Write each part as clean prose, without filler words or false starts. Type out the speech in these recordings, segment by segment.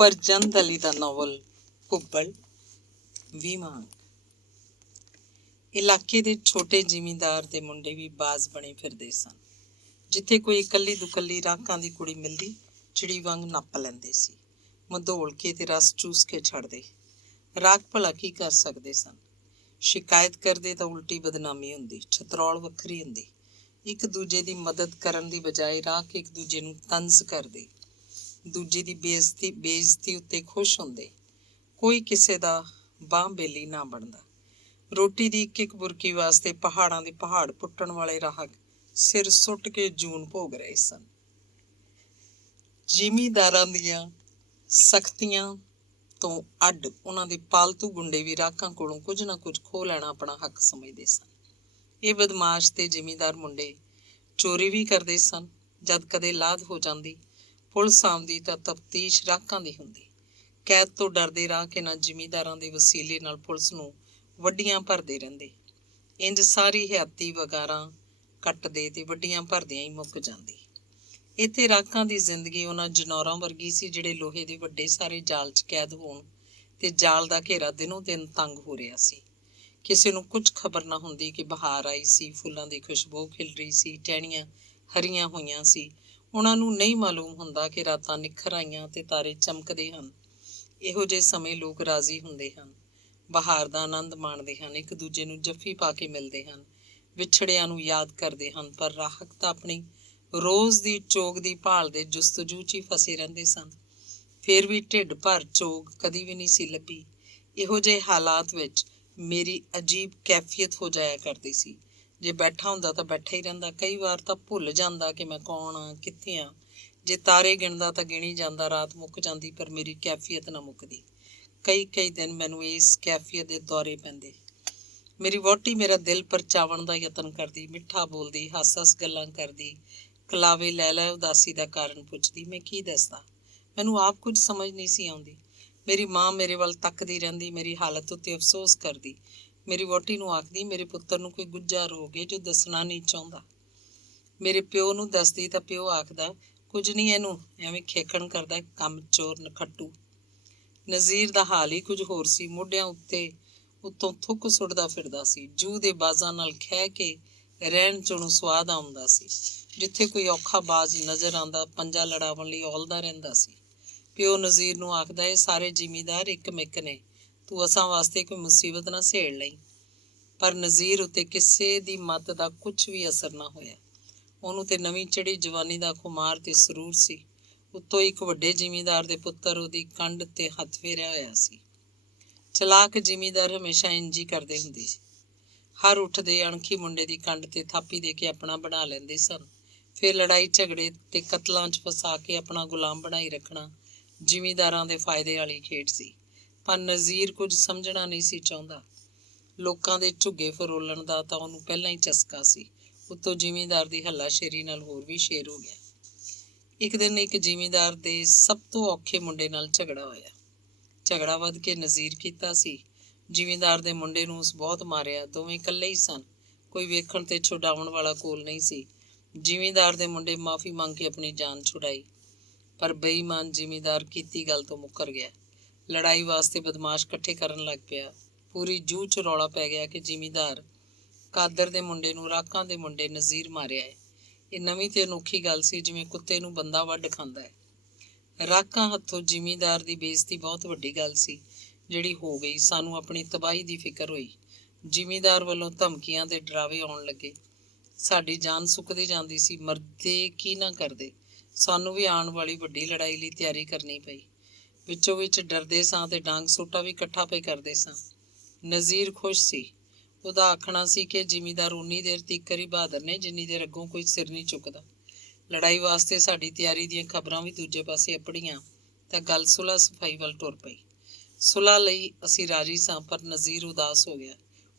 ਪਰਜੰਦ ਅਲੀ ਦਾ novel ਭੁੱਬਲ 20ਵਾਂ ਅੰਕ। ਇਲਾਕੇ ਦੇ ਛੋਟੇ ਜ਼ਿਮੀਂਦਾਰ ਦੇ ਮੁੰਡੇ ਵੀ ਬਾਜ਼ ਬਣੇ ਫਿਰਦੇ ਸਨ। ਜਿੱਥੇ ਕੋਈ ਇਕੱਲੀ ਦੁਕੱਲੀ ਰਾਕਾਂ ਦੀ ਕੁੜੀ ਮਿਲਦੀ, ਚਿੜੀ ਵਾਂਗ ਨੱਪ ਲੈਂਦੇ ਸੀ, ਮਧੋਲ ਕੇ ਤੇ ਰਸ ਚੂਸ ਕੇ ਛੱਡਦੇ। ਰਾਕ ਭਲਾ ਕੀ ਕਰ ਸਕਦੇ ਸਨ? ਸ਼ਿਕਾਇਤ ਕਰਦੇ ਤਾਂ ਉਲਟੀ ਬਦਨਾਮੀ ਹੁੰਦੀ, ਛਤਰੌਲ ਵੱਖਰੀ ਹੁੰਦੀ। ਇੱਕ ਦੂਜੇ ਦੀ ਮਦਦ ਕਰਨ ਦੀ ਬਜਾਏ ਰਾਕ ਇੱਕ ਦੂਜੇ ਨੂੰ ਤੰਜ਼ ਕਰਦੇ, ਦੂਜੇ ਦੀ ਬੇਇੱਜ਼ਤੀ ਉੱਤੇ ਖੁਸ਼ ਹੁੰਦੇ। ਕੋਈ ਕਿਸੇ ਦਾ ਬਾਂਹ ਬੇਲੀ ਨਾ ਬਣਦਾ। ਰੋਟੀ ਦੀ ਇੱਕ ਬੁਰਕੀ ਵਾਸਤੇ ਪਹਾੜਾਂ ਦੇ ਪਹਾੜ ਪੁੱਟਣ ਵਾਲੇ ਰਾਹਕ ਸਿਰ ਸੁੱਟ ਕੇ ਜੂਨ ਭੋਗ ਰਹੇ ਸਨ। ਜ਼ਿਮੀਂਦਾਰਾਂ ਦੀਆਂ ਸਖਤੀਆਂ ਤੋਂ ਅੱਡ ਉਹਨਾਂ ਦੇ ਪਾਲਤੂ ਗੁੰਡੇ ਵੀ ਰਾਕਾਂ ਕੋਲੋਂ ਕੁਝ ਨਾ ਕੁਝ ਖੋਹ ਲੈਣਾ ਆਪਣਾ ਹੱਕ ਸਮਝਦੇ ਸਨ। ਇਹ ਬਦਮਾਸ਼ ਤੇ ਜ਼ਿਮੀਂਦਾਰ ਮੁੰਡੇ ਚੋਰੀ ਵੀ ਕਰਦੇ ਸਨ। ਜਦ ਕਦੇ ਲਾਦ ਹੋ ਜਾਂਦੀ, ਪੁਲਿਸ ਆਉਂਦੀ ਤਾਂ ਤਫਤੀਸ਼ ਰਾਕਾਂ ਦੀ ਹੁੰਦੀ। ਕੈਦ ਤੋਂ ਡਰਦੇ ਰਾਕ ਇਹਨਾਂ ਜ਼ਿਮੀਂਦਾਰਾਂ ਦੇ ਵਸੀਲੇ ਨਾਲ ਪੁਲਿਸ ਨੂੰ ਵੱਡੀਆਂ ਭਰਦੇ ਰਹਿੰਦੇ। ਇੰਜ ਸਾਰੀ ਹਯਾਤੀ ਵਗਾਰਾਂ ਕੱਟਦੇ ਤੇ ਵੱਡੀਆਂ ਭਰਦਿਆਂ ਹੀ ਮੁੱਕ ਜਾਂਦੀ। ਇੱਥੇ ਰਾਕਾਂ ਦੀ ਜ਼ਿੰਦਗੀ ਉਹਨਾਂ ਜਨੌਰਾਂ ਵਰਗੀ ਸੀ ਜਿਹੜੇ ਲੋਹੇ ਦੇ ਵੱਡੇ ਸਾਰੇ ਜਾਲ 'ਚ ਕੈਦ ਹੋਣ ਤੇ ਜਾਲ ਦਾ ਘੇਰਾ ਦਿਨੋਂ ਦਿਨ ਤੰਗ ਹੋ ਰਿਹਾ ਸੀ। ਕਿਸੇ ਨੂੰ ਕੁਝ ਖਬਰ ਨਾ ਹੁੰਦੀ ਕਿ ਬਹਾਰ ਆਈ ਸੀ, ਫੁੱਲਾਂ ਦੀ ਖੁਸ਼ਬੂ ਖਿਲ ਰਹੀ ਸੀ, ਟਹਿਣੀਆਂ ਹਰੀਆਂ ਹੋਈਆਂ ਸੀ। ਉਹਨਾਂ ਨੂੰ ਨਹੀਂ ਮਾਲੂਮ ਹੁੰਦਾ ਕਿ ਰਾਤਾਂ ਨਿੱਖਰ ਆਈਆਂ ਤੇ ਤਾਰੇ ਚਮਕਦੇ ਹਨ। ਇਹੋ ਜਿਹੇ ਸਮੇਂ ਲੋਕ ਰਾਜ਼ੀ ਹੁੰਦੇ ਹਨ, ਬਹਾਰ ਦਾ ਆਨੰਦ ਮਾਣਦੇ ਹਨ, ਇੱਕ ਦੂਜੇ ਨੂੰ ਜੱਫੀ ਪਾ ਕੇ ਮਿਲਦੇ ਹਨ, ਵਿਛੜਿਆਂ ਨੂੰ ਯਾਦ ਕਰਦੇ ਹਨ। ਪਰ ਰਾਹਕ ਤਾਂ ਆਪਣੀ ਰੋਜ਼ ਦੀ ਚੋਗ ਦੀ ਭਾਲ ਦੇ ਜੁਸਤਜੂ 'ਚ ਹੀ ਫਸੇ ਰਹਿੰਦੇ ਸਨ। ਫਿਰ ਵੀ ਢਿੱਡ ਭਰ ਚੋਗ ਕਦੀ ਵੀ ਨਹੀਂ ਸੀ ਲੱਭੀ। ਇਹੋ ਜਿਹੇ ਹਾਲਾਤ ਵਿੱਚ ਮੇਰੀ ਅਜੀਬ ਕੈਫੀਅਤ ਹੋ ਜਾਇਆ ਕਰਦੀ ਸੀ। ਜੇ ਬੈਠਾ ਹੁੰਦਾ ਤਾਂ ਬੈਠਾ ਹੀ ਰਹਿੰਦਾ। ਕਈ ਵਾਰ ਤਾਂ ਭੁੱਲ ਜਾਂਦਾ ਕਿ ਮੈਂ ਕੌਣ ਹਾਂ, ਕਿੱਥੇ ਹਾਂ। ਜੇ ਤਾਰੇ ਗਿਣਦਾ ਤਾਂ ਗਿਣੀ ਜਾਂਦਾ। ਰਾਤ ਮੁੱਕ ਜਾਂਦੀ ਪਰ ਮੇਰੀ ਕੈਫੀਅਤ ਨਾ ਮੁੱਕਦੀ। ਕਈ ਦਿਨ ਮੈਨੂੰ ਇਸ ਕੈਫੀਅਤ ਦੇ ਦੌਰੇ ਪੈਂਦੇ। ਮੇਰੀ ਵਹੁਟੀ ਮੇਰਾ ਦਿਲ ਪਰਚਾਵਣ ਦਾ ਯਤਨ ਕਰਦੀ, ਮਿੱਠਾ ਬੋਲਦੀ, ਹੱਸ ਗੱਲਾਂ ਕਰਦੀ, ਕਲਾਵੇ ਲੈ ਉਦਾਸੀ ਦਾ ਕਾਰਨ ਪੁੱਛਦੀ। ਮੈਂ ਕੀ ਦੱਸਦਾ? ਮੈਨੂੰ ਆਪ ਕੁਝ ਸਮਝ ਨਹੀਂ ਸੀ ਆਉਂਦੀ। ਮੇਰੀ ਮਾਂ ਮੇਰੇ ਵੱਲ ਤੱਕਦੀ ਰਹਿੰਦੀ, ਮੇਰੀ ਹਾਲਤ ਉੱਤੇ ਅਫਸੋਸ ਕਰਦੀ। ਮੇਰੀ ਵਹੁਟੀ ਨੂੰ ਆਖਦੀ, ਮੇਰੇ ਪੁੱਤਰ ਨੂੰ ਕੋਈ ਗੁੱਝਾ ਰੋਗ ਹੈ ਜੋ ਦੱਸਣਾ ਨਹੀਂ ਚਾਹੁੰਦਾ। ਮੇਰੇ ਪਿਓ ਨੂੰ ਦੱਸਦੀ ਤਾਂ ਪਿਓ ਆਖਦਾ, ਕੁਝ ਨਹੀਂ, ਇਹਨੂੰ ਐਵੇਂ ਖੇਖਣ ਕਰਦਾ, ਕੰਮ ਚੋਰ ਨਖੱਟੂ। ਨਜ਼ੀਰ ਦਾ ਹਾਲ ਹੀ ਕੁਝ ਹੋਰ ਸੀ। ਮੋਢਿਆਂ ਉੱਤੋਂ ਥੁੱਕ ਸੁੱਟਦਾ ਫਿਰਦਾ ਸੀ। ਜੂਹ ਦੇ ਬਾਜ਼ਾਂ ਨਾਲ ਖਹਿ ਕੇ ਰਹਿਣ 'ਚ ਉਹਨੂੰ ਸਵਾਦ ਆਉਂਦਾ ਸੀ। ਜਿੱਥੇ ਕੋਈ ਔਖਾ ਬਾਜ਼ ਨਜ਼ਰ ਆਉਂਦਾ, ਪੰਜਾ ਲੜਾਵਣ ਲਈ ਔਲਦਾ ਰਹਿੰਦਾ ਸੀ। ਪਿਓ ਨਜ਼ੀਰ ਨੂੰ ਆਖਦਾ, ਇਹ ਸਾਰੇ ਜ਼ਿਮੀਂਦਾਰ ਇੱਕ ਮਿੱਕ ਨੇ, ਤੂੰ ਅਸਾਂ ਵਾਸਤੇ ਕੋਈ ਮੁਸੀਬਤ ਨਾ ਸੇੜ ਲਈ। ਪਰ ਨਜ਼ੀਰ ਉੱਤੇ ਕਿਸੇ ਦੀ ਮੱਤ ਦਾ ਕੁਝ ਵੀ ਅਸਰ ਨਾ ਹੋਇਆ। ਉਹਨੂੰ ਤੇ ਨਵੀਂ ਚੜ੍ਹੀ ਜਵਾਨੀ ਦਾ ਖੁਮਾਰ ਤੇ ਸਰੂਰ ਸੀ। ਉੱਤੋਂ ਇੱਕ ਵੱਡੇ ਜ਼ਿਮੀਂਦਾਰ ਦੇ ਪੁੱਤਰ ਉਹਦੀ ਕੰਡ ਤੇ ਹੱਥ ਫੇਰਿਆ ਹੋਇਆ ਸੀ। ਚਲਾਕ ਜ਼ਿਮੀਂਦਾਰ ਹਮੇਸ਼ਾ ਇੰਝ ਹੀ ਕਰਦੇ ਹੁੰਦੇ ਸੀ। ਹਰ ਉੱਠਦੇ ਅਣਖੀ ਮੁੰਡੇ ਦੀ ਕੰਡ ਤੇ ਥਾਪੀ ਦੇ ਕੇ ਆਪਣਾ ਬਣਾ ਲੈਂਦੇ ਸਨ। ਫਿਰ ਲੜਾਈ ਝਗੜੇ ਤੇ ਕਤਲਾਂ 'ਚ ਫਸਾ ਕੇ ਆਪਣਾ ਗੁਲਾਮ ਬਣਾਈ ਰੱਖਣਾ ਜ਼ਿਮੀਂਦਾਰਾਂ ਦੇ ਫਾਇਦੇ ਵਾਲੀ ਖੇਡ ਸੀ। ਪਰ ਨਜ਼ੀਰ ਕੁਝ ਸਮਝਣਾ ਨਹੀਂ ਸੀ ਚਾਹੁੰਦਾ। ਲੋਕਾਂ ਦੇ ਝੁੱਗੇ ਫਰੋਲਣ ਦਾ ਤਾਂ ਉਹਨੂੰ ਪਹਿਲਾਂ ਹੀ ਚਸਕਾ ਸੀ। ਉੱਤੋਂ ਜ਼ਿਮੀਂਦਾਰ ਦੀ ਹੱਲਾਸ਼ੇਰੀ ਨਾਲ ਹੋਰ ਵੀ ਸ਼ੇਰ ਹੋ ਗਿਆ। ਇੱਕ ਦਿਨ ਇੱਕ ਜ਼ਿਮੀਂਦਾਰ ਦੇ ਸਭ ਤੋਂ ਔਖੇ ਮੁੰਡੇ ਨਾਲ ਝਗੜਾ ਹੋਇਆ। ਝਗੜਾ ਵੱਧ ਕੇ ਨਜ਼ੀਰ ਕੀਤਾ ਸੀ। ਜ਼ਿਮੀਂਦਾਰ ਦੇ ਮੁੰਡੇ ਨੂੰ ਉਸ ਬਹੁਤ ਮਾਰਿਆ। ਦੋਵੇਂ ਇਕੱਲੇ ਹੀ ਸਨ, ਕੋਈ ਵੇਖਣ ਤੇ ਛੁਡਾਉਣ ਵਾਲਾ ਕੋਲ ਨਹੀਂ ਸੀ। ਜ਼ਿਮੀਂਦਾਰ ਦੇ ਮੁੰਡੇ ਮਾਫ਼ੀ ਮੰਗ ਕੇ ਆਪਣੀ ਜਾਨ ਛੁਡਾਈ, ਪਰ ਬੇਈਮਾਨ ਜ਼ਿਮੀਂਦਾਰ ਕੀਤੀ ਗੱਲ ਤੋਂ ਮੁੱਕਰ ਗਿਆ। ਲੜਾਈ ਵਾਸਤੇ ਬਦਮਾਸ਼ ਇਕੱਠੇ ਕਰਨ ਲੱਗ ਪਿਆ। ਪੂਰੀ ਜੂਹ 'ਚ ਰੌਲਾ ਪੈ ਗਿਆ ਕਿ ਜ਼ਿਮੀਂਦਾਰ ਕਾਦਰ ਦੇ ਮੁੰਡੇ ਨੂੰ ਰਾਕਾਂ ਦੇ ਮੁੰਡੇ ਨਜ਼ੀਰ ਮਾਰਿਆ ਹੈ। ਇਹ ਨਵੀਂ ਤੇ ਅਨੋਖੀ ਗੱਲ ਸੀ, ਜਿਵੇਂ ਕੁੱਤੇ ਨੂੰ ਬੰਦਾ ਵੱਢ ਖਾਂਦਾ ਹੈ। ਰਾਕਾਂ ਹੱਥੋਂ ਜ਼ਿਮੀਂਦਾਰ ਦੀ ਬੇਇੱਜ਼ਤੀ ਬਹੁਤ ਵੱਡੀ ਗੱਲ ਸੀ ਜਿਹੜੀ ਹੋ ਗਈ। ਸਾਨੂੰ ਆਪਣੀ ਤਬਾਹੀ ਦੀ ਫਿਕਰ ਹੋਈ। ਜ਼ਿਮੀਂਦਾਰ ਵੱਲੋਂ ਧਮਕੀਆਂ ਤੇ ਡਰਾਵੇ ਆਉਣ ਲੱਗੇ। ਸਾਡੀ ਜਾਨ ਸੁੱਕਦੀ ਜਾਂਦੀ ਸੀ। ਮਰਦੇ ਕੀ ਨਾ ਕਰਦੇ। ਸਾਨੂੰ ਵੀ ਆਉਣ ਵਾਲੀ ਵੱਡੀ ਲੜਾਈ ਲਈ ਤਿਆਰੀ ਕਰਨੀ ਪਈ। ਵਿੱਚੋਂ ਵਿੱਚ ਡਰਦੇ ਸਾਂ ਤੇ ਡਾਂਗ ਸੋਟਾ ਵੀ ਇਕੱਠਾ ਪਏ ਕਰਦੇ ਸਾਂ। ਨਜ਼ੀਰ ਖੁਸ਼ ਸੀ। ਉਹਦਾ ਆਖਣਾ ਸੀ ਕਿ ਜ਼ਿਮੀਂਦਾਰ ਉਨੀ ਦੇਰ ਤੀਕਰ ਹੀ ਬਹਾਦਰ ਨੇ ਜਿੰਨੀ ਦੇਰ ਅੱਗੋਂ ਕੋਈ ਸਿਰ ਨਹੀਂ ਚੁੱਕਦਾ। ਲੜਾਈ ਵਾਸਤੇ ਸਾਡੀ ਤਿਆਰੀ ਦੀਆਂ ਖਬਰਾਂ ਵੀ ਦੂਜੇ ਪਾਸੇ ਅੱਪੜੀਆਂ ਤਾਂ ਗੱਲ ਸੁਲ੍ਹਾ ਸਫਾਈ ਵੱਲ ਟੁਰ ਪਈ। ਸੁਲ੍ਹਾ ਲਈ ਅਸੀਂ ਰਾਜੀ ਸਾਂ, ਪਰ ਨਜ਼ੀਰ ਉਦਾਸ ਹੋ ਗਿਆ।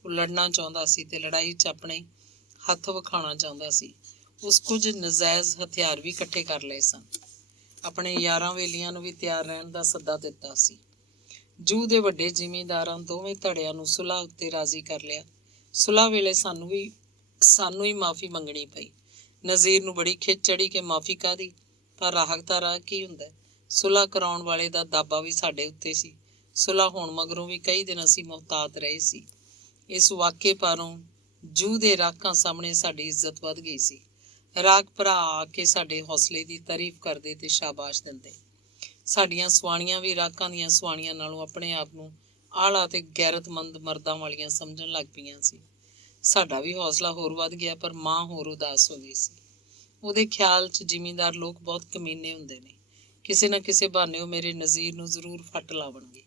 ਉਹ ਲੜਨਾ ਚਾਹੁੰਦਾ ਸੀ ਤੇ ਲੜਾਈ 'ਚ ਆਪਣੇ ਹੱਥ ਵਿਖਾਉਣਾ ਚਾਹੁੰਦਾ ਸੀ। ਉਸ ਕੁਝ ਨਜਾਇਜ਼ ਹਥਿਆਰ ਵੀ ਇਕੱਠੇ ਕਰ ਲਏ ਸਨ। ਆਪਣੇ ਯਾਰਾਂ ਵੇਲੀਆਂ ਨੂੰ ਵੀ ਤਿਆਰ ਰਹਿਣ ਦਾ ਸੱਦਾ ਦਿੱਤਾ ਸੀ। ਜੂਹ ਦੇ ਵੱਡੇ ਜ਼ਿਮੀਂਦਾਰਾਂ ਦੋਵੇਂ ਧੜਿਆਂ ਨੂੰ ਸੁਲ੍ਹਾ ਉੱਤੇ ਰਾਜ਼ੀ ਕਰ ਲਿਆ। ਸੁਲ੍ਹਾ ਵੇਲੇ ਸਾਨੂੰ ਹੀ ਮਾਫ਼ੀ ਮੰਗਣੀ ਪਈ। ਨਜ਼ੀਰ ਨੂੰ ਬੜੀ ਖਿੱਚ ਚੜ੍ਹੀ ਕਿ ਮਾਫ਼ੀ ਕਾਹਦੀ, ਪਰ ਰਾਹਕ ਦਾ ਰਾਹ ਕੀ ਹੁੰਦਾ? ਸੁਲ੍ਹਾ ਕਰਾਉਣ ਵਾਲੇ ਦਾ ਦਾਬਾ ਵੀ ਸਾਡੇ ਉੱਤੇ ਸੀ। ਸੁਲ੍ਹਾ ਹੋਣ ਮਗਰੋਂ ਵੀ ਕਈ ਦਿਨ ਅਸੀਂ ਮੁਹਤਾਤ ਰਹੇ ਸੀ। ਇਸ ਵਾਕੇ ਪਾਰੋਂ ਜੂਹ ਦੇ ਰਾਖਾਂ ਸਾਹਮਣੇ ਸਾਡੀ ਇੱਜ਼ਤ ਵੱਧ ਗਈ ਸੀ। ਰਾਖ ਭਰਾ ਆ ਕੇ ਸਾਡੇ ਹੌਸਲੇ ਦੀ ਤਾਰੀਫ ਕਰਦੇ ਤੇ ਸ਼ਾਬਾਸ਼ ਦਿੰਦੇ। ਸਾਡੀਆਂ ਸਵਾਣੀਆਂ ਵੀ ਰਾਖਾਂ ਦੀਆਂ ਸਵਾਣੀਆਂ ਨਾਲੋਂ ਆਪਣੇ ਆਪ ਨੂੰ ਆਲਾ ਤੇ ਗੈਰਤਮੰਦ ਮਰਦਾਂ ਵਾਲੀਆਂ ਸਮਝਣ ਲੱਗ ਪਈਆਂ ਸੀ। ਸਾਡਾ ਵੀ ਹੌਸਲਾ ਹੋਰ ਵੱਧ ਗਿਆ, ਪਰ ਮਾਂ ਹੋਰ ਉਦਾਸ ਹੋ ਗਈ ਸੀ। ਉਹਦੇ ਖਿਆਲ 'ਚ ਜ਼ਿਮੀਂਦਾਰ ਲੋਕ ਬਹੁਤ ਕਮੀਨੇ ਹੁੰਦੇ ਨੇ। ਕਿਸੇ ਨਾ ਕਿਸੇ ਬਹਾਨੇ ਉਹ ਮੇਰੇ ਨਜ਼ੀਰ ਨੂੰ ਜ਼ਰੂਰ ਫੱਟ ਲਾਵਣਗੇ।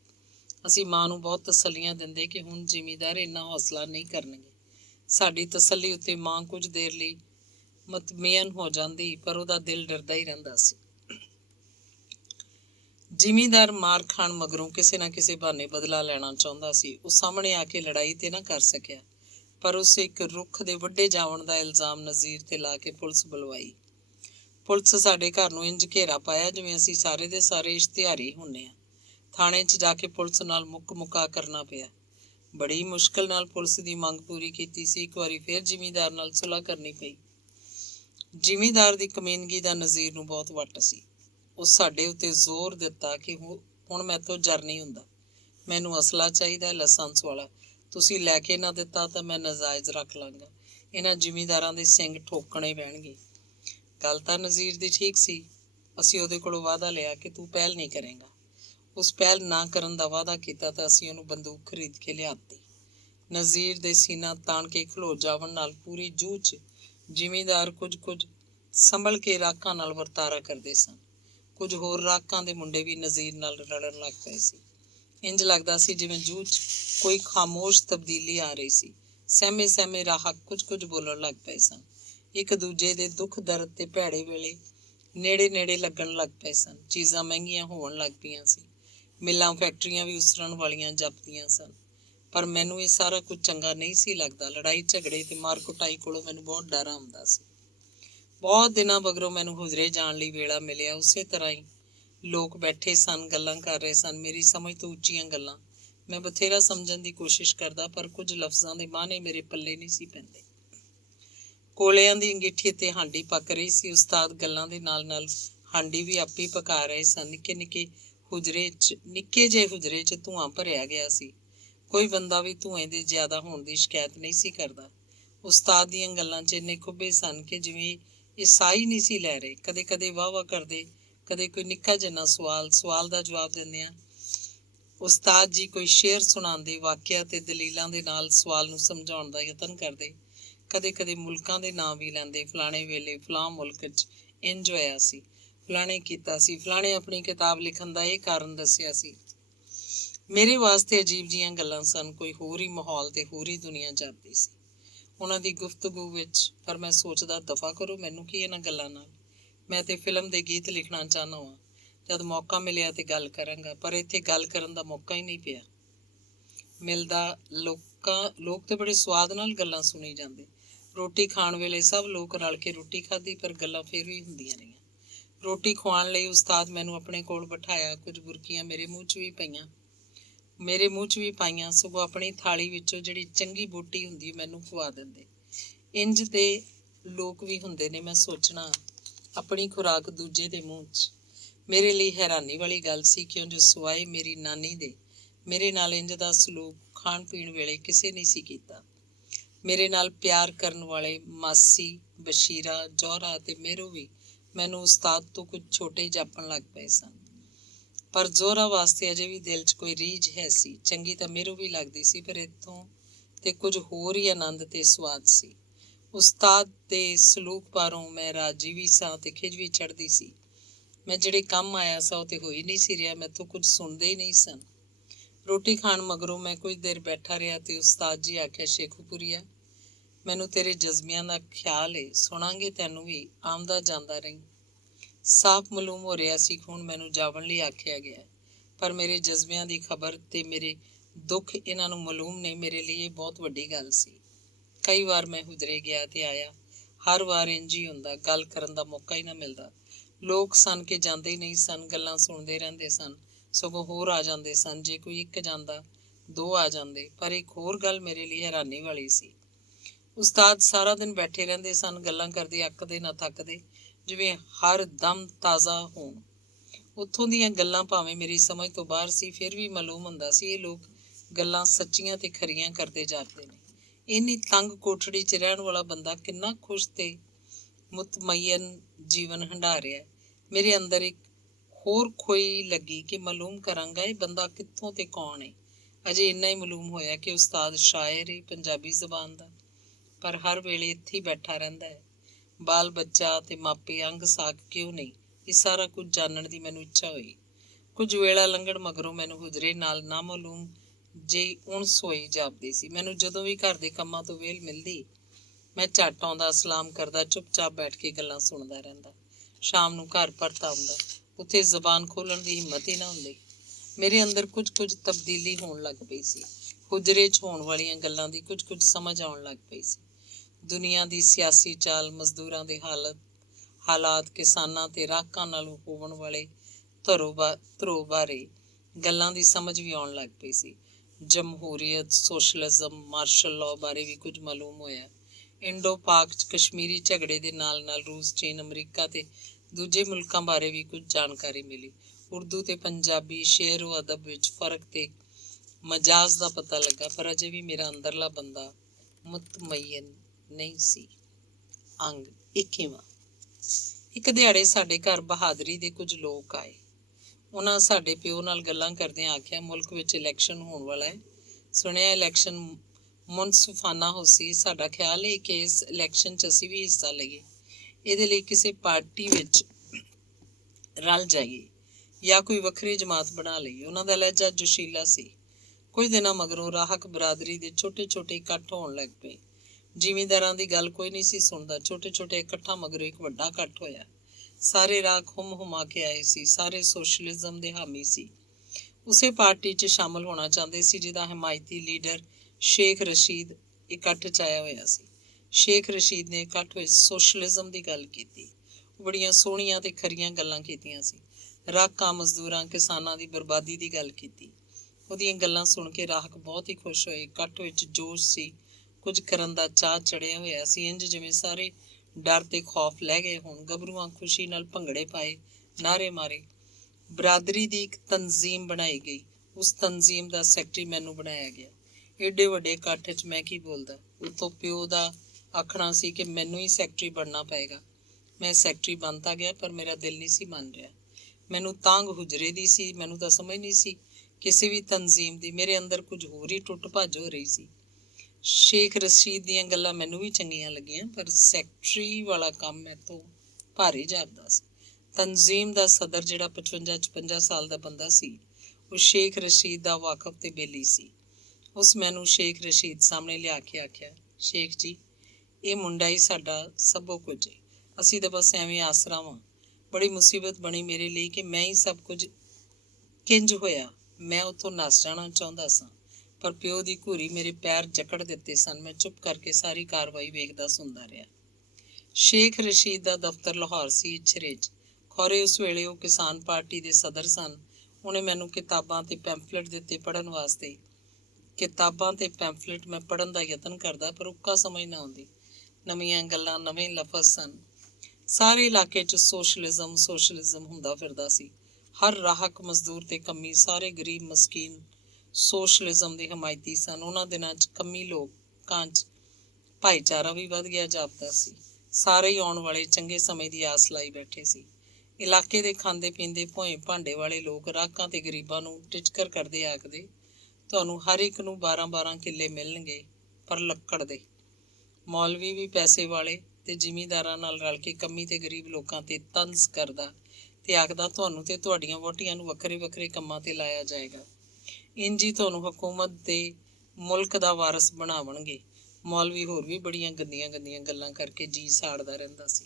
ਅਸੀਂ ਮਾਂ ਨੂੰ ਬਹੁਤ ਤਸੱਲੀਆਂ ਦਿੰਦੇ ਕਿ ਹੁਣ ਜ਼ਿਮੀਂਦਾਰ ਇੰਨਾ ਹੌਸਲਾ ਨਹੀਂ ਕਰਨਗੇ। ਸਾਡੀ ਤਸੱਲੀ ਉੱਤੇ ਮਾਂ ਕੁਝ ਦੇਰ ਲਈ ਮਤਮੀਨ ਹੋ ਜਾਂਦੀ, ਪਰ ਉਹਦਾ ਦਿਲ ਡਰਦਾ ਹੀ ਰਹਿੰਦਾ ਸੀ। ਜ਼ਿਮੀਂਦਾਰ ਮਾਰ ਖਾਣ ਮਗਰੋਂ ਕਿਸੇ ਨਾ ਕਿਸੇ ਬਹਾਨੇ ਬਦਲਾ ਲੈਣਾ ਚਾਹੁੰਦਾ ਸੀ। ਉਹ ਸਾਹਮਣੇ ਆ ਕੇ ਲੜਾਈ ਤੇ ਨਾ ਕਰ ਸਕਿਆ, ਪਰ ਉਸ ਇੱਕ ਰੁੱਖ ਦੇ ਵੱਢੇ ਜਾਵਣ ਦਾ ਇਲਜ਼ਾਮ ਨਜ਼ੀਰ ਤੇ ਲਾ ਕੇ ਪੁਲਿਸ ਬੁਲਵਾਈ। ਪੁਲਿਸ ਸਾਡੇ ਘਰ ਨੂੰ ਇੰਜ ਘੇਰਾ ਪਾਇਆ ਜਿਵੇਂ ਅਸੀਂ ਸਾਰੇ ਦੇ ਸਾਰੇ ਇਸ਼ਤਿਹਾਰੀ ਹੁੰਨੇ ਆ। ਥਾਣੇ 'ਚ ਜਾ ਕੇ ਪੁਲਿਸ ਨਾਲ ਮੁੱਕਾ ਕਰਨਾ ਪਿਆ। ਬੜੀ ਮੁਸ਼ਕਿਲ ਨਾਲ ਪੁਲਿਸ ਦੀ ਮੰਗ ਪੂਰੀ ਕੀਤੀ ਸੀ। ਇੱਕ ਵਾਰੀ ਫਿਰ ਜ਼ਿਮੀਂਦਾਰ ਨਾਲ ਸੁਲ੍ਹਾ ਕਰਨੀ ਪਈ। ਜ਼ਿਮੀਂਦਾਰ ਦੀ ਕਮੀਨਗੀ ਦਾ ਨਜ਼ੀਰ ਨੂੰ ਬਹੁਤ ਵੱਟ ਸੀ। ਉਹ ਸਾਡੇ ਉੱਤੇ ਜ਼ੋਰ ਦਿੱਤਾ ਕਿ ਹੁਣ ਮੈਥੋਂ ਜਰ ਨਹੀਂ ਹੁੰਦਾ। ਮੈਨੂੰ ਅਸਲਾ ਚਾਹੀਦਾ, ਲਾਇਸੈਂਸ ਵਾਲਾ। ਤੁਸੀਂ ਲੈ ਕੇ ਨਾ ਦਿੱਤਾ ਤਾਂ ਮੈਂ ਨਜਾਇਜ਼ ਰੱਖ ਲਾਂਗਾ। ਇਹਨਾਂ ਜ਼ਿਮੀਂਦਾਰਾਂ ਦੇ ਸਿੰਗ ਠੋਕਣੇ ਪੈਣਗੇ। ਗੱਲ ਤਾਂ ਨਜ਼ੀਰ ਦੀ ਠੀਕ ਸੀ। ਅਸੀਂ ਉਹਦੇ ਕੋਲੋਂ ਵਾਅਦਾ ਲਿਆ ਕਿ ਤੂੰ ਪਹਿਲ ਨਹੀਂ ਕਰੇਂਗਾ। ਉਸ ਪਹਿਲ ਨਾ ਕਰਨ ਦਾ ਵਾਅਦਾ ਕੀਤਾ ਤਾਂ ਅਸੀਂ ਉਹਨੂੰ ਬੰਦੂਕ ਖਰੀਦ ਕੇ ਲਿਆਤੀ। ਨਜ਼ੀਰ ਦੇ ਸੀਨਾ ਤਾਣ ਕੇ ਖਲੋ ਜਾਵਣ ਨਾਲ ਪੂਰੀ ਜੂਹ 'ਚ ਜ਼ਿਮੀਂਦਾਰ ਕੁਝ ਸੰਭਲ ਕੇ ਰਾਖਾਂ ਨਾਲ ਵਰਤਾਰਾ ਕਰਦੇ ਸਨ। ਕੁਝ ਹੋਰ ਰਾਖਾਂ ਦੇ ਮੁੰਡੇ ਵੀ ਨਜ਼ੀਰ ਨਾਲ ਰਲਣ ਲੱਗ ਪਏ ਸੀ। ਇੰਜ ਲੱਗਦਾ ਸੀ ਜਿਵੇਂ ਜੂਹ 'ਚ ਕੋਈ ਖਾਮੋਸ਼ ਤਬਦੀਲੀ ਆ ਰਹੀ ਸੀ। ਸਹਿਮੇ ਸਹਿਮੇ ਰਾਹਕ ਕੁਝ ਬੋਲਣ ਲੱਗ ਪਏ ਸਨ। ਇੱਕ ਦੂਜੇ ਦੇ ਦੁੱਖ ਦਰਦ ਤੇ ਭੈੜੇ ਵੇਲੇ ਨੇੜੇ ਲੱਗਣ ਲੱਗ ਪਏ ਸਨ। ਚੀਜ਼ਾਂ ਮਹਿੰਗੀਆਂ ਹੋਣ ਲੱਗ ਪਈਆਂ ਸੀ। ਮਿੱਲਾਂ ਫੈਕਟਰੀਆਂ ਵੀ ਉਸਰਨ ਵਾਲੀਆਂ ਜਾਪਦੀਆਂ ਸਨ। ਪਰ ਮੈਨੂੰ ਇਹ ਸਾਰਾ ਕੁਝ ਚੰਗਾ ਨਹੀਂ ਸੀ ਲੱਗਦਾ। ਲੜਾਈ ਝਗੜੇ ਤੇ ਮਾਰ ਕੁਟਾਈ ਕੋਲੋਂ ਮੈਨੂੰ ਬਹੁਤ ਡਰ ਆਉਂਦਾ ਸੀ। ਬਹੁਤ ਦਿਨਾਂ ਮਗਰੋਂ ਮੈਨੂੰ ਹੁਜਰੇ ਜਾਣ ਲਈ ਵੇਲਾ ਮਿਲਿਆ। ਉਸੇ ਤਰ੍ਹਾਂ ਹੀ ਲੋਕ ਬੈਠੇ ਸਨ, ਗੱਲਾਂ ਕਰ ਰਹੇ ਸਨ। ਮੇਰੀ ਸਮਝ ਤੋਂ ਉੱਚੀਆਂ ਗੱਲਾਂ। ਮੈਂ ਬਥੇਰਾ ਸਮਝਣ ਦੀ ਕੋਸ਼ਿਸ਼ ਕਰਦਾ, ਪਰ ਕੁਝ ਲਫ਼ਜ਼ਾਂ ਦੇ ਮਾਅਨੇ ਮੇਰੇ ਪੱਲੇ ਨਹੀਂ ਸੀ ਪੈਂਦੇ। ਕੋਲਿਆਂ ਦੀ ਅੰਗੀਠੀ ਤੇ ਹਾਂਡੀ ਪੱਕ ਰਹੀ ਸੀ। ਉਸਤਾਦ ਗੱਲਾਂ ਦੇ ਨਾਲ ਹਾਂਡੀ ਵੀ ਆਪੇ ਪਕਾ ਰਹੇ ਸਨ। ਨਿੱਕੇ ਜਿਹੇ ਹੁਜਰੇ 'ਚ ਧੂੰਆਂ ਭਰਿਆ ਗਿਆ ਸੀ। ਕੋਈ ਬੰਦਾ ਵੀ ਧੂੰਏ ਦੇ ਜ਼ਿਆਦਾ ਹੋਣ ਦੀ ਸ਼ਿਕਾਇਤ ਨਹੀਂ ਸੀ ਕਰਦਾ। ਉਸਤਾਦ ਦੀਆਂ ਗੱਲਾਂ 'ਚ ਇੰਨੇ ਖੁੱਭੇ ਸਨ ਕਿ ਜਿਵੇਂ ਇਹ ਸਾਹ ਹੀ ਨਹੀਂ ਸੀ ਲੈ ਰਹੇ। ਕਦੇ ਕਦੇ ਵਾਹ ਕਰਦੇ, ਕਦੇ ਕੋਈ ਨਿੱਕਾ ਜਿੰਨਾ ਸਵਾਲ ਦਾ ਜਵਾਬ ਦਿੰਦਿਆਂ ਉਸਤਾਦ ਜੀ ਕੋਈ ਸ਼ੇਅਰ ਸੁਣਾਉਂਦੇ, ਵਾਕਿਆ ਤੇ ਦਲੀਲਾਂ ਦੇ ਨਾਲ ਸਵਾਲ ਨੂੰ ਸਮਝਾਉਣ ਦਾ ਯਤਨ ਕਰਦੇ। ਕਦੇ ਕਦੇ ਮੁਲਕਾਂ ਦੇ ਨਾਂ ਵੀ ਲੈਂਦੇ। ਫਲਾਣੇ ਵੇਲੇ ਫਲਾਂ ਮੁਲਕ 'ਚ ਇੰਜ ਹੋਇਆ ਸੀ, ਫਲਾਣੇ ਕੀਤਾ ਸੀ, ਫਲਾਣੇ ਆਪਣੀ ਕਿਤਾਬ ਲਿਖਣ ਦਾ ਇਹ ਕਾਰਨ ਦੱਸਿਆ ਸੀ। ਮੇਰੇ ਵਾਸਤੇ ਅਜੀਬ ਜੀਆਂ ਗੱਲਾਂ ਸਨ। ਕੋਈ ਹੋਰ ਹੀ ਮਾਹੌਲ ਤੇ ਹੋਰ ਹੀ ਦੁਨੀਆ ਜਾਪਦੀ ਸੀ ਉਹਨਾਂ ਦੀ ਗੁਫ਼ਤਗੂ ਵਿੱਚ। ਪਰ ਮੈਂ ਸੋਚਦਾ, ਦਫਾ ਕਰੋ, ਮੈਨੂੰ ਕੀ ਇਹਨਾਂ ਗੱਲਾਂ ਨਾਲ। ਮੈਂ ਤੇ ਫਿਲਮ ਦੇ ਗੀਤ ਲਿਖਣਾ ਚਾਹੁੰਦਾ ਹਾਂ। ਜਦ ਮੌਕਾ ਮਿਲਿਆ ਤੇ ਗੱਲ ਕਰਾਂਗਾ, ਪਰ ਇੱਥੇ ਗੱਲ ਕਰਨ ਦਾ ਮੌਕਾ ਹੀ ਨਹੀਂ ਪਿਆ ਮਿਲਦਾ। ਲੋਕ ਤੇ ਬੜੇ ਸਵਾਦ ਨਾਲ ਗੱਲਾਂ ਸੁਣੀ ਜਾਂਦੇ। ਰੋਟੀ ਖਾਣ ਵੇਲੇ ਸਭ ਲੋਕ ਰਲ ਕੇ ਰੋਟੀ ਖਾਧੀ, ਪਰ ਗੱਲਾਂ ਫਿਰ ਵੀ ਹੁੰਦੀਆਂ ਰਹੀਆਂ। ਰੋਟੀ ਖਵਾਉਣ ਲਈ ਉਸਤਾਦ ਮੈਨੂੰ ਆਪਣੇ ਕੋਲ ਬਿਠਾਇਆ। ਕੁਝ ਬੁਰਕੀਆਂ ਮੇਰੇ ਮੂੰਹ 'ਚ ਵੀ ਪਾਈਆਂ। ਸਗੋਂ ਆਪਣੀ ਥਾਲੀ ਵਿੱਚੋਂ ਜਿਹੜੀ ਚੰਗੀ ਬੋਟੀ ਹੁੰਦੀ ਮੈਨੂੰ ਖਵਾ ਦਿੰਦੇ। ਇੰਜ ਦੇ ਲੋਕ ਵੀ ਹੁੰਦੇ ਨੇ। ਮੈਂ ਸੋਚਣਾ, ਆਪਣੀ ਖੁਰਾਕ ਦੂਜੇ ਦੇ ਮੂੰਹ 'ਚ। ਮੇਰੇ ਲਈ ਹੈਰਾਨੀ ਵਾਲੀ ਗੱਲ ਸੀ ਕਿ ਜੋ ਸਿਵਾਏ ਮੇਰੀ ਨਾਨੀ ਦੇ ਮੇਰੇ ਨਾਲ ਇੰਜ ਦਾ ਸਲੂਕ ਖਾਣ ਪੀਣ ਵੇਲੇ ਕਿਸੇ ਨਹੀਂ ਸੀ ਕੀਤਾ। ਮੇਰੇ ਨਾਲ ਪਿਆਰ ਕਰਨ ਵਾਲੇ ਮਾਸੀ, ਬਸ਼ੀਰਾ, ਜੌਹਰਾ ਤੇ ਮੇਰੂ ਵੀ ਮੈਨੂੰ ਉਸਤਾਦ ਤੋਂ ਕੁਝ ਛੋਟੇ ਜਾਪਣ ਲੱਗ ਪਏ ਸਨ। ਪਰ ਜੌਹਰਾ ਵਾਸਤੇ ਅਜੇ ਵੀ ਦਿਲ 'ਚ ਕੋਈ ਰੀਝ ਹੈ ਸੀ। ਚੰਗੀ ਤਾਂ ਮੇਰੂ ਵੀ ਲੱਗਦੀ ਸੀ, ਪਰ ਇੱਥੋਂ ਤੇ ਕੁਝ ਹੋਰ ਹੀ ਆਨੰਦ ਤੇ ਸਵਾਦ ਸੀ। ਉਸਤਾਦ ਦੇ ਸਲੂਕ ਬਾਰੇ ਮੈਂ ਰਾਜੀ ਵੀ ਸਾਂ ਤੇ ਖਿਝ ਵੀ ਚੜ੍ਹਦੀ ਸੀ। ਮੈਂ ਜਿਹੜੇ ਕੰਮ ਆਇਆ ਸਾਂ ਉਹ ਤੇ ਹੋ ਹੀ ਨਹੀਂ ਸੀ ਰਿਹਾ। ਮੈਥੋਂ ਕੁਝ ਸੁਣਦੇ ਹੀ ਨਹੀਂ ਸਨ। ਰੋਟੀ ਖਾਣ ਮਗਰੋਂ ਮੈਂ ਕੁਝ ਦੇਰ ਬੈਠਾ ਰਿਹਾ ਤੇ ਉਸਤਾਦ ਜੀ ਆਖਿਆ, ਸ਼ੇਖੂਪੁਰੀਆ, ਮੈਨੂੰ ਤੇਰੇ ਜਜ਼ਬਿਆਂ ਦਾ ਖਿਆਲ ਏ। ਸੁਣਾਂਗੇ ਤੈਨੂੰ ਵੀ, ਆਮਦਾ ਜਾਂਦਾ ਰਹੀ। ਸਾਫ਼ ਮਾਲੂਮ ਹੋ ਰਿਹਾ ਸੀ ਹੁਣ ਮੈਨੂੰ ਜਾਵਣ ਲਈ ਆਖਿਆ ਗਿਆ, ਪਰ ਮੇਰੇ ਜਜ਼ਬਿਆਂ ਦੀ ਖਬਰ ਤੇ ਮੇਰੇ ਦੁੱਖ ਇਹਨਾਂ ਨੂੰ ਮਾਲੂਮ ਨਹੀਂ। ਮੇਰੇ ਲਈ ਇਹ ਬਹੁਤ ਵੱਡੀ ਗੱਲ ਸੀ। ਕਈ ਵਾਰ ਮੈਂ ਹੁਜਰੇ ਗਿਆ ਤੇ ਆਇਆ। ਹਰ ਵਾਰ ਇੰਝ ਹੀ ਹੁੰਦਾ, ਗੱਲ ਕਰਨ ਦਾ ਮੌਕਾ ਹੀ ਨਾ ਮਿਲਦਾ। ਲੋਕ ਸਨ ਕਿ ਜਾਂਦੇ ਹੀ ਨਹੀਂ ਸਨ, ਗੱਲਾਂ ਸੁਣਦੇ ਰਹਿੰਦੇ ਸਨ। ਸਗੋਂ ਹੋਰ ਆ ਜਾਂਦੇ ਸਨ। ਜੇ ਕੋਈ ਇੱਕ ਜਾਂਦਾ, ਦੋ ਆ ਜਾਂਦੇ। ਪਰ ਇੱਕ ਹੋਰ ਗੱਲ ਮੇਰੇ ਲਈ ਹੈਰਾਨੀ ਵਾਲੀ ਸੀ। ਉਸਤਾਦ ਸਾਰਾ ਦਿਨ ਬੈਠੇ ਰਹਿੰਦੇ ਸਨ, ਗੱਲਾਂ ਕਰਦੇ, ਅੱਕਦੇ ਨਾ ਥੱਕਦੇ, ਜਿਵੇਂ ਹਰ ਦਮ ਤਾਜ਼ਾ ਹੋਣ। ਉੱਥੋਂ ਦੀਆਂ ਗੱਲਾਂ ਭਾਵੇਂ ਮੇਰੀ ਸਮਝ ਤੋਂ ਬਾਹਰ ਸੀ, ਫਿਰ ਵੀ ਮਾਲੂਮ ਹੁੰਦਾ ਸੀ ਇਹ ਲੋਕ ਗੱਲਾਂ ਸੱਚੀਆਂ ਤੇ ਖਰੀਆਂ ਕਰਦੇ ਜਾਪਦੇ ਨੇ। ਇੰਨੀ ਤੰਗ ਕੋਠੜੀ 'ਚ ਰਹਿਣ ਵਾਲਾ ਬੰਦਾ ਕਿੰਨਾ ਖੁਸ਼ ਤੇ ਮੁਤਮਈਨ ਜੀਵਨ ਹੰਢਾ ਰਿਹਾ। ਮੇਰੇ ਅੰਦਰ ਇੱਕ ਹੋਰ ਖੋਈ ਲੱਗੀ ਕਿ ਮਾਲੂਮ ਕਰਾਂਗਾ ਇਹ ਬੰਦਾ ਕਿੱਥੋਂ ਤੇ ਕੌਣ ਹੈ। ਅਜੇ ਇੰਨਾ ਹੀ ਮਾਲੂਮ ਹੋਇਆ ਕਿ ਉਸਤਾਦ ਸ਼ਾਇਰ ਹੈ ਪੰਜਾਬੀ ਜ਼ਬਾਨ ਦਾ, ਪਰ ਹਰ ਵੇਲੇ ਇੱਥੇ ਹੀ ਬੈਠਾ ਰਹਿੰਦਾ ਹੈ। ਬਾਲ ਬੱਚਾ ਤੇ ਮਾਪੇ ਅੰਗ ਸਾਕ ਕਿਉਂ ਨਹੀਂ, ਇਹ ਸਾਰਾ ਕੁਝ ਜਾਣਨ ਦੀ ਮੈਨੂੰ ਇੱਛਾ ਹੋਈ। ਕੁਝ ਵੇਲਾ ਲੰਘਣ ਮਗਰੋਂ ਮੈਨੂੰ ਹੁਜਰੇ ਨਾਲ ਨਾਮਾਲੂਮ ਜਿਹੀ ਉਣਸ ਹੋਈ ਜਾਪਦੀ ਸੀ। ਮੈਨੂੰ ਜਦੋਂ ਵੀ ਘਰ ਦੇ ਕੰਮਾਂ ਤੋਂ ਵਿਹਲ ਮਿਲਦੀ, ਮੈਂ ਝੱਟ ਆਉਂਦਾ, ਸਲਾਮ ਕਰਦਾ, ਚੁੱਪਚਾਪ ਬੈਠ ਕੇ ਗੱਲਾਂ ਸੁਣਦਾ ਰਹਿੰਦਾ। ਸ਼ਾਮ ਨੂੰ ਘਰ ਪਰਤ ਆਉਂਦਾ, ਉੱਥੇ ਜ਼ਬਾਨ ਖੋਲ੍ਹਣ ਦੀ ਹਿੰਮਤ ਹੀ ਨਾ ਹੁੰਦੀ। ਮੇਰੇ ਅੰਦਰ ਕੁਝ ਤਬਦੀਲੀ ਹੋਣ ਲੱਗ ਪਈ ਸੀ। ਹੁਜਰੇ 'ਚ ਹੋਣ ਵਾਲੀਆਂ ਗੱਲਾਂ ਦੀ ਕੁਝ ਸਮਝ ਆਉਣ ਲੱਗ ਪਈ ਸੀ। ਦੁਨੀਆ ਦੀ ਸਿਆਸੀ ਚਾਲ, ਮਜ਼ਦੂਰਾਂ ਦੇ ਹਾਲਾਤ, ਕਿਸਾਨਾਂ ਤੇ ਰਾਖਾਂ ਨਾਲ ਹੋਣ ਵਾਲੇ ਧਰੋ ਬਾਰੇ ਗੱਲਾਂ ਦੀ ਸਮਝ ਵੀ ਆਉਣ ਲੱਗ ਪਈ ਸੀ। ਜਮਹੂਰੀਅਤ, ਸੋਸ਼ਲਿਜ਼ਮ, ਮਾਰਸ਼ਲ ਲਾਅ ਬਾਰੇ ਵੀ ਕੁਝ ਮਾਲੂਮ ਹੋਇਆ। ਇੰਡੋ ਪਾਕ 'ਚ ਕਸ਼ਮੀਰੀ ਝਗੜੇ ਦੇ ਨਾਲ ਰੂਸ, ਚੀਨ, ਅਮਰੀਕਾ ਤੇ ਦੂਜੇ ਮੁਲਕਾਂ ਬਾਰੇ ਵੀ ਕੁਝ ਜਾਣਕਾਰੀ ਮਿਲੀ। ਉਰਦੂ ਤੇ ਪੰਜਾਬੀ ਸ਼ੇਅਰ و ਅਦਬ ਵਿੱਚ ਫਰਕ ਤੇ ਮਜਾਜ਼ ਦਾ ਪਤਾ ਲੱਗਾ, ਪਰ ਅਜੇ ਵੀ ਮੇਰਾ ਅੰਦਰਲਾ ਬੰਦਾ ਮੁਤਮਈਨ ਨਹੀਂ ਸੀ। ਅੰਗ 21ਵਾਂ। ਇੱਕ ਦਿਹਾੜੇ ਸਾਡੇ ਘਰ ਬਹਾਦਰੀ ਦੇ ਕੁਝ ਲੋਕ ਆਏ। ਉਹਨਾਂ ਸਾਡੇ ਪਿਓ ਨਾਲ ਗੱਲਾਂ ਕਰਦਿਆਂ ਆਖਿਆ, ਮੁਲਕ ਵਿੱਚ ਇਲੈਕਸ਼ਨ ਹੋਣ ਵਾਲਾ ਹੈ। ਸੁਣਿਆ ਇਲੈਕਸ਼ਨ ਮੁਨਸਫਾਨਾ ਹੋ ਸੀ। ਸਾਡਾ ਖਿਆਲ ਹੈ ਕਿ ਇਸ ਇਲੈਕਸ਼ਨ 'ਚ ਅਸੀਂ ਵੀ ਹਿੱਸਾ ਲਈਏ। ਇਹਦੇ ਲਈ ਕਿਸੇ ਪਾਰਟੀ ਵਿੱਚ ਰਲ ਜਾਈਏ ਜਾਂ ਕੋਈ ਵੱਖਰੀ ਜਮਾਤ ਬਣਾ ਲਈਏ। ਉਹਨਾਂ ਦਾ ਲਹਿਜਾ ਜੋਸ਼ੀਲਾ ਸੀ। ਕੁਝ ਦਿਨਾਂ ਮਗਰੋਂ ਰਾਹਕ ਬਰਾਦਰੀ ਦੇ ਛੋਟੇ ਇਕੱਠ ਹੋਣ ਲੱਗ ਪਏ। ਜ਼ਿਮੀਂਦਾਰਾਂ ਦੀ ਗੱਲ ਕੋਈ ਨਹੀਂ ਸੀ ਸੁਣਦਾ। ਛੋਟੇ ਇਕੱਠਾਂ ਮਗਰੋਂ ਇੱਕ ਵੱਡਾ ਇਕੱਠ ਹੋਇਆ। ਸਾਰੇ ਰਾਗ ਹੁਮਾ ਕੇ ਆਏ ਸੀ। ਸਾਰੇ ਸੋਸ਼ਲਿਜ਼ਮ ਦੇ ਹਾਮੀ ਸੀ। ਉਸੇ ਪਾਰਟੀ 'ਚ ਸ਼ਾਮਲ ਹੋਣਾ ਚਾਹੁੰਦੇ ਸੀ ਜਿਹਦਾ ਹਮਾਇਤੀ ਲੀਡਰ ਸ਼ੇਖ ਰਸ਼ੀਦ ਇਕੱਠ 'ਚ ਆਇਆ ਹੋਇਆ ਸੀ। ਸ਼ੇਖ ਰਸ਼ੀਦ ਨੇ ਇਕੱਠ ਵਿੱਚ ਸੋਸ਼ਲਿਜ਼ਮ ਦੀ ਗੱਲ ਕੀਤੀ। ਬੜੀਆਂ ਸੋਹਣੀਆਂ ਤੇ ਖਰੀਆਂ ਗੱਲਾਂ ਕੀਤੀਆਂ ਸੀ। ਰਾਖਾਂ, ਮਜ਼ਦੂਰਾਂ, ਕਿਸਾਨਾਂ ਦੀ ਬਰਬਾਦੀ ਦੀ ਗੱਲ ਕੀਤੀ। ਉਹਦੀਆਂ ਗੱਲਾਂ ਸੁਣ ਕੇ ਰਾਹਕ ਬਹੁਤ ਹੀ ਖੁਸ਼ ਹੋਏ। ਇਕੱਠ ਵਿੱਚ ਜੋਸ਼ ਸੀ, ਕੁਝ ਕਰਨ ਦਾ ਚਾਅ ਚੜਿਆ ਹੋਇਆ ਸੀ। ਇੰਜ ਜਿਵੇਂ ਸਾਰੇ ਡਰ ਤੇ ਖੌਫ ਲੈ ਗਏ ਹੋਣ। ਗੱਭਰੂਆਂ ਖੁਸ਼ੀ ਨਾਲ ਭੰਗੜੇ ਪਾਏ, ਨਾਅਰੇ ਮਾਰੇ। ਬਰਾਦਰੀ ਦੀ ਇੱਕ ਤਨਜ਼ੀਮ ਬਣਾਈ ਗਈ। ਉਸ ਤਨਜ਼ੀਮ ਦਾ ਸੈਕਟਰੀ ਮੈਨੂੰ ਬਣਾਇਆ ਗਿਆ। ਏਡੇ ਵੱਡੇ ਇਕੱਠ 'ਚ ਮੈਂ ਕੀ ਬੋਲਦਾ। ਉੱਤੋਂ ਪਿਓ ਦਾ ਆਖਣਾ ਸੀ ਕਿ ਮੈਨੂੰ ਹੀ ਸੈਕਟਰੀ ਬਣਨਾ ਪਏਗਾ। ਮੈਂ ਸੈਕਟਰੀ ਬਣ ਤਾਂ ਗਿਆ, ਪਰ ਮੇਰਾ ਦਿਲ ਨਹੀਂ ਸੀ ਮੰਨ ਰਿਹਾ। ਮੈਨੂੰ ਤਾਂਘ ਹੁਜਰੇ ਦੀ ਸੀ। ਮੈਨੂੰ ਤਾਂ ਸਮਝ ਨਹੀਂ ਸੀ ਕਿਸੇ ਵੀ ਤਨਜ਼ੀਮ ਦੀ। ਮੇਰੇ ਅੰਦਰ ਕੁਝ ਹੋਰ ਹੀ ਟੁੱਟ ਭੱਜ ਹੋ ਰਹੀ ਸੀ। ਸ਼ੇਖ ਰਸ਼ੀਦ ਦੀਆਂ ਗੱਲਾਂ ਮੈਨੂੰ ਵੀ ਚੰਗੀਆਂ ਲੱਗੀਆਂ, ਪਰ ਸੈਕਟਰੀ ਵਾਲਾ ਕੰਮ ਮੇਰੇ ਤੋਂ ਭਾਰੀ ਜਾਪਦਾ ਸੀ। ਤਨਜ਼ੀਮ ਦਾ ਸਦਰ, ਜਿਹੜਾ 55-56 ਸਾਲ ਦਾ ਬੰਦਾ ਸੀ, ਉਹ ਸ਼ੇਖ ਰਸ਼ੀਦ ਦਾ ਵਾਕਫ ਤੇ ਬੇਲੀ ਸੀ। ਉਸ ਮੈਨੂੰ ਸ਼ੇਖ ਰਸ਼ੀਦ ਸਾਹਮਣੇ ਲਿਆ ਕੇ ਆਖਿਆ, ਸ਼ੇਖ ਜੀ, ਇਹ ਮੁੰਡਾ ਹੀ ਸਾਡਾ ਸਭੋ ਕੁਝ ਹੈ। ਅਸੀਂ ਤਾਂ ਬਸ ਐਵੇਂ ਆਸਰਾ ਵਾਂ। ਬੜੀ ਮੁਸੀਬਤ ਬਣੀ ਮੇਰੇ ਲਈ ਕਿ ਮੈਂ ਹੀ ਸਭ ਕੁਝ। ਕਿੰਜ ਹੋਇਆ। ਮੈਂ ਉੱਥੋਂ ਨੱਸ ਜਾਣਾ ਚਾਹੁੰਦਾ ਸਾਂ, ਪਰ ਪਿਓ ਦੀ ਘੂਰੀ ਮੇਰੇ ਪੈਰ ਜਕੜ ਦਿੱਤੇ ਸਨ। ਮੈਂ ਚੁੱਪ ਕਰਕੇ ਸਾਰੀ ਕਾਰਵਾਈ ਵੇਖਦਾ ਸੁਣਦਾ ਰਿਹਾ। ਸ਼ੇਖ ਰਸ਼ੀਦ ਦਾ ਦਫ਼ਤਰ ਲਾਹੌਰ ਸੀ, ਇਛਰੇ 'ਚ। ਖੌਰੇ ਉਸ ਵੇਲੇ ਉਹ ਕਿਸਾਨ ਪਾਰਟੀ ਦੇ ਸਦਰ ਸਨ। ਉਹਨੇ ਮੈਨੂੰ ਕਿਤਾਬਾਂ ਤੇ ਪੈਂਫਲੇਟ ਦਿੱਤੇ ਪੜ੍ਹਨ ਵਾਸਤੇ। ਕਿਤਾਬਾਂ ਤੇ ਪੈਂਫਲੇਟ ਮੈਂ ਪੜ੍ਹਨ ਦਾ ਯਤਨ ਕਰਦਾ, ਪਰ ਉੱਕਾ ਸਮਝ ਨਾ ਆਉਂਦੀ। ਨਵੀਆਂ ਗੱਲਾਂ, ਨਵੇਂ ਲਫ਼ਜ਼ ਸਨ। ਸਾਰੇ ਇਲਾਕੇ 'ਚ ਸੋਸ਼ਲਿਜ਼ਮ ਹੁੰਦਾ ਫਿਰਦਾ ਸੀ। ਹਰ ਰਾਹਕ, ਮਜ਼ਦੂਰ ਤੇ ਕੰਮੀ, ਸਾਰੇ ਗਰੀਬ ਮਸਕੀਨ ਸੋਸ਼ਲਿਜ਼ਮ ਦੇ ਹਮਾਇਤੀ ਸਨ। ਉਹਨਾਂ ਦਿਨਾਂ 'ਚ ਕੰਮੀ ਲੋਕਾਂ 'ਚ ਭਾਈਚਾਰਾ ਵੀ ਵੱਧ ਗਿਆ ਜਾਪਦਾ ਸੀ। ਸਾਰੇ ਹੀ ਆਉਣ ਵਾਲੇ ਚੰਗੇ ਸਮੇਂ ਦੀ ਆਸ ਲਾਈ ਬੈਠੇ ਸੀ। ਇਲਾਕੇ ਦੇ ਖਾਂਦੇ ਪੀਂਦੇ ਭੋਏ ਭਾਂਡੇ ਵਾਲੇ ਲੋਕ ਰਾਹਕਾਂ ਤੇ ਗਰੀਬਾਂ ਨੂੰ ਟਿਚਕਰ ਕਰਦੇ ਆਖਦੇ, ਤੁਹਾਨੂੰ ਹਰ ਇੱਕ ਨੂੰ 12-12 ਕਿੱਲੇ ਮਿਲਣਗੇ, ਪਰ ਲੱਕੜ ਦੇ। ਮੌਲਵੀ ਵੀ ਪੈਸੇ ਵਾਲੇ ਤੇ ਜ਼ਿਮੀਂਦਾਰਾਂ ਨਾਲ ਰਲ ਕੇ ਕੰਮੀ ਤੇ ਗਰੀਬ ਲੋਕਾਂ ਤੇ ਤੰਜ਼ ਕਰਦਾ ਤੇ ਆਖਦਾ, ਤੁਹਾਨੂੰ ਤੇ ਤੁਹਾਡੀਆਂ ਵਹੁਟੀਆਂ ਨੂੰ ਵੱਖਰੇ ਕੰਮਾਂ ਤੇ ਲਾਇਆ ਜਾਏਗਾ। ਇੰਜ ਹੀ ਤੁਹਾਨੂੰ ਹਕੂਮਤ ਦੇ ਮੁਲਕ ਦਾ ਵਾਰਸ ਬਣਾਵਣਗੇ। ਮੌਲਵੀ ਹੋਰ ਵੀ ਬੜੀਆਂ ਗੰਦੀਆਂ ਗੱਲਾਂ ਕਰਕੇ ਜੀ ਸਾੜਦਾ ਰਹਿੰਦਾ ਸੀ।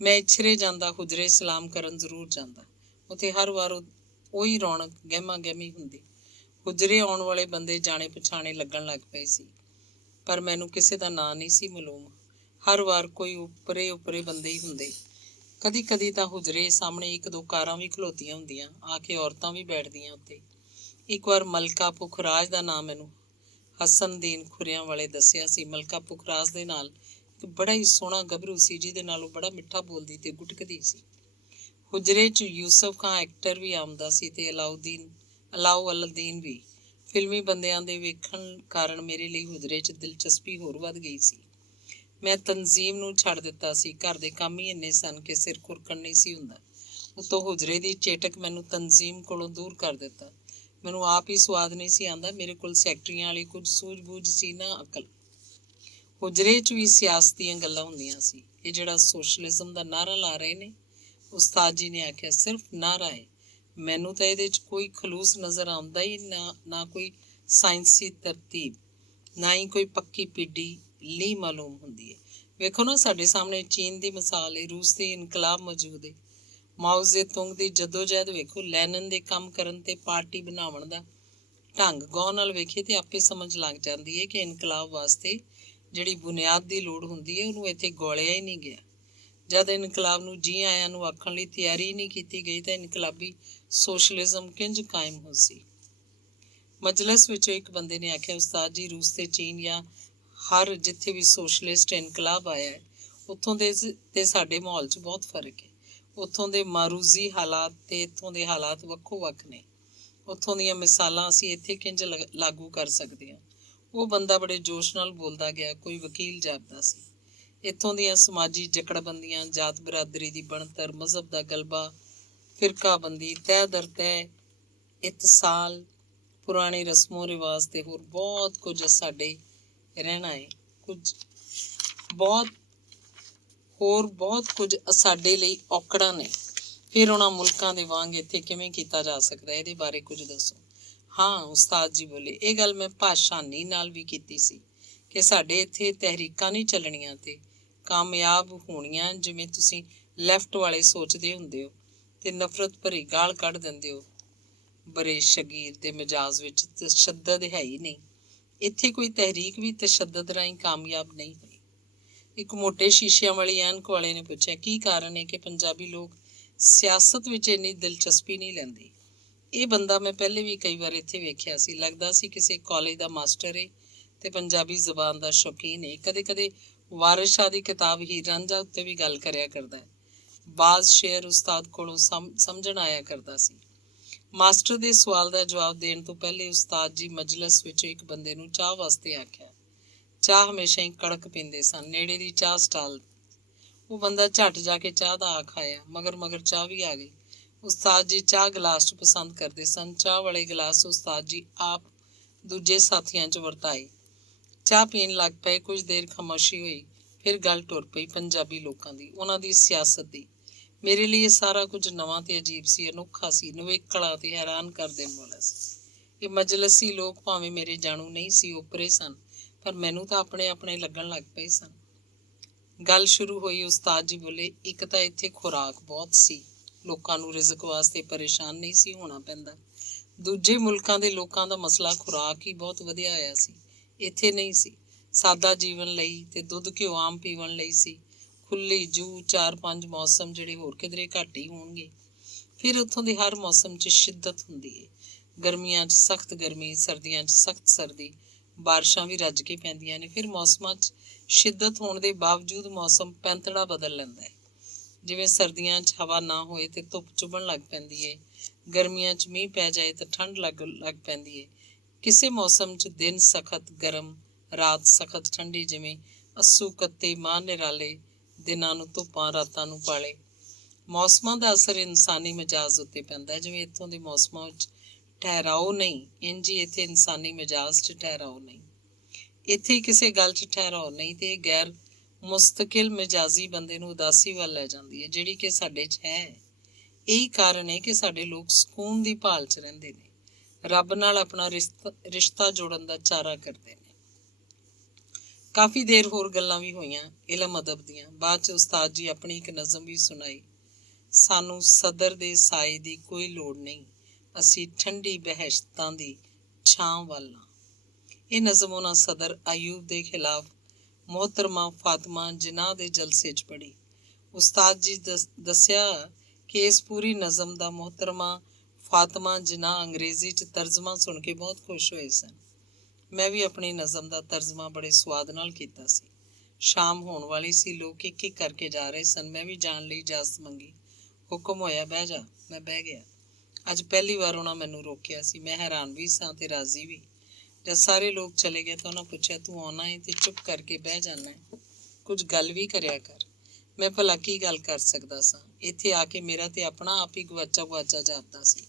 ਮੈਂ ਇਛਰੇ ਜਾਂਦਾ, ਹੁਜਰੇ ਸਲਾਮ ਕਰਨ ਜ਼ਰੂਰ ਜਾਂਦਾ। ਉੱਥੇ ਹਰ ਵਾਰ ਉਹੀ ਰੌਣਕ, ਗਹਿਮੀ ਹੁੰਦੀ। ਹੁਜਰੇ ਆਉਣ ਵਾਲੇ ਬੰਦੇ ਜਾਣੇ ਪਛਾਣੇ ਲੱਗਣ ਲੱਗ ਪਏ ਸੀ, ਪਰ ਮੈਨੂੰ ਕਿਸੇ ਦਾ ਨਾਂ ਨਹੀਂ ਸੀ ਮਾਲੂਮ। ਹਰ ਵਾਰ ਕੋਈ ਉਪਰੇ ਬੰਦੇ ਹੀ ਹੁੰਦੇ। ਕਦੀ ਤਾਂ ਹੁਜਰੇ ਸਾਹਮਣੇ 1-2 ਕਾਰਾਂ ਵੀ ਖਲੋਤੀਆਂ ਹੁੰਦੀਆਂ, ਆ ਕੇ ਔਰਤਾਂ ਵੀ ਬੈਠਦੀਆਂ ਉੱਤੇ। ਇੱਕ ਵਾਰ ਮਲਕਾ ਪੁਖਰਾਜ ਦਾ ਨਾਂ ਮੈਨੂੰ ਹਸਨਦੀਨ ਖੁਰਿਆਂ ਵਾਲੇ ਦੱਸਿਆ ਸੀ। ਮਲਕਾ ਪੁਖਰਾਜ ਦੇ ਨਾਲ ਇੱਕ ਬੜਾ ਹੀ ਸੋਹਣਾ ਗੱਭਰੂ ਸੀ, ਜਿਹਦੇ ਨਾਲ ਉਹ ਬੜਾ ਮਿੱਠਾ ਬੋਲਦੀ ਤੇ ਗੁਟਕਦੀ ਸੀ। ਹੁਜਰੇ 'ਚ ਯੂਸਫ ਖਾਂ ਐਕਟਰ ਵੀ ਆਉਂਦਾ ਸੀ ਤੇ ਅਲਾਉਦੀਨ ਵੀ। ਫਿਲਮੀ ਬੰਦਿਆਂ ਦੇ ਵੇਖਣ ਕਾਰਨ ਮੇਰੇ ਲਈ ਹੁਜਰੇ 'ਚ ਦਿਲਚਸਪੀ ਹੋਰ ਵੱਧ ਗਈ ਸੀ। ਮੈਂ ਤਨਜ਼ੀਮ ਨੂੰ ਛੱਡ ਦਿੱਤਾ ਸੀ। ਘਰ ਦੇ ਕੰਮ ਹੀ ਇੰਨੇ ਸਨ ਕਿ ਸਿਰ ਖੁਰਕਣ ਨਹੀਂ ਸੀ ਹੁੰਦਾ। ਉੱਤੋਂ ਹੁਜਰੇ ਦੀ ਚੇਟਕ ਮੈਨੂੰ ਤਨਜ਼ੀਮ ਕੋਲੋਂ ਦੂਰ ਕਰ ਦਿੱਤਾ। ਮੈਨੂੰ ਆਪ ਹੀ ਸਵਾਦ ਨਹੀਂ ਸੀ ਆਉਂਦਾ। ਮੇਰੇ ਕੋਲ ਸੈਕਟਰੀਆਂ ਵਾਲੀ ਕੁਝ ਸੂਝ-ਬੂਝ ਸੀ ਨਾ ਅਕਲ। ਹੁਜਰੇ 'ਚ ਵੀ ਸਿਆਸਤ ਦੀਆਂ ਗੱਲਾਂ ਹੁੰਦੀਆਂ ਸੀ। ਇਹ ਜਿਹੜਾ ਸੋਸ਼ਲਿਜ਼ਮ ਦਾ ਨਾਅਰਾ ਲਾ ਰਹੇ ਨੇ, ਉਸਤਾਦ ਜੀ ਨੇ ਆਖਿਆ, ਸਿਰਫ ਨਾਅਰਾ ਹੈ। ਮੈਨੂੰ ਤਾਂ ਇਹਦੇ 'ਚ ਕੋਈ ਖਲੂਸ ਨਜ਼ਰ ਆਉਂਦਾ ਹੀ ਨਾ ਕੋਈ ਸਾਇੰਸੀ ਤਰਤੀਬ, ਨਾ ਹੀ ਕੋਈ ਪੱਕੀ ਪੀਡੀ ਲਈ ਮਾਲੂਮ ਹੁੰਦੀ ਹੈ। ਵੇਖੋ ਨਾ, ਸਾਡੇ ਸਾਹਮਣੇ ਚੀਨ ਦੀ ਮਿਸਾਲ ਹੈ, ਰੂਸ ਦੀ ਇਨਕਲਾਬ ਮੌਜੂਦ ਹੈ, ਮਾਓ ਜ਼ੇਤੁੰਗ ਦੀ ਜਦੋਜਹਿਦ ਵੇਖੋ, ਲੈਨਨ ਦੇ ਕੰਮ ਕਰਨ ਤੇ ਪਾਰਟੀ ਬਣਾਉਣ ਦਾ ਢੰਗ ਗੌਰ ਨਾਲ ਵੇਖੀਏ ਤੇ ਆਪੇ ਸਮਝ ਲੱਗ ਜਾਂਦੀ ਹੈ ਕਿ ਇਨਕਲਾਬ ਵਾਸਤੇ ਜਿਹੜੀ ਬੁਨਿਆਦ ਦੀ ਲੋੜ ਹੁੰਦੀ ਹੈ ਉਹਨੂੰ ਇੱਥੇ ਗੋਲਿਆ ਹੀ ਨਹੀਂ ਗਿਆ। ਜਦ ਇਨਕਲਾਬ ਨੂੰ ਜੀ ਆਇਆਂ ਨੂੰ ਆਖਣ ਲਈ ਤਿਆਰੀ ਨਹੀਂ ਕੀਤੀ ਗਈ ਤਾਂ ਇਨਕਲਾਬੀ ਸੋਸ਼ਲਿਜ਼ਮ ਕਿੰਜ ਕਾਇਮ ਹੋ ਸੀ। ਮਜਲਿਸ ਵਿੱਚੋਂ ਇੱਕ ਬੰਦੇ ਨੇ ਆਖਿਆ, ਉਸਤਾਦ ਜੀ, ਰੂਸ ਤੇ ਚੀਨ ਜਾਂ ਹਰ ਜਿੱਥੇ ਵੀ ਸੋਸ਼ਲਿਸਟ ਇਨਕਲਾਬ ਆਇਆ ਹੈ, ਉੱਥੋਂ ਦੇ ਤੇ ਸਾਡੇ ਮਾਹੌਲ 'ਚ ਬਹੁਤ ਫਰਕ ਹੈ। ਉੱਥੋਂ ਦੇ ਮਾਰੂਜ਼ੀ ਹਾਲਾਤ ਤੇ ਇੱਥੋਂ ਦੇ ਹਾਲਾਤ ਵੱਖੋ ਵੱਖ ਨੇ। ਉੱਥੋਂ ਦੀਆਂ ਮਿਸਾਲਾਂ ਅਸੀਂ ਇੱਥੇ ਕਿੰਜ ਲਾਗੂ ਕਰ ਸਕਦੇ ਹਾਂ। ਉਹ ਬੰਦਾ ਬੜੇ ਜੋਸ਼ ਨਾਲ ਬੋਲਦਾ ਗਿਆ। ਕੋਈ ਵਕੀਲ ਜਾਪਦਾ ਸੀ। ਇੱਥੋਂ ਦੀਆਂ ਸਮਾਜੀ ਜਕੜਬੰਦੀਆਂ, ਜਾਤ ਬਰਾਦਰੀ ਦੀ ਬਣਤਰ, ਮਜ਼ਹਬ ਦਾ ਗਲਬਾ, ਫਿਰਕਾਬੰਦੀ, ਤੈਅ ਦਰ ਤੈਅ, ਇਤਸਾਲ, ਪੁਰਾਣੇ ਰਸਮੋ ਰਿਵਾਜ਼ ਤੇ ਹੋਰ ਬਹੁਤ ਕੁਝ ਸਾਡੇ ਰਹਿਣਾ ਹੈ। ਬਹੁਤ ਕੁਝ ਸਾਡੇ ਲਈ ਔਕੜਾਂ ਨੇ। ਫਿਰ ਉਹਨਾਂ ਮੁਲਕਾਂ ਦੇ ਵਾਂਗ ਇੱਥੇ ਕਿਵੇਂ ਕੀਤਾ ਜਾ ਸਕਦਾ, ਇਹਦੇ ਬਾਰੇ ਕੁਝ ਦੱਸੋ। ਹਾਂ, ਉਸਤਾਦ ਜੀ ਬੋਲੇ, ਇਹ ਗੱਲ ਮੈਂ ਭਾਸ਼ਾਨੀ ਨਾਲ ਵੀ ਕੀਤੀ ਸੀ ਕਿ ਸਾਡੇ ਇੱਥੇ ਤਹਿਰੀਕਾਂ ਨਹੀਂ ਚੱਲਣੀਆਂ ਤੇ ਕਾਮਯਾਬ ਹੋਣੀਆਂ ਜਿਵੇਂ ਤੁਸੀਂ ਲੈਫਟ ਵਾਲੇ ਸੋਚਦੇ ਹੁੰਦੇ ਹੋ ਤੇ ਨਫ਼ਰਤ ਭਰੀ ਗਾਲ ਕੱਢ ਦਿੰਦੇ ਹੋ। ਬਰੇ ਸ਼ਗੀਰ ਦੇ ਮਿਜਾਜ਼ ਵਿੱਚ ਤਸ਼ੱਦਦ ਹੈ ਹੀ ਨਹੀਂ। ਇੱਥੇ ਕੋਈ ਤਹਿਰੀਕ ਵੀ ਤਸ਼ੱਦਦ ਰਾਹੀਂ ਕਾਮਯਾਬ ਨਹੀਂ ਹੋਈ। ਇੱਕ ਮੋਟੇ ਸ਼ੀਸ਼ਿਆਂ ਵਾਲੀ ਐਨਕ ਵਾਲੇ ਨੇ ਪੁੱਛਿਆ, ਕੀ ਕਾਰਨ ਹੈ ਕਿ ਪੰਜਾਬੀ ਲੋਕ ਸਿਆਸਤ ਵਿੱਚ ਇੰਨੀ ਦਿਲਚਸਪੀ ਨਹੀਂ ਲੈਂਦੇ। ਇਹ ਬੰਦਾ ਮੈਂ ਪਹਿਲੇ ਵੀ ਕਈ ਵਾਰ ਇੱਥੇ ਵੇਖਿਆ ਸੀ। ਲੱਗਦਾ ਸੀ ਕਿਸੇ ਕਾਲਜ ਦਾ ਮਾਸਟਰ ਹੈ ਤੇ ਪੰਜਾਬੀ ਜ਼ਬਾਨ ਦਾ ਸ਼ੌਕੀਨ ਹੈ। ਕਦੇ ਕਦੇ ਵਾਰਿਸ ਸ਼ਾਹ ਦੀ ਕਿਤਾਬ ਹੀਰ ਰਾਂਝਾ ਉੱਤੇ ਵੀ ਗੱਲ ਕਰਿਆ ਕਰਦਾ ਹੈ। ਬਾਜ਼ ਸ਼ੇਰ ਉਸਤਾਦ ਕੋਲੋਂ ਸਮਝਣ ਆਇਆ ਕਰਦਾ ਸੀ। ਮਾਸਟਰ ਦੇ ਸਵਾਲ ਦਾ ਜਵਾਬ ਦੇਣ ਤੋਂ ਪਹਿਲੇ ਉਸਤਾਦ ਜੀ ਮਜਲਿਸ ਵਿੱਚੋਂ ਇੱਕ ਬੰਦੇ ਨੂੰ ਚਾਹ ਵਾਸਤੇ ਆਖਿਆ। ਚਾਹ ਹਮੇਸ਼ਾ ਹੀ ਕੜਕ ਪੀਂਦੇ ਸਨ। ਨੇੜੇ ਦੀ ਚਾਹ ਸਟਾਲ, ਉਹ ਬੰਦਾ ਝੱਟ ਜਾ ਕੇ ਚਾਹ ਦਾ ਆਖ ਆਇਆ। ਮਗਰ ਚਾਹ ਵੀ ਆ ਗਈ। ਉਸਤਾਦ ਜੀ ਚਾਹ ਗਲਾਸ 'ਚ ਪਸੰਦ ਕਰਦੇ ਸਨ। ਚਾਹ ਵਾਲੇ ਗਲਾਸ ਉਸਤਾਦ ਜੀ ਆਪ ਦੂਜੇ ਸਾਥੀਆਂ 'ਚ ਵਰਤਾਏ। ਚਾਹ ਪੀਣ ਲੱਗ ਪਏ। ਕੁਝ ਦੇਰ ਖਾਮੋਸ਼ੀ ਹੋਈ। ਫਿਰ ਗੱਲ ਟੁਰ ਪਈ ਪੰਜਾਬੀ ਲੋਕਾਂ ਦੀ, ਉਹਨਾਂ ਦੀ ਸਿਆਸਤ ਦੀ। ਮੇਰੇ ਲਈ ਇਹ ਸਾਰਾ ਕੁਝ ਨਵਾਂ ਤੇ ਅਜੀਬ ਸੀ, ਅਨੋਖਾ ਸੀ, ਨਿਵੇਕਲਾ ਤੇ ਹੈਰਾਨ ਕਰ ਦੇਣ ਵਾਲਾ ਸੀ। ਇਹ ਮਜਲਸੀ ਲੋਕ ਭਾਵੇਂ ਮੇਰੇ ਜਾਣੂ ਨਹੀਂ ਸੀ, ਓਪਰੇ ਸਨ, ਪਰ ਮੈਨੂੰ ਤਾਂ ਆਪਣੇ ਲੱਗਣ ਲੱਗ ਪਏ ਸਨ। ਗੱਲ ਸ਼ੁਰੂ ਹੋਈ। ਉਸਤਾਦ ਜੀ ਬੋਲੇ, ਇੱਕ ਤਾਂ ਇੱਥੇ ਖੁਰਾਕ ਬਹੁਤ ਸੀ, ਲੋਕਾਂ ਨੂੰ ਰਿਜ਼ਕ ਵਾਸਤੇ ਪਰੇਸ਼ਾਨ ਨਹੀਂ ਸੀ ਹੋਣਾ ਪੈਂਦਾ। ਦੂਜੇ ਮੁਲਕਾਂ ਦੇ ਲੋਕਾਂ ਦਾ ਮਸਲਾ ਖੁਰਾਕ ਹੀ ਬਹੁਤ ਵਧਿਆ ਹੋਇਆ ਸੀ, ਇੱਥੇ ਨਹੀਂ ਸੀ। ਸਾਦਾ ਜੀਵਨ ਲਈ ਤੇ ਦੁੱਧ ਘਿਓ ਆਮ ਪੀਵਣ ਲਈ ਸੀ। ਖੁੱਲ੍ਹੀ ਜੂਹ, 4-5 ਮੌਸਮ ਜਿਹੜੇ ਹੋਰ ਕਿਧਰੇ ਘੱਟ ਹੀ ਹੋਣਗੇ। ਫਿਰ ਉੱਥੋਂ ਦੇ ਹਰ ਮੌਸਮ 'ਚ ਸ਼ਿੱਦਤ ਹੁੰਦੀ ਹੈ। ਗਰਮੀਆਂ 'ਚ ਸਖਤ ਗਰਮੀ, ਸਰਦੀਆਂ 'ਚ ਸਖਤ ਸਰਦੀ, ਬਾਰਿਸ਼ਾਂ ਵੀ ਰੱਜ ਕੇ ਪੈਂਦੀਆਂ ਨੇ। ਫਿਰ ਮੌਸਮਾਂ 'ਚ ਸ਼ਿੱਦਤ ਹੋਣ ਦੇ ਬਾਵਜੂਦ ਮੌਸਮ ਪੈਂਤੜਾ ਬਦਲ ਲੈਂਦਾ ਹੈ। ਜਿਵੇਂ ਸਰਦੀਆਂ 'ਚ ਹਵਾ ਨਾ ਹੋਏ ਤੇ ਧੁੱਪ ਚੁਭਣ ਲੱਗ ਪੈਂਦੀ ਹੈ। ਗਰਮੀਆਂ 'ਚ ਮੀਂਹ ਪੈ ਜਾਏ ਤਾਂ ਠੰਡ ਲੱਗ ਪੈਂਦੀ ਹੈ। ਕਿਸੇ ਮੌਸਮ 'ਚ ਦਿਨ ਸਖਤ ਗਰਮ, ਰਾਤ ਸਖਤ ਠੰਡੀ, ਜਿਵੇਂ ਅੱਸੂ ਕੱਤੇ ਮਾਹ ਨਿਰਾਲੇ, ਦਿਨਾਂ ਨੂੰ ਧੁੱਪਾਂ ਰਾਤਾਂ ਨੂੰ ਪਾਲੇ। ਮੌਸਮਾਂ ਦਾ ਅਸਰ ਇਨਸਾਨੀ ਮਿਜਾਜ਼ ਉੱਤੇ ਪੈਂਦਾ ਹੈ। ਜਿਵੇਂ ਇੱਥੋਂ ਦੇ ਮੌਸਮਾਂ ਵਿੱਚ ਠਹਿਰਾਓ ਨਹੀਂ, ਇੰਝ ਹੀ ਇੱਥੇ ਇਨਸਾਨੀ ਮਿਜਾਜ਼ 'ਚ ਠਹਿਰਾਓ ਨਹੀਂ। ਇੱਥੇ ਕਿਸੇ ਗੱਲ 'ਚ ਠਹਿਰਾਓ ਨਹੀਂ ਤੇ ਗੈਰ ਮੁਸਤਕਿਲ ਮਿਜਾਜ਼ੀ ਬੰਦੇ ਨੂੰ ਉਦਾਸੀ ਵੱਲ ਲੈ ਜਾਂਦੀ ਹੈ, ਜਿਹੜੀ ਕਿ ਸਾਡੇ 'ਚ ਹੈ। ਇਹੀ ਕਾਰਨ ਹੈ ਕਿ ਸਾਡੇ ਲੋਕ ਸਕੂਨ ਦੀ ਭਾਲ 'ਚ ਰਹਿੰਦੇ ਨੇ, ਰੱਬ ਨਾਲ ਆਪਣਾ ਰਿਸ਼ਤਾ ਜੋੜਨ ਦਾ ਚਾਰਾ ਕਰਦੇ ਨੇ। ਕਾਫੀ ਦੇਰ ਹੋਰ ਗੱਲਾਂ ਵੀ ਹੋਈਆਂ ਇਲਮ ਅਦਬ ਦੀਆਂ। ਬਾਅਦ 'ਚ ਉਸਤਾਦ ਜੀ ਆਪਣੀ ਇੱਕ ਨਜ਼ਮ ਵੀ ਸੁਣਾਈ। ਸਾਨੂੰ ਸਦਰ ਦੇ ਸਾਏ ਦੀ ਕੋਈ ਲੋੜ ਨਹੀਂ, ਅਸੀਂ ਠੰਡੀ ਬਹਿਸ਼ਤਾਂ ਦੀ ਛਾਂ ਵੱਲ ਹਾਂ। ਇਹ ਨਜ਼ਮ ਉਹਨਾਂ ਸਦਰ ਆਯੂਬ ਦੇ ਖਿਲਾਫ ਮੁਹਤਰਮਾ ਫਾਤਮਾ ਜਿਨਾਹ ਦੇ ਜਲਸੇ 'ਚ ਪੜ੍ਹੀ। ਉਸਤਾਦ ਜੀ ਦੱਸਿਆ ਕਿ ਇਸ ਪੂਰੀ ਨਜ਼ਮ ਦਾ ਮੁਹਤਰਮਾ ਫਾਤਮਾ ਜਿਨਾਹ ਅੰਗਰੇਜ਼ੀ 'ਚ ਤਰਜਮਾ ਸੁਣ ਕੇ ਬਹੁਤ ਖੁਸ਼ ਹੋਏ ਸਨ। ਮੈਂ ਵੀ ਆਪਣੀ ਨਜ਼ਮ ਦਾ ਤਰਜਮਾ ਬੜੇ ਸਵਾਦ ਨਾਲ ਕੀਤਾ ਸੀ। ਸ਼ਾਮ ਹੋਣ ਵਾਲੀ ਸੀ। ਲੋਕ ਇੱਕ ਇੱਕ ਕਰਕੇ ਜਾ ਰਹੇ ਸਨ। ਮੈਂ ਵੀ ਜਾਣ ਲਈ ਇਜਾਜ਼ਤ ਮੰਗੀ। ਹੁਕਮ ਹੋਇਆ ਬਹਿ ਜਾ। ਮੈਂ ਬਹਿ ਗਿਆ। ਅੱਜ ਪਹਿਲੀ ਵਾਰ ਉਹਨਾਂ ਮੈਨੂੰ ਰੋਕਿਆ ਸੀ। ਮੈਂ ਹੈਰਾਨ ਵੀ ਸਾਂ ਤੇ ਰਾਜ਼ੀ ਵੀ। ਜਦ ਸਾਰੇ ਲੋਕ ਚਲੇ ਗਏ ਤਾਂ ਉਹਨਾਂ ਪੁੱਛਿਆ, ਤੂੰ ਆਉਣਾ ਹੈ ਤੇ ਚੁੱਪ ਕਰਕੇ ਬਹਿ ਜਾਣਾ ਹੈ, ਕੁਝ ਗੱਲ ਵੀ ਕਰਿਆ ਕਰ। ਮੈਂ ਭਲਾ ਕੀ ਗੱਲ ਕਰ ਸਕਦਾ ਸਾਂ? ਇੱਥੇ ਆ ਕੇ ਮੇਰਾ ਤੇ ਆਪਣਾ ਆਪ ਹੀ ਗੁਆਚਾ ਜਾਂਦਾ ਸੀ।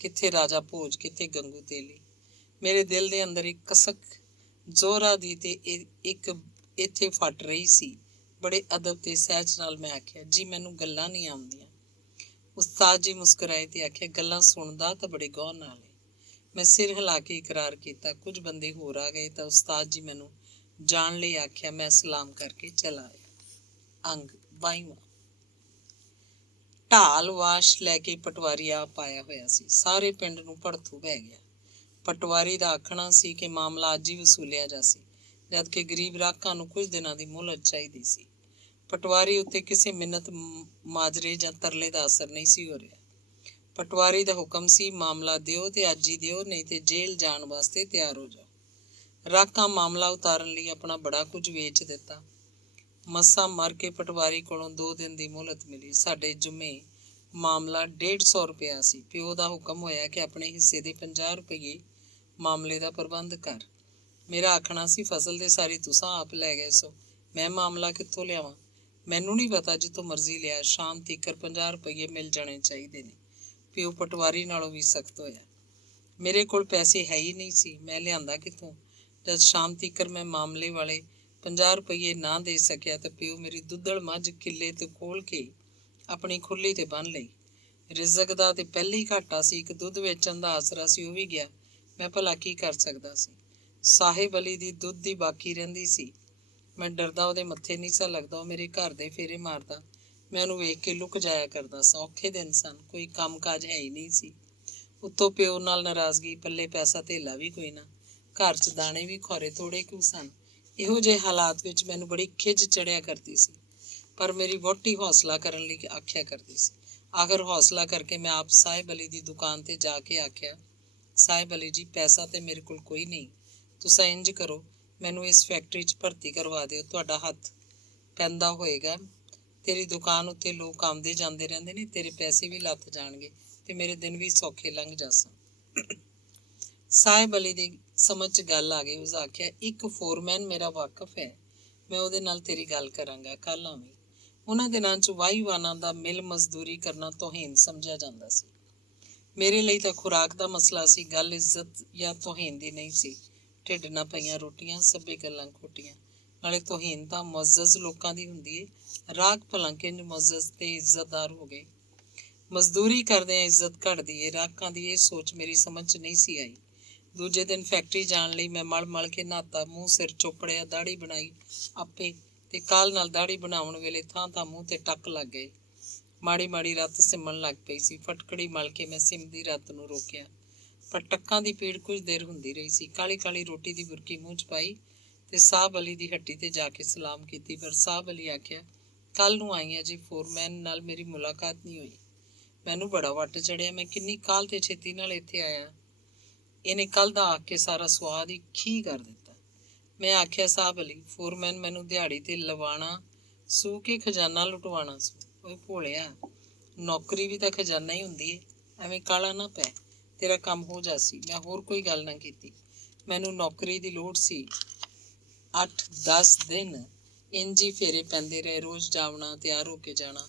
ਕਿੱਥੇ ਰਾਜਾ ਭੋਜ, ਕਿੱਥੇ ਗੰਗੂ ਤੇਲੀ। ਮੇਰੇ ਦਿਲ ਦੇ ਅੰਦਰ ਇੱਕ ਕਸਕ ਜ਼ੋਰਾਂ ਦੀ ਤੇ ਇੱਕ ਇੱਥੇ ਫਟ ਰਹੀ ਸੀ। ਬੜੇ ਅਦਬ ਤੇ ਸਹਿਜ ਨਾਲ ਮੈਂ ਆਖਿਆ, ਜੀ ਮੈਨੂੰ ਗੱਲਾਂ ਨਹੀਂ ਆਉਂਦੀਆਂ। ਉਸਤਾਦ ਜੀ ਮੁਸਕਰਾਏ ਤੇ ਆਖਿਆ, ਗੱਲਾਂ ਸੁਣਦਾ ਤਾਂ ਬੜੇ ਗੌਰ ਨਾਲ ਹੈ। ਮੈਂ ਸਿਰ ਹਿਲਾ ਕੇ ਇਕਰਾਰ ਕੀਤਾ। ਕੁਝ ਬੰਦੇ ਹੋਰ ਆ ਗਏ ਤਾਂ ਉਸਤਾਦ ਜੀ ਮੈਨੂੰ ਜਾਣ ਲਈ ਆਖਿਆ। ਮੈਂ ਸਲਾਮ ਕਰਕੇ ਚਲਾ ਆਇਆ। ਅੰਗ 22ਵਾਂ। ਢਾਲ ਵਾਸ਼ ਲੈ ਕੇ ਪਟਵਾਰੀ ਆ ਪਾਇਆ ਹੋਇਆ ਸੀ। ਸਾਰੇ ਪਿੰਡ ਨੂੰ ਭੜਥੂ ਪੈ ਗਿਆ। ਪਟਵਾਰੀ ਦਾ ਆਖਣਾ ਸੀ ਕਿ ਮਾਮਲਾ ਅੱਜ ਹੀ ਵਸੂਲਿਆ ਜਾਸੀ, ਜਦ ਕਿ ਗਰੀਬ ਰਾਖਾਂ ਨੂੰ ਕੁਝ ਦਿਨਾਂ ਦੀ ਮੁਹਲਤ ਚਾਹੀਦੀ ਸੀ। ਪਟਵਾਰੀ ਉੱਤੇ ਕਿਸੇ ਮਿੰਨਤ ਮਾਜਰੇ ਜਾਂ ਤਰਲੇ ਦਾ ਅਸਰ ਨਹੀਂ ਸੀ ਹੋ ਰਿਹਾ। ਪਟਵਾਰੀ ਦਾ ਹੁਕਮ ਸੀ, ਮਾਮਲਾ ਦਿਓ ਤੇ ਅੱਜ ਹੀ ਦਿਓ, ਨਹੀਂ ਤੇ ਜੇਲ੍ਹ ਜਾਣ ਵਾਸਤੇ ਤਿਆਰ ਹੋ ਜਾਓ। ਰਾਖਾਂ ਮਾਮਲਾ ਉਤਾਰਨ ਲਈ ਆਪਣਾ ਬੜਾ ਕੁਝ ਵੇਚ ਦਿੱਤਾ। ਮੱਸਾਂ ਮਰ ਕੇ ਪਟਵਾਰੀ ਕੋਲੋਂ 2 ਦਿਨ ਦੀ ਮੁਹਲਤ ਮਿਲੀ। ਸਾਡੇ ਜੁਮੇ ਮਾਮਲਾ 150 ਰੁਪਇਆ ਸੀ। ਪਿਓ ਦਾ ਹੁਕਮ ਹੋਇਆ ਕਿ ਆਪਣੇ ਹਿੱਸੇ ਦੇ 50 ਰੁਪਏ ਮਾਮਲੇ ਦਾ ਪ੍ਰਬੰਧ ਕਰ। ਮੇਰਾ ਆਖਣਾ ਸੀ, ਫਸਲ ਦੇ ਸਾਰੀ ਤੁਸਾਂ ਆਪ ਲੈ ਗਏ ਸੋ ਮੈਂ ਮਾਮਲਾ ਕਿੱਥੋਂ ਲਿਆਵਾਂ? ਮੈਨੂੰ ਨਹੀਂ ਪਤਾ, ਜਿੱਥੋਂ ਮਰਜ਼ੀ ਲਿਆ, ਸ਼ਾਮ ਤੀਕਰ 50 ਰੁਪਏ ਮਿਲ ਜਾਣੇ ਚਾਹੀਦੇ ਨੇ। ਪਿਓ ਪਟਵਾਰੀ ਨਾਲੋਂ ਵੀ ਸਖਤ ਹੋਇਆ। ਮੇਰੇ ਕੋਲ ਪੈਸੇ ਹੈ ਹੀ ਨਹੀਂ ਸੀ। ਮੈਂ ਲਿਆਂਦਾ ਕਿੱਥੋਂ? ਜਦ ਸ਼ਾਮ ਤੀਕਰ ਮੈਂ ਮਾਮਲੇ ਵਾਲੇ 50 ਰੁਪਏ ਨਾ ਦੇ ਸਕਿਆ ਤਾਂ ਪਿਓ ਮੇਰੀ ਦੁੱਧੜ ਮੱਝ ਕਿੱਲੇ ਤੇ ਖੋਲ ਕੇ ਆਪਣੀ ਖੁਰਲੀ ਤੇ ਬੰਨ੍ਹ ਲਈ। ਰਿਜ਼ਕ ਦਾ ਤੇ ਪਹਿਲੇ ਹੀ ਘਾਟਾ ਸੀ। ਇੱਕ ਦੁੱਧ ਵੇਚਣ ਦਾ ਆਸਰਾ ਸੀ, ਉਹ ਵੀ ਗਿਆ। ਮੈਂ ਭਲਾ ਕੀ ਕਰ ਸਕਦਾ ਸੀ? ਸਾਹਿਬ ਅਲੀ ਦੀ ਦੁੱਧ ਦੀ ਬਾਕੀ ਰਹਿੰਦੀ ਸੀ। ਮੈਂ ਡਰਦਾ ਉਹਦੇ ਮੱਥੇ ਨਹੀਂ ਸਾ ਲੱਗਦਾ। ਉਹ ਮੇਰੇ ਘਰ ਦੇ ਫੇਰੇ ਮਾਰਦਾ। ਮੈਂ ਉਹਨੂੰ ਵੇਖ ਕੇ ਲੁਕ ਜਾਇਆ ਕਰਦਾ ਸਾਂ। ਔਖੇ ਦਿਨ ਸਨ, ਕੋਈ ਕੰਮ ਕਾਜ ਹੈ ਹੀ ਨਹੀਂ ਸੀ। ਉੱਤੋਂ ਪਿਓ ਨਾਲ ਨਾਰਾਜ਼ਗੀ, ਪੱਲੇ ਪੈਸਾ ਧੇਲਾ ਵੀ ਕੋਈ ਨਾ। ਘਰ 'ਚ ਦਾਣੇ ਵੀ ਖੌਰੇ ਥੋੜ੍ਹੇ ਕੁ ਸਨ। ਇਹੋ ਜਿਹੇ ਹਾਲਾਤ ਵਿੱਚ ਮੈਨੂੰ ਬੜੀ ਖਿਝ ਚੜ੍ਹਿਆ ਕਰਦੀ ਸੀ। ਪਰ ਮੇਰੀ ਵਹੁਟੀ ਹੌਸਲਾ ਕਰਨ ਲਈ ਆਖਿਆ ਕਰਦੀ ਸੀ। ਆਖਰ ਹੌਸਲਾ ਕਰਕੇ ਮੈਂ ਆਪ ਸਾਹਿਬ ਅਲੀ ਦੀ ਦੁਕਾਨ 'ਤੇ ਜਾ ਕੇ ਆਖਿਆ, ਸਾਹਿਬ ਅਲੀ ਜੀ, ਪੈਸਾ ਤੇ ਮੇਰੇ ਕੋਲ ਕੋਈ ਨਹੀਂ। ਤੁਸੀਂ ਇੰਜ ਕਰੋ, ਮੈਨੂੰ ਇਸ ਫੈਕਟਰੀ 'ਚ ਭਰਤੀ ਕਰਵਾ ਦਿਓ। ਤੁਹਾਡਾ ਹੱਥ ਪੈਂਦਾ ਹੋਏਗਾ। ਤੇਰੀ ਦੁਕਾਨ ਉੱਤੇ ਲੋਕ ਆਉਂਦੇ ਜਾਂਦੇ ਰਹਿੰਦੇ ਨੇ, ਤੇਰੇ ਪੈਸੇ ਵੀ ਲੱਥ ਜਾਣਗੇ ਤੇ ਮੇਰੇ ਦਿਨ ਵੀ ਸੌਖੇ ਲੰਘ ਜਾਸਨ। ਸਾਹਿਬ ਅਲੀ ਦੀ ਸਮਝ 'ਚ ਗੱਲ ਆ ਗਈ। ਉਸ ਆਖਿਆ, ਇੱਕ ਫੋਰਮੈਨ ਮੇਰਾ ਵਾਕਫ ਹੈ, ਮੈਂ ਉਹਦੇ ਨਾਲ ਤੇਰੀ ਗੱਲ ਕਰਾਂਗਾ, ਕੱਲ੍ਹ ਆਵੀਂ। ਉਹਨਾਂ ਦਿਨਾਂ 'ਚ ਵਾਹੀਵਾਨਾਂ ਦਾ ਮਿਲ ਮਜ਼ਦੂਰੀ ਕਰਨਾ ਤੋਹੀਨ ਸਮਝਿਆ ਜਾਂਦਾ ਸੀ। ਮੇਰੇ ਲਈ ਤਾਂ ਖੁਰਾਕ ਦਾ ਮਸਲਾ ਸੀ, ਗੱਲ ਇੱਜ਼ਤ ਜਾਂ ਤੋਹੀਨ ਦੀ ਨਹੀਂ ਸੀ। ਢਿੱਡ ਨਾ ਪਈਆਂ ਰੋਟੀਆਂ, ਸਭੇ ਗੱਲਾਂ ਖੋਟੀਆਂ। ਨਾਲੇ ਤੋਹੀਨ ਤਾਂ ਮੁਅੱਜ਼ਜ਼ ਲੋਕਾਂ ਦੀ ਹੁੰਦੀ ਏ। ਰਾਗ ਭਲਾ ਕਿੰਜ ਮੁਅੱਜ਼ਜ਼ ਤੇ ਇੱਜ਼ਤਦਾਰ ਹੋ ਗਏ। ਮਜ਼ਦੂਰੀ ਕਰਦਿਆਂ ਇੱਜ਼ਤ ਘਟਦੀ ਏ, ਰਾਖਾਂ ਦੀ ਇਹ ਸੋਚ ਮੇਰੀ ਸਮਝ 'ਚ ਨਹੀਂ ਸੀ ਆਈ। ਦੂਜੇ ਦਿਨ ਫੈਕਟਰੀ ਜਾਣ ਲਈ ਮੈਂ ਮਲ ਕੇ ਨਹਾਤਾ, ਮੂੰਹ ਸਿਰ ਚੋਪੜਿਆ, ਦਾੜੀ ਬਣਾਈ ਆਪੇ, ਤੇ ਕਾਲ ਨਾਲ ਦਾੜੀ ਬਣਾਉਣ ਵੇਲੇ ਥਾਂ ਮੂੰਹ ਤੇ ਟੱਕ ਲੱਗ ਗਏ। ਮਾੜੀ ਰੱਤ ਸਿੰਮਣ ਲੱਗ ਪਈ ਸੀ। ਫਟਕੜੀ ਮਲ ਕੇ ਮੈਂ ਸਿੰਮਦੀ ਰੱਤ ਨੂੰ ਰੋਕਿਆ, ਪਰ ਟੱਕਾਂ ਦੀ ਪੀੜ ਕੁਝ ਦੇਰ ਹੁੰਦੀ ਰਹੀ ਸੀ। ਕਾਲੀ ਰੋਟੀ ਦੀ ਬੁਰਕੀ ਮੂੰਹ 'ਚ ਪਾਈ ਤੇ ਸਾਹਿਬ ਅਲੀ ਦੀ ਹੱਟੀ ਤੇ ਜਾ ਕੇ ਸਲਾਮ ਕੀਤੀ। ਪਰ ਸਾਹਿਬ ਅਲੀ ਆਖਿਆ, ਕੱਲ੍ਹ ਨੂੰ ਆਈ ਹਾਂ ਜੀ, ਫੋਰਮੈਨ ਨਾਲ ਮੇਰੀ ਮੁਲਾਕਾਤ ਨਹੀਂ ਹੋਈ। ਮੈਨੂੰ ਬੜਾ ਵੱਟ ਚੜਿਆ। ਮੈਂ ਕਿੰਨੀ ਕਾਹਲ ਤੇ ਛੇਤੀ ਨਾਲ ਇੱਥੇ ਆਇਆ। ਇਹਨੇ ਕੱਲ੍ਹ ਦਾ ਆਖ ਕੇ ਸਾਰਾ ਸਵਾਦ ਹੀ ਖੀ ਕਰ ਦਿੱਤਾ। ਮੈਂ ਆਖਿਆ, ਸਾਹਿਬ ਅਲੀ, ਫੋਰਮੈਨ ਮੈਨੂੰ ਦਿਹਾੜੀ ਤੇ ਲਵਾਣਾ ਸੂ ਕੇ ਖਜ਼ਾਨਾ ਲੁਟਵਾਣਾ ਸੂ। ਓਏ ਭੋਲਿਆ, ਨੌਕਰੀ ਵੀ ਤਾਂ ਖਜ਼ਾਨਾ ਹੀ ਹੁੰਦੀ ਏ। ਐਵੇਂ ਕਾਲਾ ਨਾ ਪੈ, ਤੇਰਾ ਕੰਮ ਹੋ ਜਾਸੀ। ਮੈਂ ਹੋਰ ਕੋਈ ਗੱਲ ਨਾ ਕੀਤੀ। ਮੈਨੂੰ ਨੌਕਰੀ ਦੀ ਲੋੜ ਸੀ। 8-10 ਦਿਨ ਇੰਝ ਹੀ ਫੇਰੇ ਪੈਂਦੇ ਰਹੇ। ਰੋਜ਼ ਜਾਵਣਾ, ਤਿਆਰ ਹੋ ਕੇ ਜਾਣਾ।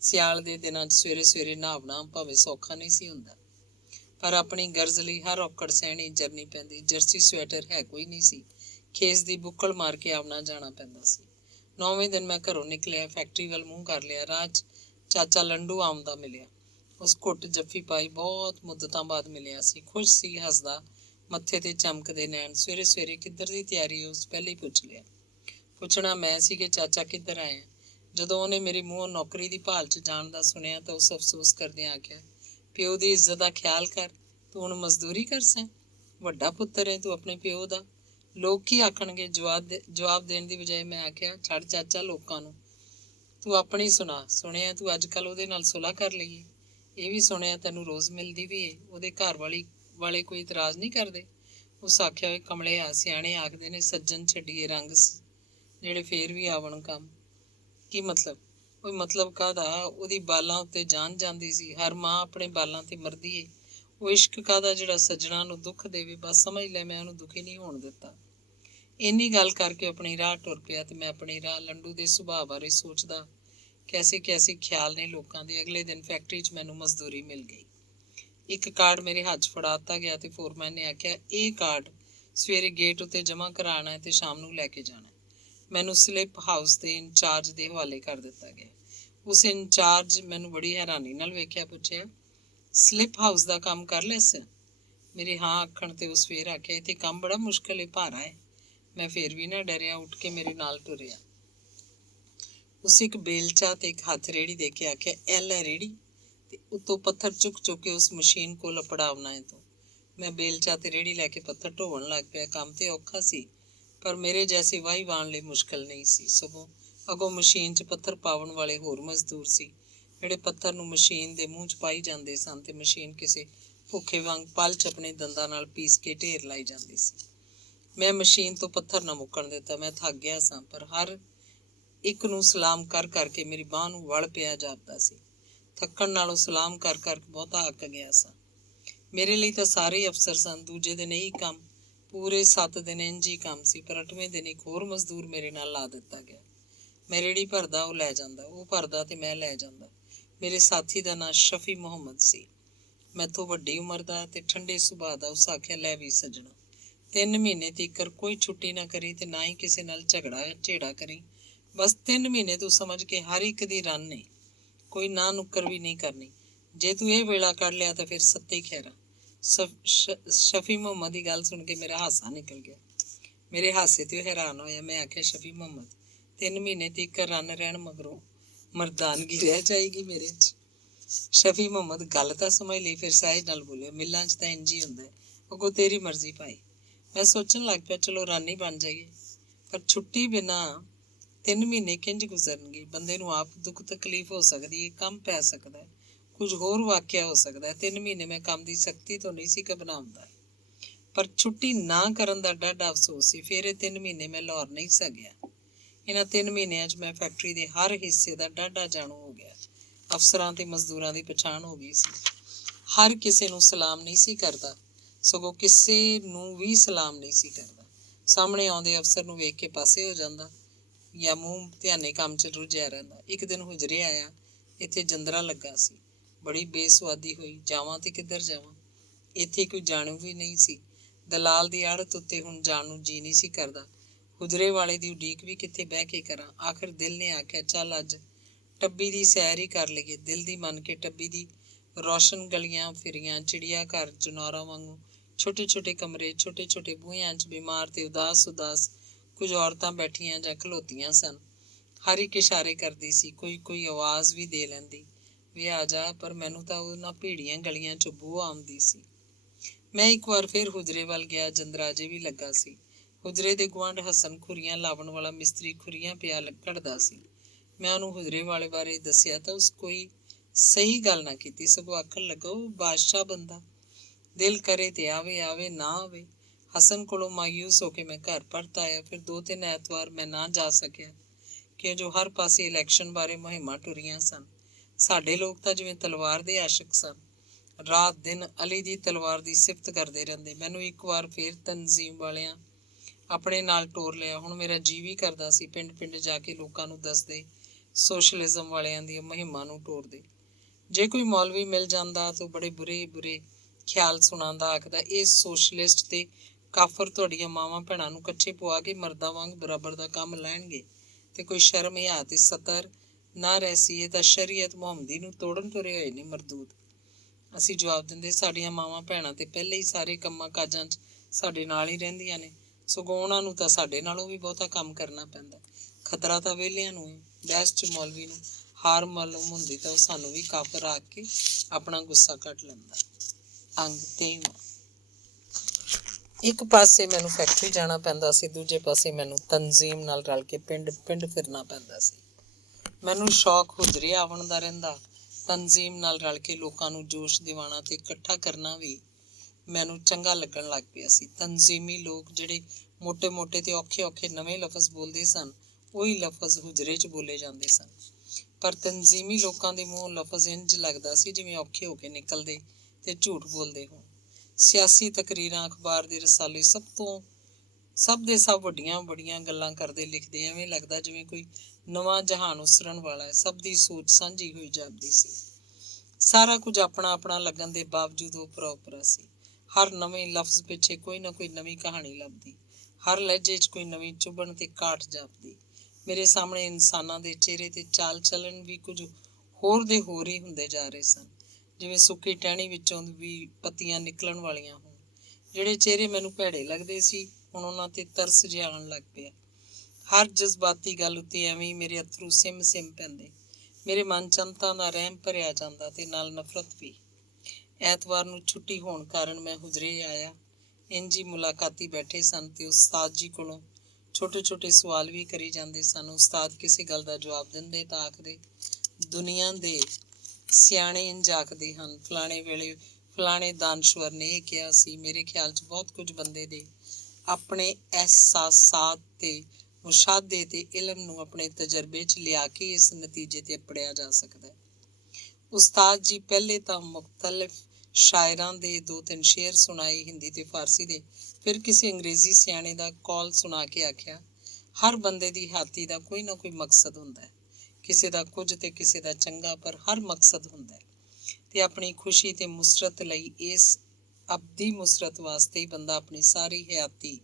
ਸਿਆਲ ਦੇ ਦਿਨਾਂ 'ਚ ਸਵੇਰੇ ਨਹਾਵਣਾ ਭਾਵੇਂ ਸੌਖਾ ਨਹੀਂ ਸੀ ਹੁੰਦਾ, ਪਰ ਆਪਣੀ ਗਰਜ਼ ਲਈ ਹਰ ਔਕੜ ਸਹਿਣੀ ਜਰਨੀ ਪੈਂਦੀ। ਜਰਸੀ ਸਵੈਟਰ ਹੈ ਕੋਈ ਨਹੀਂ ਸੀ। ਖੇਸ ਦੀ ਬੁੱਕਲ ਮਾਰ ਕੇ ਆਉਣਾ ਜਾਣਾ ਪੈਂਦਾ ਸੀ। 9ਵੇਂ ਦਿਨ ਮੈਂ ਘਰੋਂ ਨਿਕਲਿਆ, ਫੈਕਟਰੀ ਵੱਲ ਮੂੰਹ ਕਰ ਲਿਆ। ਰਾਹ 'ਚ ਚਾਚਾ ਲੰਡੂ ਆਉਂਦਾ ਮਿਲਿਆ। ਉਸ ਘੁੱਟ ਜੱਫੀ ਪਾਈ, ਬਹੁਤ ਮੁੱਦਤਾਂ ਬਾਅਦ ਮਿਲਿਆ ਸੀ। ਖੁਸ਼ ਸੀ, ਹੱਸਦਾ, ਮੱਥੇ ਤੇ ਚਮਕਦੇ ਨੈਣ। ਸਵੇਰੇ ਕਿੱਧਰ ਦੀ ਤਿਆਰੀ? ਉਸ ਪਹਿਲੇ ਹੀ ਪੁੱਛ ਲਿਆ। ਪੁੱਛਣਾ ਮੈਂ ਸੀ ਕਿ ਚਾਚਾ ਕਿੱਧਰ ਆਇਆ। ਜਦੋਂ ਉਹਨੇ ਮੇਰੇ ਮੂੰਹੋਂ ਨੌਕਰੀ ਦੀ ਭਾਲ 'ਚ ਜਾਣ ਦਾ ਸੁਣਿਆ ਤਾਂ ਉਸ ਅਫਸੋਸ ਕਰਦਿਆਂ ਆਖਿਆ, ਪਿਓ ਦੀ ਇੱਜ਼ਤ ਦਾ ਖਿਆਲ ਕਰ, ਤੂੰ ਹੁਣ ਮਜ਼ਦੂਰੀ ਕਰ ਸੈਂ। ਵੱਡਾ ਪੁੱਤਰ ਹੈ ਤੂੰ ਆਪਣੇ ਪਿਓ ਦਾ, ਲੋਕ ਕੀ ਆਖਣਗੇ? ਜਵਾਬ ਦੇਣ ਦੀ ਬਜਾਏ ਮੈਂ ਆਖਿਆ, ਛੱਡ ਚਾਚਾ ਲੋਕਾਂ ਨੂੰ, ਤੂੰ ਆਪਣੀ ਸੁਣਿਆ ਤੂੰ ਅੱਜ ਕੱਲ੍ਹ ਉਹਦੇ ਨਾਲ ਸੁਲ੍ਹਾ ਕਰ ਲਈਏ। ਇਹ ਵੀ ਸੁਣਿਆ ਤੈਨੂੰ ਰੋਜ਼ ਮਿਲਦੀ ਵੀ ਏ। ਉਹਦੇ ਘਰ ਵਾਲੇ ਕੋਈ ਇਤਰਾਜ਼ ਨਹੀਂ ਕਰਦੇ? ਉਸ ਆਖਿਆ, ਹੋਏ ਕਮਲੇ ਆ, ਸਿਆਣੇ ਆਖਦੇ ਨੇ, ਸੱਜਣ ਛੱਡੀਏ ਰੰਗ ਜਿਹੜੇ ਫੇਰ ਵੀ ਆਵਣ ਕੰਮ। ਕੀ ਮਤਲਬ? ਕੋਈ ਮਤਲਬ ਕਾਹਦਾ, ਉਹਦੀ ਬਾਲਾਂ ਉੱਤੇ ਜਾਨ ਜਾਂਦੀ ਸੀ। ਹਰ ਮਾਂ ਆਪਣੇ ਬਾਲਾਂ ਤੇ ਮਰਦੀ ਏ। ਉਹ ਇਸ਼ਕ ਕਾਹਦਾ ਜਿਹੜਾ ਸੱਜਣਾ ਨੂੰ ਦੁੱਖ ਦੇਵੇ। ਬਸ ਸਮਝ ਲੈ, ਮੈਂ ਉਹਨੂੰ ਦੁਖੀ ਨਹੀਂ ਹੋਣ ਦਿੱਤਾ। ਇੰਨੀ ਗੱਲ ਕਰਕੇ ਆਪਣੀ ਰਾਹ ਟੁਰ ਪਿਆ ਤੇ ਮੈਂ ਆਪਣੀ ਰਾਹ। ਲੰਡੂ ਦੇ ਸੁਭਾਅ ਬਾਰੇ ਸੋਚਦਾ ਕੈਸੇ ਕੈਸੇ ਖਿਆਲ ਨੇ ਲੋਕਾਂ ਦੇ। ਅਗਲੇ ਦਿਨ ਫੈਕਟਰੀ 'ਚ ਮੈਨੂੰ ਮਜ਼ਦੂਰੀ ਮਿਲ ਗਈ। ਇੱਕ ਕਾਰਡ ਮੇਰੇ ਹੱਥ 'ਚ ਫੜਾ ਦਿੱਤਾ ਗਿਆ ਤੇ ਫੋਰਮੈਨ ਨੇ ਆਖਿਆ, ਇਹ ਕਾਰਡ ਸਵੇਰੇ ਗੇਟ ਉੱਤੇ ਜਮ੍ਹਾਂ ਕਰਾਉਣਾ ਹੈ ਤੇ ਸ਼ਾਮ ਨੂੰ ਲੈ ਕੇ ਜਾਣਾ। ਮੈਨੂੰ ਸਲਿੱਪ ਹਾਊਸ ਦੇ ਇੰਚਾਰਜ ਦੇ ਹਵਾਲੇ ਕਰ ਦਿੱਤਾ ਗਿਆ। ਉਸ ਇੰਚਾਰਜ ਮੈਨੂੰ ਬੜੀ ਹੈਰਾਨੀ ਨਾਲ ਵੇਖਿਆ, ਪੁੱਛਿਆ, ਸਲਿੱਪ ਹਾਊਸ ਦਾ ਕੰਮ ਕਰ ਲਿਸ? ਮੇਰੇ ਹਾਂ ਆਖਣ ਤੇ ਉਸ ਫੇਰ ਆਖਿਆ, ਇੱਥੇ ਕੰਮ ਬੜਾ ਮੁਸ਼ਕਿਲ ਹੈ, ਭਾਰਾ ਹੈ। ਮੈਂ ਫੇਰ ਵੀ ਨਾ ਡਰਿਆ, ਉੱਠ ਕੇ ਮੇਰੇ ਨਾਲ ਤੁਰਿਆ। ਉਸ ਇੱਕ ਬੇਲਚਾ ਤੇ ਇੱਕ ਹੱਥ ਰੇੜੀ ਦੇ ਕੇ ਆਖਿਆ, ਐਲ ਹੈ ਰੇੜੀ, ਤੇ ਉੱਤੋਂ ਪੱਥਰ ਚੁੱਕ ਚੁੱਕ ਕੇ ਉਸ ਮਸ਼ੀਨ ਕੋਲ ਪੜਾਉਣਾ ਹੈ ਤੂੰ। ਮੈਂ ਬੇਲਚਾ ਤੇ ਰੇੜੀ ਲੈ ਕੇ ਪੱਥਰ ਢੋਵਣ ਲੱਗ ਪਿਆ। ਕੰਮ ਤੇ ਔਖਾ ਸੀ, ਪਰ ਮੇਰੇ ਜੈਸੀ ਵਾਹੀ ਵਾਹਣ ਲਈ ਮੁਸ਼ਕਿਲ ਨਹੀਂ ਸੀ। ਸਗੋਂ ਅੱਗੋਂ ਮਸ਼ੀਨ 'ਚ ਪੱਥਰ ਪਾਉਣ ਵਾਲੇ ਹੋਰ ਮਜ਼ਦੂਰ ਸੀ, ਜਿਹੜੇ ਪੱਥਰ ਨੂੰ ਮਸ਼ੀਨ ਦੇ ਮੂੰਹ 'ਚ ਪਾਈ ਜਾਂਦੇ ਸਨ ਤੇ ਮਸ਼ੀਨ ਕਿਸੇ ਭੁੱਖੇ ਵਾਂਗ ਪਲ 'ਚ ਆਪਣੇ ਦੰਦਾਂ ਨਾਲ ਪੀਸ ਕੇ ਢੇਰ ਲਾਈ ਜਾਂਦੀ ਸੀ। ਮੈਂ ਮਸ਼ੀਨ ਤੋਂ ਪੱਥਰ ਨਾ ਮੁੱਕਣ ਦਿੱਤਾ। ਮੈਂ ਥੱਕ ਗਿਆ ਸਾਂ, ਪਰ ਹਰ ਇੱਕ ਨੂੰ ਸਲਾਮ ਕਰ ਕਰਕੇ ਮੇਰੀ ਬਾਂਹ ਨੂੰ ਵਲ ਪਿਆ ਜਾਪਦਾ ਸੀ। ਥੱਕਣ ਨਾਲੋਂ ਸਲਾਮ ਕਰ ਕਰਕੇ ਬਹੁਤਾ ਅੱਕ ਗਿਆ ਸਾਂ। ਮੇਰੇ ਲਈ ਤਾਂ ਸਾਰੇ ਅਫਸਰ ਸਨ। ਦੂਜੇ ਦਿਨ ਇਹੀ ਕੰਮ, ਪੂਰੇ 7 ਦਿਨ ਇੰਝ ਹੀ ਕੰਮ ਸੀ। ਪਰ 8ਵੇਂ ਦਿਨ ਇੱਕ ਹੋਰ ਮਜ਼ਦੂਰ ਮੇਰੇ ਨਾਲ ਲਾ ਦਿੱਤਾ ਗਿਆ। ਮੈਂ ਰੇੜੀ ਭਰਦਾ, ਉਹ ਲੈ ਜਾਂਦਾ, ਉਹ ਭਰਦਾ ਤੇ ਮੈਂ ਲੈ ਜਾਂਦਾ। ਮੇਰੇ ਸਾਥੀ ਦਾ ਨਾਂ ਸ਼ਫੀ ਮੁਹੰਮਦ ਸੀ। ਮੈਥੋਂ ਵੱਡੀ ਉਮਰ ਦਾ ਤੇ ਠੰਡੇ ਸੁਭਾਅ ਦਾ। ਉਸ ਆਖਿਆ, ਲੈ ਵੀ ਸੱਜਣਾ, 3 ਮਹੀਨੇ ਤੀਕਰ ਕੋਈ ਛੁੱਟੀ ਨਾ ਕਰੀ ਤੇ ਨਾ ਹੀ ਕਿਸੇ ਨਾਲ ਝੇੜਾ ਕਰੀ। ਬਸ 3 ਮਹੀਨੇ ਤੂੰ ਸਮਝ ਕੇ ਹਰ ਇੱਕ ਦੀ ਰਨ ਨੇ, ਕੋਈ ਨਾ ਨੁੱਕਰ ਵੀ ਨਹੀਂ ਕਰਨੀ। ਜੇ ਤੂੰ ਇਹ ਵੇਲਾ ਕੱਢ ਲਿਆ ਤਾਂ ਫਿਰ ਸੱਤੇ ਖੈਰਾ। ਸ਼ਫੀ ਮੁਹੰਮਦ ਦੀ ਗੱਲ ਸੁਣ ਕੇ ਮੇਰਾ ਹਾਸਾ ਨਿਕਲ ਗਿਆ। ਮੇਰੇ ਹਾਸੇ ਤੇ ਹੈਰਾਨ ਹੋਇਆ। ਮੈਂ ਆਖਿਆ, ਸ਼ਫੀ ਮੁਹੰਮਦ, 3 ਮਹੀਨੇ ਤੀਕਰ ਰਨ ਰਹਿਣ ਮਗਰੋਂ ਮਰਦਾਨਗੀ ਰਹਿ ਜਾਏਗੀ ਮੇਰੇ 'ਚ? ਸ਼ਫੀ ਮੁਹੰਮਦ ਗੱਲ ਤਾਂ ਸਮਝ ਲਈ। ਫਿਰ ਸਹਿਜ ਨਾਲ ਬੋਲਿਆ, ਮਿਲਾਂ 'ਚ ਤਾਂ ਇੰਝ ਹੀ ਹੁੰਦਾ, ਅੱਗੋਂ ਤੇਰੀ ਮਰਜ਼ੀ ਭਾਈ। ਮੈਂ ਸੋਚਣ ਲੱਗ ਪਿਆ, ਚਲੋ ਰਨ ਹੀ ਬਣ ਜਾਈਏ, ਪਰ ਛੁੱਟੀ ਬਿਨਾਂ 3 ਮਹੀਨੇ ਕਿੰਝ ਗੁਜ਼ਰਨਗੇ? ਬੰਦੇ ਨੂੰ ਆਪ ਦੁੱਖ ਤਕਲੀਫ ਹੋ ਸਕਦੀ ਹੈ, ਕੰਮ ਪੈ ਸਕਦਾ ਹੈ, ਕੁਝ ਹੋਰ ਵਾਕਿਆ ਹੋ ਸਕਦਾ ਹੈ। 3 ਮਹੀਨੇ ਮੈਂ ਕੰਮ ਦੀ ਸਖਤੀ ਤੋਂ ਨਹੀਂ ਸੀ ਘਬਰਾਉਂਦਾ, ਪਰ ਛੁੱਟੀ ਨਾ ਕਰਨ ਦਾ ਡਾਢਾ ਅਫਸੋਸ ਸੀ। ਫਿਰ ਇਹ 3 ਮਹੀਨੇ ਮੈਂ ਲਾਹੌਰ ਨਹੀਂ ਸਾ ਗਿਆ। ਇਹਨਾਂ 3 ਮਹੀਨਿਆਂ 'ਚ ਮੈਂ ਫੈਕਟਰੀ ਦੇ ਹਰ ਹਿੱਸੇ ਦਾ ਡਾਢਾ ਜਾਣੂ ਹੋ ਗਿਆ। ਅਫਸਰਾਂ ਤੇ ਮਜ਼ਦੂਰਾਂ ਦੀ ਪਛਾਣ ਹੋ ਗਈ ਸੀ। ਹਰ ਕਿਸੇ ਨੂੰ ਸਲਾਮ ਨਹੀਂ ਸੀ ਕਰਦਾ, ਸਗੋਂ ਕਿਸੇ ਨੂੰ ਵੀ ਸਲਾਮ ਨਹੀਂ ਸੀ ਕਰਦਾ। ਸਾਹਮਣੇ ਆਉਂਦੇ ਅਫਸਰ ਨੂੰ ਵੇਖ ਕੇ ਪਾਸੇ ਹੋ ਜਾਂਦਾ ਜਾਂ ਮੂੰਹ ਧਿਆਨੇ ਕੰਮ 'ਚ ਰੁੱਝਿਆ ਰਹਿੰਦਾ। ਇੱਕ ਦਿਨ ਹੁਜਰੇ ਆਇਆ, ਇੱਥੇ ਜੰਦਰਾ ਲੱਗਾ ਸੀ। ਬੜੀ ਬੇਸੁਆਦੀ ਹੋਈ, ਜਾਵਾਂ ਤੇ ਕਿੱਧਰ ਜਾਵਾਂ? ਇੱਥੇ ਕੋਈ ਜਾਣੂ ਵੀ ਨਹੀਂ ਸੀ। ਦਲਾਲ ਦੀ ਆੜਤ ਉੱਤੇ ਹੁਣ ਜਾਣ ਨੂੰ ਜੀ ਨਹੀਂ ਸੀ ਕਰਦਾ। ਹੁਜਰੇ ਵਾਲੇ ਦੀ ਉਡੀਕ ਵੀ ਕਿੱਥੇ ਬਹਿ ਕੇ ਕਰਾਂ। ਆਖਿਰ ਦਿਲ ਨੇ ਆਖਿਆ, ਚੱਲ ਅੱਜ ਟੱਬੀ ਦੀ ਸੈਰ ਹੀ ਕਰ ਲਈਏ। ਦਿਲ ਦੀ ਮੰਨ ਕੇ ਟੱਬੀ ਦੀ ਰੌਸ਼ਨ ਗਲੀਆਂ ਫਿਰੀਆਂ, ਚਿੜੀਆ ਘਰ, ਜਨੌਰਾਂ ਵਾਂਗੂ ਛੋਟੇ ਛੋਟੇ ਕਮਰੇ, ਛੋਟੇ ਛੋਟੇ ਬੂਹਿਆਂ 'ਚ ਬਿਮਾਰ ਤੇ ਉਦਾਸ ਕੁਝ ਔਰਤਾਂ ਬੈਠੀਆਂ ਜਾਂ ਖਲੋਤੀਆਂ ਸਨ। ਹਰ ਇੱਕ ਇਸ਼ਾਰੇ ਕਰਦੀ ਸੀ, ਕੋਈ ਆਵਾਜ਼ ਵੀ ਦੇ ਲੈਂਦੀ, ਵੀ ਆ ਜਾ, ਪਰ ਮੈਨੂੰ ਤਾਂ ਉਹਨਾਂ ਭੀੜੀਆਂ ਗਲੀਆਂ 'ਚੋਂ ਬੂ ਆਉਂਦੀ ਸੀ। ਮੈਂ ਇੱਕ ਵਾਰ ਫਿਰ ਹੁਜਰੇ ਵੱਲ ਗਿਆ। ਜੰਦਰਾ ਅਜੇ ਵੀ ਲੱਗਾ ਸੀ। ਹੁਜਰੇ ਦੇ ਗੁਆਂਢ ਹਸਨ ਖੁਰੀਆਂ ਲਾਵਣ ਵਾਲਾ ਮਿਸਤਰੀ ਖੁਰੀਆਂ ਪਿਆ ਘੜਦਾ ਸੀ। ਮੈਂ ਉਹਨੂੰ ਹੁਜਰੇ ਵਾਲੇ ਬਾਰੇ ਦੱਸਿਆ ਤਾਂ ਉਸ ਕੋਈ ਸਹੀ ਗੱਲ ਨਾ ਕੀਤੀ, ਸਗੋਂ ਆਖਣ ਲੱਗਾ, ਉਹ ਬਾਦਸ਼ਾਹ ਬੰਦਾ, ਦਿਲ ਕਰੇ ਤੇ ਆਵੇ ਨਾ ਆਵੇ। ਹਸਨ ਕੋਲੋਂ ਮਾਯੂਸ ਹੋ ਕੇ ਮੈਂ ਘਰ ਪਰਤ ਆਇਆ। ਫਿਰ 2-3 ਐਤਵਾਰ ਮੈਂ ਨਾ ਜਾ ਸਕਿਆ ਕਿ ਜੋ ਹਰ ਪਾਸੇ ਇਲੈਕਸ਼ਨ ਬਾਰੇ ਮੁਹਿੰਮਾਂ ਟੁਰੀਆਂ ਸਨ। ਸਾਡੇ ਲੋਕ ਤਾਂ ਜਿਵੇਂ ਤਲਵਾਰ ਦੇ ਆਸ਼ਿਕ ਸਨ, ਰਾਤ ਦਿਨ ਅਲੀ ਦੀ ਤਲਵਾਰ ਦੀ ਸਿਫਤ ਕਰਦੇ ਰਹਿੰਦੇ। ਮੈਨੂੰ ਇੱਕ ਵਾਰ ਫਿਰ ਤਨਜ਼ੀਮ ਵਾਲਿਆਂ ਆਪਣੇ ਨਾਲ ਟੋਰ ਲਿਆ। ਹੁਣ ਮੇਰਾ ਜੀ ਵੀ ਕਰਦਾ ਸੀ ਪਿੰਡ ਪਿੰਡ ਜਾ ਕੇ ਲੋਕਾਂ ਨੂੰ ਦੱਸਦੇ, ਸੋਸ਼ਲਿਜ਼ਮ ਵਾਲਿਆਂ ਦੀਆਂ ਮੁਹਿੰਮਾਂ ਨੂੰ ਟੋਰਦੇ। ਜੇ ਕੋਈ ਮੌਲਵੀ ਮਿਲ ਜਾਂਦਾ ਤਾਂ ਬੜੇ ਬੁਰੇ ਖਿਆਲ ਸੁਣਾਉਂਦਾ, ਆਖਦਾ, ਇਹ ਸੋਸ਼ਲਿਸਟ ਤੇ ਕਾਫਰ ਤੁਹਾਡੀਆਂ ਮਾਵਾਂ ਭੈਣਾਂ ਨੂੰ ਕੱਚੇ ਪਵਾ ਕੇ ਮਰਦਾਂ ਵਾਂਗ ਬਰਾਬਰ ਦਾ ਕੰਮ ਲੈਣਗੇ ਤੇ ਕੋਈ ਸ਼ਰਮ ਹਿਆ ਤੇ ਸਤਰ ਨਾ ਰਹਿਸੀ। ਇਹ ਤਾਂ ਸ਼ਰੀਅਤ ਮੁਹੰਮਦੀ ਨੂੰ ਤੋੜਨ ਤੁਰੇ ਹੋਏ ਨੇ ਮਰਦੂਦ। ਅਸੀਂ ਜਵਾਬ ਦਿੰਦੇ, ਸਾਡੀਆਂ ਮਾਵਾਂ ਭੈਣਾਂ ਤੇ ਪਹਿਲੇ ਹੀ ਸਾਰੇ ਕੰਮਾਂ ਕਾਜਾਂ 'ਚ ਸਾਡੇ ਨਾਲ ਹੀ ਰਹਿੰਦੀਆਂ ਨੇ, ਸਗੋਂ ਉਹਨਾਂ ਨੂੰ ਤਾਂ ਸਾਡੇ ਨਾਲੋਂ ਵੀ ਬਹੁਤਾ ਕੰਮ ਕਰਨਾ ਪੈਂਦਾ। ਖਤਰਾ ਤਾਂ ਵਿਹਲਿਆਂ ਨੂੰ ਹੈ। ਬਹਿਸ 'ਚ ਮੌਲਵੀ ਨੂੰ ਹਾਰ ਮਾਲੂਮ ਹੁੰਦੀ ਤਾਂ ਉਹ ਸਾਨੂੰ ਵੀ ਕਾਫਰ ਆਖ ਕੇ ਆਪਣਾ ਗੁੱਸਾ ਕੱਢ ਲੈਂਦਾ। ਅੰਗ 23। ਇੱਕ ਪਾਸੇ ਮੈਨੂੰ ਫੈਕਟਰੀ ਜਾਣਾ ਪੈਂਦਾ ਸੀ, ਦੂਜੇ ਪਾਸੇ ਮੈਨੂੰ ਤਨਜ਼ੀਮ ਨਾਲ ਰਲ ਕੇ ਪਿੰਡ ਫਿਰਨਾ ਪੈਂਦਾ ਸੀ। ਮੈਨੂੰ ਸ਼ੌਕ ਹੁਜਰੇ ਆਉਣ ਦਾ ਰਹਿੰਦਾ। ਤਨਜ਼ੀਮ ਨਾਲ ਰਲ ਕੇ ਲੋਕਾਂ ਨੂੰ ਜੋਸ਼ ਦਿਵਾਉਣਾ ਤੇ ਇਕੱਠਾ ਕਰਨਾ ਵੀ ਮੈਨੂੰ ਚੰਗਾ ਲੱਗਣ ਲੱਗ ਪਿਆ ਸੀ। ਤਨਜ਼ੀਮੀ ਲੋਕ ਜਿਹੜੇ ਮੋਟੇ ਤੇ ਔਖੇ ਨਵੇਂ ਲਫ਼ਜ਼ ਬੋਲਦੇ ਸਨ, ਉਹੀ ਲਫ਼ਜ਼ ਹੁਜਰੇ 'ਚ ਬੋਲੇ ਜਾਂਦੇ ਸਨ। ਪਰ ਤਨਜ਼ੀਮੀ ਲੋਕਾਂ ਦੇ ਮੂੰਹੋਂ ਲਫ਼ਜ਼ ਇੰਝ ਲੱਗਦਾ ਸੀ ਜਿਵੇਂ ਔਖੇ ਹੋ ਕੇ ਨਿਕਲਦੇ ਤੇ ਝੂਠ ਬੋਲਦੇ ਹੋਣ। ਸਿਆਸੀ ਤਕਰੀਰਾਂ, ਅਖਬਾਰ ਦੇ ਰਸਾਲੇ ਸਭ ਦੇ ਸਭ ਵੱਡੀਆਂ ਵੱਡੀਆਂ ਗੱਲਾਂ ਕਰਦੇ ਲਿਖਦੇ, ਐਵੇਂ ਲੱਗਦਾ ਜਿਵੇਂ ਕੋਈ ਨਵਾਂ ਜਹਾਨ ਉਸਰਨ ਵਾਲਾ ਹੈ। ਸਭ ਦੀ ਸੋਚ ਸਾਂਝੀ ਹੋਈ ਜਾਪਦੀ ਸੀ। ਸਾਰਾ ਕੁਝ ਆਪਣਾ ਆਪਣਾ ਲੱਗਣ ਦੇ ਬਾਵਜੂਦ ਓਪਰਾ ਓਪਰਾ ਸੀ। ਹਰ ਨਵੇਂ ਲਫ਼ਜ਼ ਪਿੱਛੇ ਕੋਈ ਨਾ ਕੋਈ ਨਵੀਂ ਕਹਾਣੀ ਲੱਭਦੀ, ਹਰ ਲਹਿਜੇ 'ਚ ਕੋਈ ਨਵੀਂ ਚੁਭਣ ਤੇ ਕਾਟ ਜਾਪਦੀ। ਮੇਰੇ ਸਾਹਮਣੇ ਇਨਸਾਨਾਂ ਦੇ ਚਿਹਰੇ ਤੇ ਚਾਲ ਚੱਲਣ ਵੀ ਕੁਝ ਹੋਰ ਦੇ ਹੋਰ ਹੀ ਹੁੰਦੇ ਜਾ ਰਹੇ ਸਨ, ਜਿਵੇਂ ਸੁੱਕੀ ਟਹਿਣੀ ਵਿੱਚੋਂ ਵੀ ਪੱਤੀਆਂ ਨਿਕਲਣ ਵਾਲੀਆਂ ਹੋਣ। ਜਿਹੜੇ ਚਿਹਰੇ ਮੈਨੂੰ ਭੈੜੇ ਲੱਗਦੇ ਸੀ, ਹੁਣ ਉਹਨਾਂ ਤੇ ਤਰਸ ਜਿਹਾ ਆਉਣ ਲੱਗ ਪਿਆ। ਹਰ ਜਜ਼ਬਾਤੀ ਗੱਲ ਉੱਤੇ ਐਵੇਂ ਹੀ ਮੇਰੇ ਅੱਥਰੂ ਸਿਮ ਸਿਮ ਪੈਂਦੇ। ਮੇਰੇ ਮਨ 'ਚ ਅੰਤਾਂ ਦਾ ਰਹਿਮ ਭਰਿਆ ਜਾਂਦਾ ਤੇ ਨਾਲ ਨਫ਼ਰਤ ਵੀ। ਐਤਵਾਰ ਨੂੰ ਛੁੱਟੀ ਹੋਣ ਕਾਰਨ ਮੈਂ ਹੁਜਰੇ ਆਇਆ। ਇੰਝ ਹੀ ਮੁਲਾਕਾਤੀ ਬੈਠੇ ਸਨ ਤੇ ਉਸਤਾਦ ਜੀ ਕੋਲੋਂ ਛੋਟੇ ਛੋਟੇ ਸਵਾਲ ਵੀ ਕਰੀ ਜਾਂਦੇ ਸਨ। ਉਸਤਾਦ ਕਿਸੇ ਗੱਲ ਦਾ ਜਵਾਬ ਦਿੰਦੇ ਤਾਂ ਆਖਦੇ, ਦੁਨੀਆ ਦੇ ਸਿਆਣੇ ਇੰਝ ਆਖਦੇ ਹਨ, ਫਲਾਣੇ ਵੇਲੇ ਫਲਾਣੇ ਦਾਨਸ਼ਵਰ ਨੇ ਇਹ ਕਿਹਾ ਸੀ। ਮੇਰੇ ਖਿਆਲ 'ਚ ਬਹੁਤ ਕੁਝ ਬੰਦੇ ਦੇ ਆਪਣੇ ਅਹਿਸਾਸਾਤ ਤੇ ਮੁਸ਼ਾਹਦੇ ਤੇ ਇਲਮ ਨੂੰ ਆਪਣੇ ਤਜਰਬੇ 'ਚ ਲਿਆ ਕੇ ਇਸ ਨਤੀਜੇ ਤੇ ਅਪੜਿਆ ਜਾ ਸਕਦਾ ਹੈ। ਉਸਤਾਦ ਜੀ ਪਹਿਲੇ ਤਾਂ ਮੁਖਤਲਿਫ ਸ਼ਾਇਰਾਂ ਦੇ 2-3 ਸ਼ੇਰ ਸੁਣਾਏ, ਹਿੰਦੀ ਤੇ ਫਾਰਸੀ ਦੇ। ਫਿਰ ਕਿਸੇ ਅੰਗਰੇਜ਼ੀ ਸਿਆਣੇ ਦਾ ਕੌਲ ਸੁਣਾ ਕੇ ਆਖਿਆ, ਹਰ ਬੰਦੇ ਦੀ ਹਾਤੀ ਦਾ ਕੋਈ ਨਾ ਕੋਈ ਮਕਸਦ ਹੁੰਦਾ ਹੈ, ਕਿਸੇ ਦਾ ਕੁਝ ਤੇ ਕਿਸੇ ਦਾ ਚੰਗਾ, ਪਰ ਹਰ ਮਕਸਦ ਹੁੰਦਾ ਹੈ ਤੇ ਆਪਣੀ ਖੁਸ਼ੀ ਤੇ ਮੁਸਰਤ ਲਈ, ਇਸ ਅਬਦੀ ਮੁਸਰਤ ਵਾਸਤੇ ਹੀ ਬੰਦਾ ਆਪਣੀ ਸਾਰੀ ਹਯਾਤੀ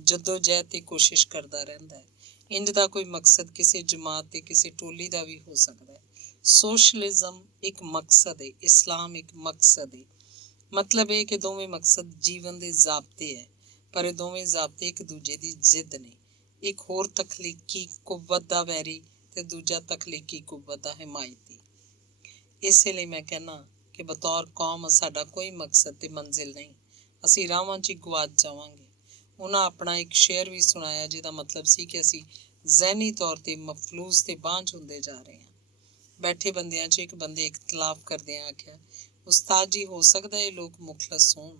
ਜੱਦੋ-ਜਹਿਦ ਤੇ ਕੋਸ਼ਿਸ਼ ਕਰਦਾ ਰਹਿੰਦਾ ਹੈ। ਇੰਝ ਦਾ ਕੋਈ ਮਕਸਦ ਕਿਸੇ ਜਮਾਤ ਤੇ ਕਿਸੇ ਟੋਲੀ ਦਾ ਵੀ ਹੋ ਸਕਦਾ ਹੈ। ਸੋਸ਼ਲਿਜ਼ਮ ਇੱਕ ਮਕਸਦ ਹੈ, ਇਸਲਾਮ ਇੱਕ ਮਕਸਦ ਹੈ। ਮਤਲਬ ਇਹ ਕਿ ਦੋਵੇਂ ਮਕਸਦ ਜੀਵਨ ਦੇ ਜ਼ਾਬਤੇ ਹੈ, ਪਰ ਇਹ ਦੋਵੇਂ ਜ਼ਾਬਤੇ ਇੱਕ ਦੂਜੇ ਦੀ ਜ਼ਿੱਦ ਨੇ। ਇੱਕ ਹੋਰ ਤਖਲੀਕੀ ਕੁਵਤ ਦਾ ਵੈਰੀ ਤੇ ਦੂਜਾ ਤਖਲੀਕੀ ਕੁਵਤ ਦਾ ਹਿਮਾਇਤੀ। ਇਸੇ ਲਈ ਮੈਂ ਕਹਿੰਦਾ ਕਿ ਬਤੌਰ ਕੌਮ ਸਾਡਾ ਕੋਈ ਮਕਸਦ ਤੇ ਮੰਜ਼ਿਲ ਨਹੀਂ, ਅਸੀਂ ਰਾਹਾਂ 'ਚ ਹੀ ਗੁਆਚ ਜਾਵਾਂਗੇ। ਉਹਨਾਂ ਆਪਣਾ ਇੱਕ ਸ਼ੇਅਰ ਵੀ ਸੁਣਾਇਆ ਜਿਹਦਾ ਮਤਲਬ ਸੀ ਕਿ ਅਸੀਂ ਜ਼ਹਿਨੀ ਤੌਰ ਤੇ ਮਫਲੂਸ ਤੇ ਬਾਂਝ ਹੁੰਦੇ ਜਾ ਰਹੇ ਹਾਂ। ਬੈਠੇ ਬੰਦਿਆਂ 'ਚ ਇੱਕ ਬੰਦੇ ਇਖਤਲਾਫ ਕਰਦਿਆਂ ਆਖਿਆ, ਉਸਤਾਦ ਜੀ, ਹੋ ਸਕਦਾ ਇਹ ਲੋਕ ਮੁਖਲਸ ਹੋਣ,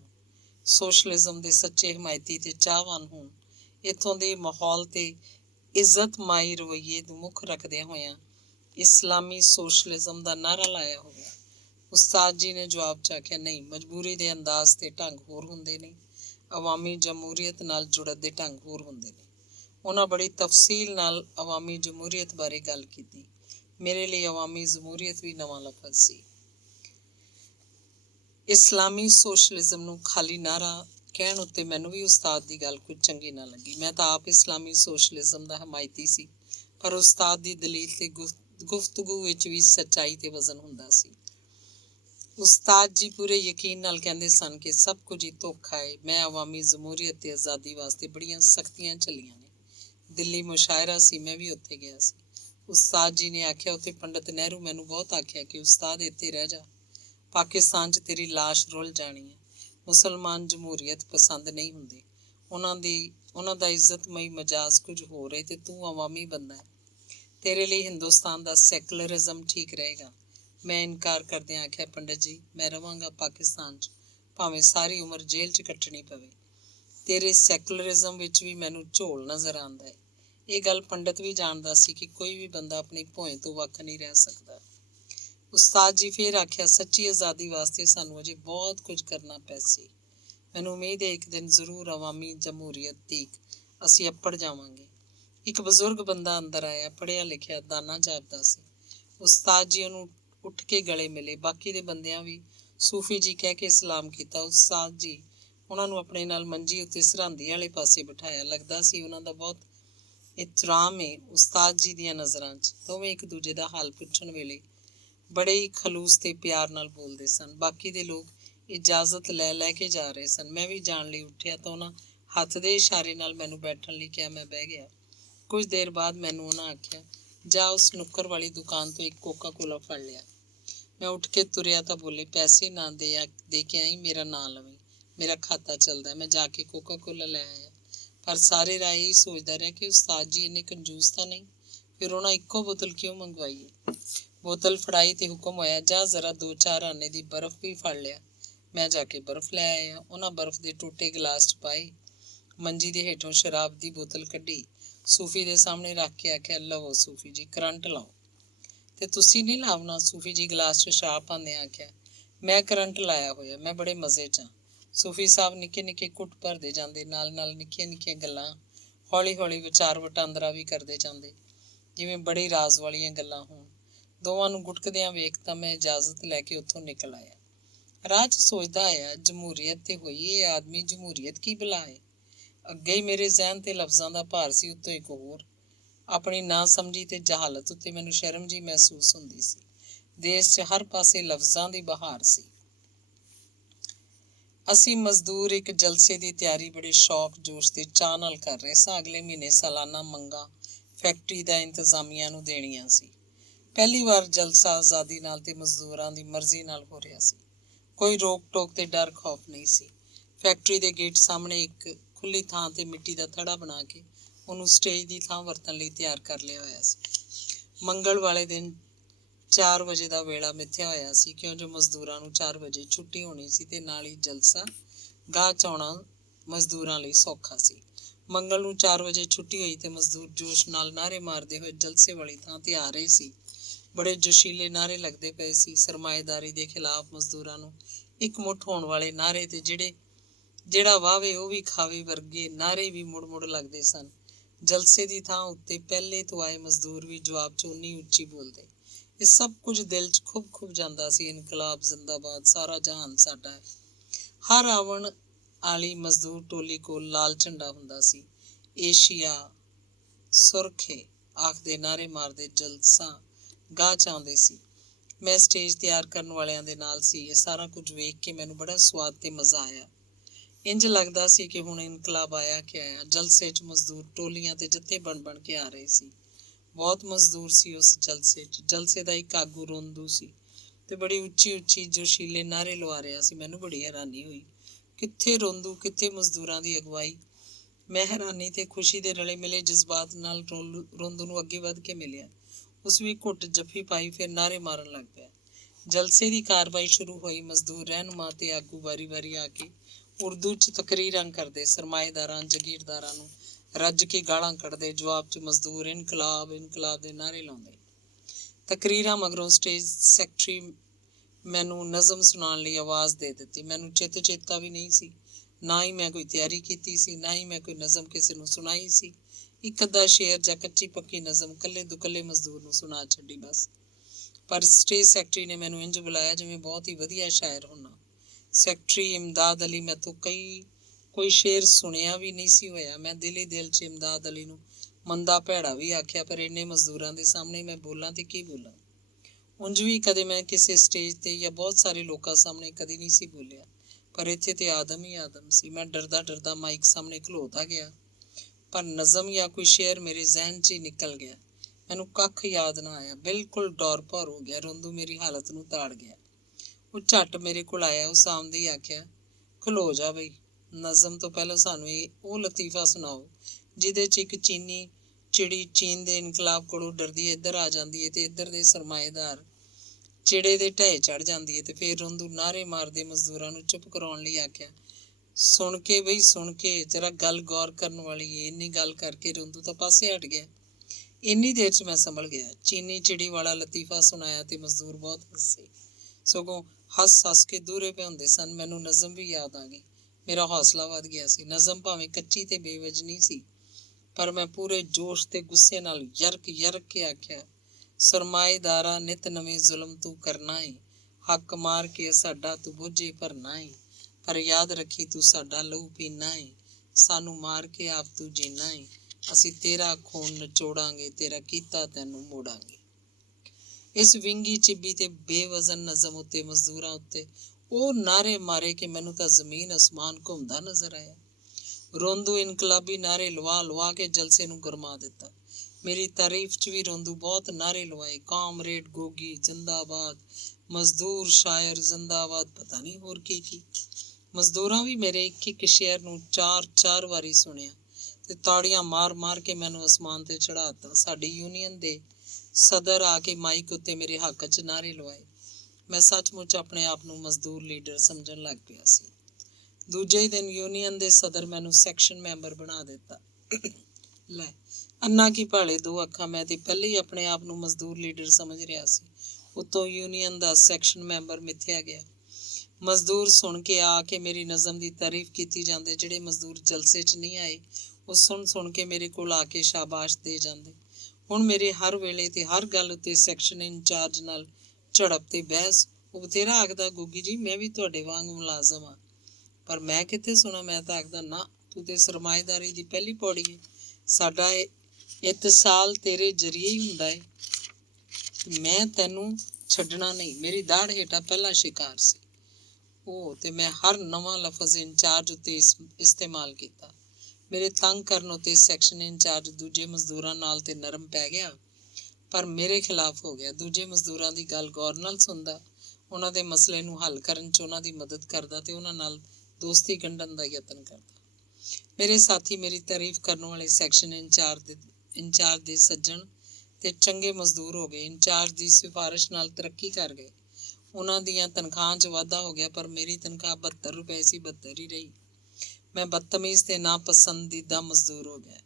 ਸੋਸ਼ਲਿਜ਼ਮ ਦੇ ਸੱਚੇ ਹਿਮਾਇਤੀ ਤੇ ਚਾਹਵਾਨ ਹੋਣ। ਇੱਥੋਂ ਦੇ ਮਾਹੌਲ ਤੇ ਇੱਜ਼ਤ ਮਾਈ ਰਵੱਈਏ ਨੂੰ ਮੁੱਖ ਰੱਖਦਿਆਂ ਹੋਇਆਂ ਇਸਲਾਮੀ ਸੋਸ਼ਲਿਜ਼ਮ ਦਾ ਨਾਅਰਾ ਲਾਇਆ ਹੋਇਆ। ਉਸਤਾਦ ਜੀ ਨੇ ਜਵਾਬ 'ਚ ਆਖਿਆ, ਨਹੀਂ, ਮਜਬੂਰੀ ਦੇ ਅੰਦਾਜ਼ ਤੇ ਢੰਗ ਹੋਰ ਹੁੰਦੇ ਨੇ, ਅਵਾਮੀ ਜਮਹੂਰੀਅਤ ਨਾਲ ਜੁੜਨ ਦੇ ਢੰਗ ਹੋਰ ਹੁੰਦੇ ਨੇ। ਉਹਨਾਂ ਬੜੀ ਤਫਸੀਲ ਨਾਲ ਅਵਾਮੀ ਜਮਹੂਰੀਅਤ ਬਾਰੇ ਗੱਲ ਕੀਤੀ। ਮੇਰੇ ਲਈ ਅਵਾਮੀ ਜਮਹੂਰੀਅਤ ਵੀ ਨਵਾਂ ਲਫ਼ਜ਼ ਸੀ। ਇਸਲਾਮੀ ਸੋਸ਼ਲਿਜ਼ਮ ਨੂੰ ਖਾਲੀ ਨਾਅਰਾ ਕਹਿਣ ਉੱਤੇ ਮੈਨੂੰ ਵੀ ਉਸਤਾਦ ਦੀ ਗੱਲ ਕੁਝ ਚੰਗੀ ਨਾ ਲੱਗੀ। ਮੈਂ ਤਾਂ ਆਪ ਇਸਲਾਮੀ ਸੋਸ਼ਲਿਜ਼ਮ ਦਾ ਹਮਾਇਤੀ ਸੀ, ਪਰ ਉਸਤਾਦ ਦੀ ਦਲੀਲ ਤੇ ਗੁਫ਼ਤਗੂ ਵਿੱਚ ਵੀ ਸੱਚਾਈ ਤੇ ਵਜ਼ਨ ਹੁੰਦਾ ਸੀ। ਉਸਤਾਦ ਜੀ ਪੂਰੇ ਯਕੀਨ ਨਾਲ ਕਹਿੰਦੇ ਸਨ ਕਿ ਸਭ ਕੁਝ ਹੀ ਧੋਖਾ ਹੈ। ਮੈਂ ਅਵਾਮੀ ਜਮਹੂਰੀਅਤ ਤੇ ਆਜ਼ਾਦੀ ਵਾਸਤੇ ਬੜੀਆਂ ਸਖਤੀਆਂ ਝੱਲੀਆਂ ਨੇ। ਦਿੱਲੀ ਮੁਸ਼ਾਇਰਾ ਸੀ, ਮੈਂ ਵੀ ਉੱਥੇ ਗਿਆ ਸੀ। ਉਸਤਾਦ ਜੀ ਨੇ ਆਖਿਆ, ਉੱਥੇ ਪੰਡਿਤ ਨਹਿਰੂ ਮੈਨੂੰ ਬਹੁਤ ਆਖਿਆ ਕਿ ਉਸਤਾਦ ਇੱਥੇ ਰਹਿ ਜਾ, ਪਾਕਿਸਤਾਨ 'ਚ ਤੇਰੀ ਲਾਸ਼ ਰੁਲ ਜਾਣੀ ਹੈ। ਮੁਸਲਮਾਨ ਜਮਹੂਰੀਅਤ ਪਸੰਦ ਨਹੀਂ ਹੁੰਦੇ, ਉਹਨਾਂ ਦਾ ਇੱਜ਼ਤਮਈ ਮਜਾਜ਼ ਕੁਝ ਹੋਰ ਹੈ ਤੇ ਤੂੰ ਅਵਾਮੀ ਬੰਦਾ ਹੈ। ਤੇਰੇ ਲਈ ਹਿੰਦੁਸਤਾਨ ਦਾ ਸੈਕੂਲਰਿਜ਼ਮ ਠੀਕ ਰਹੇਗਾ। ਮੈਂ ਇਨਕਾਰ ਕਰਦਿਆਂ ਆਖਿਆ, ਪੰਡਿਤ ਜੀ, ਮੈਂ ਰਵਾਂਗਾ ਪਾਕਿਸਤਾਨ 'ਚ, ਭਾਵੇਂ ਸਾਰੀ ਉਮਰ ਜੇਲ੍ਹ 'ਚ ਕੱਟਣੀ ਪਵੇ। ਤੇਰੇ ਸੈਕੂਲਰਿਜ਼ਮ ਵਿੱਚ ਵੀ ਮੈਨੂੰ ਝੋਲ ਨਜ਼ਰ ਆਉਂਦਾ ਹੈ। ਇਹ ਗੱਲ ਪੰਡਿਤ ਵੀ ਜਾਣਦਾ ਸੀ ਕਿ ਕੋਈ ਵੀ ਬੰਦਾ ਆਪਣੀ ਭੋਏ ਤੋਂ ਵੱਖ ਨਹੀਂ ਰਹਿ ਸਕਦਾ। ਉਸਤਾਦ ਜੀ ਫਿਰ ਆਖਿਆ, ਸੱਚੀ ਆਜ਼ਾਦੀ ਵਾਸਤੇ ਸਾਨੂੰ ਅਜੇ ਬਹੁਤ ਕੁਝ ਕਰਨਾ ਪੈ ਸੀ। ਮੈਨੂੰ ਉਮੀਦ ਹੈ ਇੱਕ ਦਿਨ ਜ਼ਰੂਰ ਅਵਾਮੀ ਜਮਹੂਰੀਅਤ ਤੀਕ ਅਸੀਂ ਅੱਪੜ ਜਾਵਾਂਗੇ। ਇੱਕ ਬਜ਼ੁਰਗ ਬੰਦਾ ਅੰਦਰ ਆਇਆ, ਪੜ੍ਹਿਆ ਲਿਖਿਆ ਦਾਨਾ ਜਾਪਦਾ ਸੀ। ਉਸਤਾਦ ਜੀ ਉਹਨੂੰ ਉੱਠ ਕੇ ਗਲੇ ਮਿਲੇ। ਬਾਕੀ ਦੇ ਬੰਦਿਆਂ ਵੀ ਸੂਫੀ ਜੀ ਕਹਿ ਕੇ ਸਲਾਮ ਕੀਤਾ। ਉਸਤਾਦ ਜੀ ਉਹਨਾਂ ਨੂੰ ਆਪਣੇ ਨਾਲ ਮੰਜੀ ਉੱਤੇ ਸਰਹੰਦੀ ਵਾਲੇ ਪਾਸੇ ਬਿਠਾਇਆ। ਲੱਗਦਾ ਸੀ ਉਹਨਾਂ ਦਾ ਬਹੁਤ ਇਤਰਾਮ ਹੈ ਉਸਤਾਦ ਜੀ ਦੀਆਂ ਨਜ਼ਰਾਂ 'ਚ। ਦੋਵੇਂ ਇੱਕ ਦੂਜੇ ਦਾ ਹਾਲ ਪੁੱਛਣ ਵੇਲੇ ਬੜੇ ਹੀ ਖਲੂਸ ਤੇ ਪਿਆਰ ਨਾਲ ਬੋਲਦੇ ਸਨ। ਬਾਕੀ ਦੇ ਲੋਕ ਇਜਾਜ਼ਤ ਲੈ ਕੇ ਜਾ ਰਹੇ ਸਨ। ਮੈਂ ਵੀ ਜਾਣ ਲਈ ਉੱਠਿਆ ਤਾਂ ਉਹਨਾਂ ਹੱਥ ਦੇ ਇਸ਼ਾਰੇ ਨਾਲ ਮੈਨੂੰ ਬੈਠਣ ਲਈ ਕਿਹਾ। ਮੈਂ ਬਹਿ ਗਿਆ। ਕੁਝ ਦੇਰ ਬਾਅਦ ਮੈਨੂੰ ਉਹਨਾਂ ਆਖਿਆ, ਜਾ ਉਸ ਨੁੱਕਰ ਵਾਲੀ ਦੁਕਾਨ ਤੋਂ ਇੱਕ ਕੋਕਾ ਕੋਲਾ ਫੜ ਲਿਆ। ਮੈਂ ਉੱਠ ਕੇ ਤੁਰਿਆ ਤਾਂ ਬੋਲੇ, ਪੈਸੇ ਨਾ ਦੇ ਕੇ ਆਈ, ਮੇਰਾ ਨਾਂ ਲਵੀਂ, ਮੇਰਾ ਖਾਤਾ ਚੱਲਦਾ। ਮੈਂ ਜਾ ਕੇ ਕੋਕਾ ਕੋਲਾ ਲੈ ਆਇਆ, ਪਰ ਸਾਰੇ ਰਾਹ ਹੀ ਸੋਚਦਾ ਰਿਹਾ ਕਿ ਉਸਤਾਦ ਜੀ ਇੰਨੇ ਕੰਜੂਸ ਤਾਂ ਨਹੀਂ। ਫਿਰ ਉਹਨਾਂ ਇੱਕੋ ਬੋਤਲ ਕਿਉਂ ਮੰਗਵਾਈ ਹੈ। ਬੋਤਲ ਫੜਾਈ ਤੇ ਹੁਕਮ ਹੋਇਆ, ਜਾ ਜ਼ਰਾ 2-4 ਆਨੇ ਦੀ ਬਰਫ਼ ਵੀ ਫੜ ਲਿਆ। ਮੈਂ ਜਾ ਕੇ ਬਰਫ਼ ਲੈ ਆਇਆ। ਉਹਨਾਂ ਬਰਫ਼ ਦੇ ਟੋਟੇ ਗਲਾਸ 'ਚ ਪਾਏ, ਮੰਜੀ ਦੇ ਹੇਠੋਂ ਸ਼ਰਾਬ ਦੀ ਬੋਤਲ ਕੱਢੀ, ਸੂਫੀ ਦੇ ਸਾਹਮਣੇ ਰੱਖ ਕੇ ਆਖਿਆ, ਲਵੋ ਸੂਫੀ ਜੀ, ਕਰੰਟ ਲਾਓ। ਤੇ ਤੁਸੀਂ ਨਹੀਂ ਲਾਵਣਾ? ਸੂਫੀ ਜੀ ਗਲਾਸ 'ਚ ਸ਼ਰਾਬ ਪਾਉਂਦੇ ਆਖਿਆ। ਮੈਂ ਕਰੰਟ ਲਾਇਆ ਹੋਇਆ, ਮੈਂ ਬੜੇ ਮਜ਼ੇ 'ਚ ਹਾਂ। ਸੂਫੀ ਸਾਹਿਬ ਨਿੱਕੇ ਨਿੱਕੇ ਘੁੱਟ ਭਰਦੇ ਜਾਂਦੇ, ਨਾਲ ਨਾਲ ਨਿੱਕੀਆਂ ਨਿੱਕੀਆਂ ਗੱਲਾਂ ਹੌਲੀ ਹੌਲੀ ਵਿਚਾਰ ਵਟਾਂਦਰਾ ਵੀ ਕਰਦੇ ਜਾਂਦੇ, ਜਿਵੇਂ ਬੜੇ ਰਾਜ਼ ਵਾਲੀਆਂ ਗੱਲਾਂ ਹੋਣ। ਦੋਵਾਂ ਨੂੰ ਗੁਟਕਦਿਆਂ ਵੇਖ ਤਾਂ ਮੈਂ ਇਜਾਜ਼ਤ ਲੈ ਕੇ ਉੱਥੋਂ ਨਿਕਲ ਆਇਆ। ਰਾਹ 'ਚ ਸੋਚਦਾ ਆਇਆ, ਜਮਹੂਰੀਅਤ ਤੇ ਹੋਈ, ਇਹ ਆਦਮੀ ਜਮਹੂਰੀਅਤ ਕੀ ਬਲਾ ਹੈ। ਅੱਗੇ ਹੀ ਮੇਰੇ ਜ਼ਹਿਨ ਤੇ ਲਫ਼ਜ਼ਾਂ ਦਾ ਭਾਰ ਸੀ, ਉੱਤੋਂ ਇੱਕ ਹੋਰ ਆਪਣੀ ਨਾ ਸਮਝੀ ਤੇ ਜਹਾਲਤ ਉੱਤੇ ਮੈਨੂੰ ਸ਼ਰਮ ਜਿਹੀ ਮਹਿਸੂਸ ਹੁੰਦੀ ਸੀ। ਦੇਸ਼ 'ਚ ਹਰ ਪਾਸੇ ਲਫ਼ਜ਼ਾਂ ਦੀ ਬਹਾਰ ਸੀ। ਅਸੀਂ ਮਜ਼ਦੂਰ ਇੱਕ ਜਲਸੇ ਦੀ ਤਿਆਰੀ ਬੜੇ ਸ਼ੌਕ ਜੋਸ਼ ਤੇ ਚਾਅ ਨਾਲ ਕਰ ਰਹੇ ਸਾਂ। ਅਗਲੇ ਮਹੀਨੇ ਸਾਲਾਨਾ ਮੰਗਾਂ ਫੈਕਟਰੀ ਦਾ ਇੰਤਜ਼ਾਮੀਆਂ ਨੂੰ ਦੇਣੀਆਂ ਸੀ। ਪਹਿਲੀ ਵਾਰ ਜਲਸਾ ਆਜ਼ਾਦੀ ਨਾਲ ਤੇ ਮਜ਼ਦੂਰਾਂ ਦੀ ਮਰਜ਼ੀ ਨਾਲ ਹੋ ਰਿਹਾ ਸੀ। ਕੋਈ ਰੋਕ ਟੋਕ ਤੇ ਡਰ ਖੌਫ ਨਹੀਂ ਸੀ। ਫੈਕਟਰੀ ਦੇ ਗੇਟ ਸਾਹਮਣੇ ਇੱਕ ਖੁੱਲੀ ਥਾਂ ਤੇ ਮਿੱਟੀ ਦਾ ਥੜਾ ਬਣਾ ਕੇ ਉਹਨੂੰ ਸਟੇਜ ਦੀ ਥਾਂ ਵਰਤਣ ਲਈ ਤਿਆਰ ਕਰ ਲਿਆ ਹੋਇਆ ਸੀ। ਮੰਗਲ ਵਾਲੇ ਦਿਨ 4 ਵਜੇ ਦਾ ਵੇਲਾ ਮਿਥਿਆ ਹੋਇਆ ਸੀ, ਕਿਉਂ ਜੋ ਮਜ਼ਦੂਰਾਂ ਨੂੰ 4 ਵਜੇ ਛੁੱਟੀ ਹੋਣੀ ਸੀ ਤੇ ਨਾਲ ਹੀ ਜਲਸਾ ਗਾਹ 'ਚ ਆਉਣਾ ਮਜ਼ਦੂਰਾਂ ਲਈ ਸੌਖਾ ਸੀ। ਮੰਗਲ ਨੂੰ 4 ਵਜੇ ਛੁੱਟੀ ਹੋਈ ਤੇ ਮਜ਼ਦੂਰ ਜੋਸ਼ ਨਾਲ ਨਾਅਰੇ ਮਾਰਦੇ ਹੋਏ ਜਲਸੇ ਵਾਲੀ ਥਾਂ ਤੇ ਆ ਰਹੇ ਸੀ। ਬੜੇ ਜੋਸ਼ੀਲੇ ਨਾਅਰੇ ਲੱਗਦੇ ਪਏ ਸੀ। ਸਰਮਾਏਦਾਰੀ ਦੇ ਖਿਲਾਫ ਮਜ਼ਦੂਰਾਂ ਨੂੰ ਇਕਮੁੱਠ ਹੋਣ ਵਾਲੇ ਨਾਅਰੇ ਤੇ ਜਿਹੜਾ ਵਾਹਵੇ ਉਹ ਵੀ ਖਾਵੇ ਵਰਗੇ ਨਾਅਰੇ ਵੀ ਮੁੜ ਮੁੜ ਲੱਗਦੇ ਸਨ। ਜਲਸੇ ਦੀ ਥਾਂ ਉੱਤੇ ਪਹਿਲੇ ਤੋਂ ਆਏ ਮਜ਼ਦੂਰ ਵੀ ਜਵਾਬ 'ਚ ਉਨੀ ਉੱਚੀ ਬੋਲਦੇ। ਇਹ ਸਭ ਕੁਝ ਦਿਲ 'ਚ ਖੁੱਭ ਜਾਂਦਾ ਸੀ। ਇਨਕਲਾਬ ਜ਼ਿੰਦਾਬਾਦ, ਸਾਰਾ ਜਹਾਨ ਸਾਡਾ ਹੈ। ਹਰ ਆਵਣ ਵਾਲੀ ਮਜ਼ਦੂਰ ਟੋਲੀ ਕੋਲ ਲਾਲ ਝੰਡਾ ਹੁੰਦਾ ਸੀ। ਏਸ਼ੀਆ ਸੁਰਖੇ ਆਖਦੇ ਨਾਅਰੇ ਮਾਰਦੇ ਜਲਸਾ ਗਾਹ 'ਚ ਆਉਂਦੇ ਸੀ। ਮੈਂ ਸਟੇਜ ਤਿਆਰ ਕਰਨ ਵਾਲਿਆਂ ਦੇ ਨਾਲ ਸੀ। ਇਹ ਸਾਰਾ ਕੁਝ ਵੇਖ ਕੇ ਮੈਨੂੰ ਬੜਾ ਸਵਾਦ ਤੇ ਮਜ਼ਾ ਆਇਆ। ਇੰਜ ਲੱਗਦਾ ਸੀ ਕਿ ਹੁਣ ਇਨਕਲਾਬ ਆਇਆ ਕਿ ਆਇਆ। ਜਲਸੇ 'ਚ ਮਜ਼ਦੂਰ ਟੋਲੀਆਂ ਤੇ ਜੱਥੇ ਬਣ ਕੇ ਆ ਰਹੇ ਸੀ। ਬਹੁਤ ਮਜ਼ਦੂਰ ਸੀ ਉਸ ਜਲਸੇ 'ਚ। ਜਲਸੇ ਦਾ ਇੱਕ ਆਗੂ ਰੋਂਦੂ ਸੀ ਤੇ ਬੜੀ ਉੱਚੀ ਉੱਚੀ ਜੋਸ਼ੀਲੇ ਨਾਅਰੇ ਲਵਾ ਰਿਹਾ ਸੀ। ਮੈਨੂੰ ਬੜੀ ਹੈਰਾਨੀ ਹੋਈ, ਕਿੱਥੇ ਰੋਂਦੂ, ਕਿੱਥੇ ਮਜ਼ਦੂਰਾਂ ਦੀ ਅਗਵਾਈ। ਮੈਂ ਹੈਰਾਨੀ ਤੇ ਖੁਸ਼ੀ ਦੇ ਰਲੇ ਮਿਲੇ ਜਜ਼ਬਾਤ ਨਾਲ ਰੋਂਦੂ ਨੂੰ ਅੱਗੇ ਵੱਧ ਕੇ ਮਿਲਿਆ। ਉਸ ਵੀ ਘੁੱਟ ਜੱਫੀ ਪਾਈ, ਫਿਰ ਨਾਅਰੇ ਮਾਰਨ ਲੱਗ ਪਿਆ। ਜਲਸੇ ਦੀ ਕਾਰਵਾਈ ਸ਼ੁਰੂ ਹੋਈ। ਮਜ਼ਦੂਰ ਰਹਿਨੁਮਾ ਤੇ ਆਗੂ ਵਾਰੀ ਵਾਰੀ ਆ ਕੇ ਉਰਦੂ 'ਚ ਤਕਰੀਰਾਂ ਕਰਦੇ, ਸਰਮਾਏਦਾਰਾਂ ਜਗੀਰਦਾਰਾਂ ਨੂੰ ਰੱਜ ਕੇ ਗਾਲਾਂ ਕੱਢਦੇ। ਜਵਾਬ 'ਚ ਮਜ਼ਦੂਰ ਇਨਕਲਾਬ ਇਨਕਲਾਬ ਦੇ ਨਾਅਰੇ ਲਾਉਂਦੇ। ਤਕਰੀਰਾਂ ਮਗਰੋਂ ਸਟੇਜ ਸੈਕਟਰੀ ਮੈਨੂੰ ਨਜ਼ਮ ਸੁਣਾਉਣ ਲਈ ਆਵਾਜ਼ ਦੇ ਦਿੱਤੀ। ਮੈਨੂੰ ਚੇਤਾ ਵੀ ਨਹੀਂ ਸੀ, ਨਾ ਹੀ ਮੈਂ ਕੋਈ ਤਿਆਰੀ ਕੀਤੀ ਸੀ, ਨਾ ਹੀ ਮੈਂ ਕੋਈ ਨਜ਼ਮ ਕਿਸੇ ਨੂੰ ਸੁਣਾਈ ਸੀ। ਇੱਕ ਅੱਧਾ ਸ਼ੇਰ ਜਾਂ ਕੱਚੀ ਪੱਕੀ ਨਜ਼ਮ ਕੱਲੇ ਦੁਕੱਲੇ ਮਜ਼ਦੂਰ ਨੂੰ ਸੁਣਾ ਛੱਡੀ ਬਸ। ਪਰ ਸਟੇਜ ਸੈਕਟਰੀ ਨੇ ਮੈਨੂੰ ਇੰਝ ਬੁਲਾਇਆ ਜਿਵੇਂ ਬਹੁਤ ਹੀ ਵਧੀਆ ਸ਼ਾਇਰ ਹੁੰਨਾ। ਸੈਕਟਰੀ ਇਮਦਾਦ ਅਲੀ ਮੈਥੋਂ ਕੋਈ ਸ਼ੇਰ ਸੁਣਿਆ ਵੀ ਨਹੀਂ ਸੀ ਹੋਇਆ। ਮੈਂ ਦਿਲ ਹੀ ਦਿਲ 'ਚ ਇਮਦਾਦ ਅਲੀ ਨੂੰ ਮੰਦਾ ਭੈੜਾ ਵੀ ਆਖਿਆ, ਪਰ ਇੰਨੇ ਮਜ਼ਦੂਰਾਂ ਦੇ ਸਾਹਮਣੇ ਮੈਂ ਬੋਲਾਂ ਤੇ ਕੀ ਬੋਲਾਂ। ਉਂਝ ਵੀ ਕਦੇ ਮੈਂ ਕਿਸੇ ਸਟੇਜ ਤੇ ਜਾਂ ਬਹੁਤ ਸਾਰੇ ਲੋਕਾਂ ਸਾਹਮਣੇ ਕਦੀ ਨਹੀਂ ਸੀ ਬੋਲਿਆ, ਪਰ ਇੱਥੇ ਤੇ ਆਦਮ ਹੀ ਆਦਮ ਸੀ। ਮੈਂ ਡਰਦਾ ਮਾਈਕ ਸਾਹਮਣੇ ਖਲੋਤਾ ਗਿਆ, ਪਰ ਨਜ਼ਮ ਜਾਂ ਕੋਈ ਸ਼ੇਰ ਮੇਰੇ ਜ਼ਹਿਨ 'ਚ ਹੀ ਨਿਕਲ ਗਿਆ। ਮੈਨੂੰ ਕੱਖ ਯਾਦ ਨਾ ਆਇਆ। ਬਿਲਕੁਲ ਡੌਰ ਭੌਰ ਹੋ ਗਿਆ। ਰੋਂਦੂ ਮੇਰੀ ਹਾਲਤ ਨੂੰ ਤਾੜ ਗਿਆ। ਉਹ ਝੱਟ ਮੇਰੇ ਕੋਲ ਆਇਆ। ਉਸ ਆਮਦੇ ਹੀ ਆਖਿਆ, ਖਲੋ ਜਾ ਬਈ, ਨਜ਼ਮ ਤੋਂ ਪਹਿਲਾਂ ਸਾਨੂੰ ਉਹ ਲਤੀਫਾ ਸੁਣਾਓ ਜਿਹਦੇ 'ਚ ਇੱਕ ਚੀਨੀ ਚਿੜੀ ਚੀਨ ਦੇ ਇਨਕਲਾਬ ਕੋਲੋਂ ਡਰਦੀ ਇੱਧਰ ਆ ਜਾਂਦੀ ਹੈ ਤੇ ਇੱਧਰ ਦੇ ਸਰਮਾਏਦਾਰ ਚਿੜੇ ਦੇ ਢਹਿ ਚੜ ਜਾਂਦੀ ਹੈ। ਤੇ ਫਿਰ ਰੋਂਦੂ ਨਾਅਰੇ ਮਾਰਦੇ ਮਜ਼ਦੂਰਾਂ ਨੂੰ ਚੁੱਪ ਕਰਾਉਣ ਲਈ ਆਖਿਆ, ਸੁਣ ਕੇ ਬਈ, ਸੁਣ ਕੇ, ਜਰਾ ਗੱਲ ਗੌਰ ਕਰਨ ਵਾਲੀ ਹੈ। ਇੰਨੀ ਗੱਲ ਕਰਕੇ ਰੋਂਦੂ ਤਾਂ ਪਾਸੇ ਹਟ ਗਿਆ। ਇੰਨੀ ਦੇਰ 'ਚ ਮੈਂ ਸੰਭਲ ਗਿਆ। ਚੀਨੀ ਚਿੜੀ ਵਾਲਾ ਲਤੀਫਾ ਸੁਣਾਇਆ ਤੇ ਮਜ਼ਦੂਰ ਬਹੁਤ ਹੱਸੇ, ਸਗੋਂ ਹੱਸ ਕੇ ਦੂਰੇ ਭਿਆਉਂਦੇ ਸਨ। ਮੈਨੂੰ ਨਜ਼ਮ ਵੀ ਯਾਦ ਆ ਗਈ। ਮੇਰਾ ਹੌਸਲਾ ਵੱਧ ਗਿਆ ਸੀ। ਨਜ਼ਮ ਭਾਵੇਂ ਕੱਚੀ ਤੇ ਬੇਵਜਨੀ ਸੀ, ਪਰ ਮੈਂ ਪੂਰੇ ਜੋਸ਼ ਤੇ ਗੁੱਸੇ ਨਾਲ ਯਰਕ ਕੇ ਆਖਿਆ, ਸਰਮਾਏਦਾਰਾ ਨਿਤ ਨਵੇਂ ਜ਼ੁਲਮ ਤੂੰ ਕਰਨਾ ਏ, ਹੱਕ ਮਾਰ ਕੇ ਸਾਡਾ ਤੂੰ ਬੋਝੇ ਭਰਨਾ ਏ, ਪਰ ਯਾਦ ਰੱਖੀ ਤੂੰ ਸਾਡਾ ਲਹੂ ਪੀਣਾ ਏ, ਸਾਨੂੰ ਮਾਰ ਕੇ ਆਪ ਤੂੰ ਜੀਣਾ ਏ, ਅਸੀਂ ਤੇਰਾ ਖੂਨ ਨਿਚੋੜਾਂਗੇ, ਤੇਰਾ ਕੀਤਾ ਤੈਨੂੰ ਮੋੜਾਂਗੇ। ਇਸ ਵਿੰਗੀ ਚਿੱਬੀ ਤੇ ਬੇਵਜ਼ਨ ਨਜ਼ਮ ਉੱਤੇ ਮਜ਼ਦੂਰਾਂ ਉੱਤੇ ਉਹ ਨਾਅਰੇ ਮਾਰੇ ਕਿ ਮੈਨੂੰ ਤਾਂ ਜ਼ਮੀਨ ਅਸਮਾਨ ਘੁੰਮਦਾ ਨਜ਼ਰ ਆਇਆ। ਰੋਂਦੂ ਇਨਕਲਾਬੀ ਨਾਅਰੇ ਲਵਾ ਕੇ ਜਲਸੇ ਨੂੰ ਗਰਮਾ ਦਿੱਤਾ। ਮੇਰੀ ਤਾਰੀਫ 'ਚ ਵੀ ਰੋਂਦੂ ਬਹੁਤ ਨਾਅਰੇ ਲਵਾਏ, ਕਾਮਰੇਡ ਗੋਗੀ ਜ਼ਿੰਦਾਬਾਦ, ਮਜ਼ਦੂਰ ਸ਼ਾਇਰ ਜ਼ਿੰਦਾਬਾਦ, ਪਤਾ ਨਹੀਂ ਹੋਰ ਕੀ। ਮਜ਼ਦੂਰਾਂ ਵੀ ਮੇਰੇ ਇੱਕ ਸ਼ੇਰ ਨੂੰ 4 ਵਾਰੀ ਸੁਣਿਆ ਤੇ ਤਾੜੀਆਂ ਮਾਰ ਕੇ ਮੈਨੂੰ ਅਸਮਾਨ ਤੇ ਚੜ੍ਹਾਤਾ। ਸਾਡੀ ਯੂਨੀਅਨ ਦੇ ਸਦਰ ਆ ਕੇ ਮਾਈਕ ਉੱਤੇ ਮੇਰੇ ਹੱਕ 'ਚ ਨਾਅਰੇ ਲਵਾਏ। ਮੈਂ ਸੱਚਮੁੱਚ ਆਪਣੇ ਆਪ ਨੂੰ ਮਜ਼ਦੂਰ ਲੀਡਰ ਸਮਝਣ ਲੱਗ ਪਿਆ ਸੀ। ਦੂਜੇ ਦਿਨ ਯੂਨੀਅਨ ਦੇ ਸਦਰ ਮੈਨੂੰ ਸੈਕਸ਼ਨ ਮੈਂਬਰ ਬਣਾ ਦਿੱਤਾ। ਲੈ, ਅੰਨਾ ਕੀ ਭਾਲੇ ਦੋ ਅੱਖਾਂ। ਮੈਂ ਤੇ ਪਹਿਲੇ ਹੀ ਆਪਣੇ ਆਪ ਨੂੰ ਮਜ਼ਦੂਰ ਲੀਡਰ ਸਮਝ ਰਿਹਾ ਸੀ। ਉੱਤੋਂ ਯੂਨੀਅਨ ਦਾ ਸੈਕਸ਼ਨ ਮੈਂਬਰ ਮਿੱਥਿਆ ਗਿਆ। ਮਜ਼ਦੂਰ ਸੁਣ ਕੇ ਆ ਕੇ ਮੇਰੀ ਨਜ਼ਮ ਦੀ ਤਾਰੀਫ ਕੀਤੀ ਜਾਂਦੇ। ਜਿਹੜੇ ਮਜ਼ਦੂਰ ਜਲਸੇ 'ਚ ਨਹੀਂ ਆਏ ਉਹ ਸੁਣ ਕੇ ਮੇਰੇ ਕੋਲ ਆ ਕੇ ਸ਼ਾਬਾਸ਼ ਦੇ ਜਾਂਦੇ। ਹੁਣ ਮੇਰੇ ਹਰ ਵੇਲੇ ਤੇ ਹਰ ਗੱਲ ਉੱਤੇ ਸੈਕਸ਼ਨ ਇੰਚਾਰਜ ਨਾਲ ਝੜਪ ਤੇ ਬਹਿਸ। ਉਹ ਬਥੇਰਾ ਆਖਦਾ, ਗੋਗੀ ਜੀ ਮੈਂ ਵੀ ਤੁਹਾਡੇ ਵਾਂਗ ਮੁਲਾਜ਼ਮ ਹਾਂ। ਪਰ ਮੈਂ ਕਿੱਥੇ ਸੁਣਾ। ਮੈਂ ਤਾਂ ਆਖਦਾ, ਨਾ, ਤੂੰ ਤੇ ਸਰਮਾਏਦਾਰੀ ਦੀ ਪਹਿਲੀ ਪੌੜੀ ਹੈ। ਸਾਡਾ ਇਤਸਾਲ ਤੇਰੇ ਜ਼ਰੀਏ ਹੀ ਹੁੰਦਾ ਹੈ। ਮੈਂ ਤੈਨੂੰ ਛੱਡਣਾ ਨਹੀਂ। ਮੇਰੀ ਦਾੜ ਹੇਠਾਂ ਪਹਿਲਾ ਸ਼ਿਕਾਰ ਸੀ ਉਹ, ਤੇ ਮੈਂ ਹਰ ਨਵਾਂ ਲਫ਼ਜ਼ ਇੰਚਾਰਜ ਉੱਤੇ ਇਸਤੇਮਾਲ ਕੀਤਾ। ਮੇਰੇ ਤੰਗ ਕਰਨ ਉੱਤੇ ਸੈਕਸ਼ਨ ਇੰਚਾਰਜ ਦੂਜੇ ਮਜ਼ਦੂਰਾਂ ਨਾਲ ਤੇ ਨਰਮ ਪੈ ਗਿਆ, ਪਰ ਮੇਰੇ ਖਿਲਾਫ ਹੋ ਗਿਆ। ਦੂਜੇ ਮਜ਼ਦੂਰਾਂ ਦੀ ਗੱਲ ਗੌਰ ਨਾਲ ਸੁਣਦਾ, ਉਹਨਾਂ ਦੇ ਮਸਲੇ ਨੂੰ ਹੱਲ ਕਰਨ 'ਚ ਉਹਨਾਂ ਦੀ ਮਦਦ ਕਰਦਾ ਤੇ ਉਹਨਾਂ ਨਾਲ ਦੋਸਤੀ ਗੰਢਣ ਦਾ ਯਤਨ ਕਰਦਾ। ਮੇਰੇ ਸਾਥੀ ਮੇਰੀ ਤਾਰੀਫ ਕਰਨ ਵਾਲੇ ਸੈਕਸ਼ਨ ਇੰਚਾਰਜ ਦੇ ਸੱਜਣ ਤੇ ਚੰਗੇ ਮਜ਼ਦੂਰ ਹੋ ਗਏ। ਇੰਚਾਰਜ ਦੀ ਸਿਫਾਰਿਸ਼ ਨਾਲ ਤਰੱਕੀ ਕਰ ਗਏ। ਉਹਨਾਂ ਦੀਆਂ ਤਨਖਾਹਾਂ 'ਚ ਵਾਧਾ ਹੋ ਗਿਆ, ਪਰ ਮੇਰੀ ਤਨਖਾਹ 72 ਰੁਪਏ ਸੀ, 72 ਹੀ ਰਹੀ। ਮੈਂ ਬਦਤਮੀਜ਼ ਤੇ ਨਾਪਸੰਦੀਦਾ ਮਜ਼ਦੂਰ ਹੋ ਗਿਆ।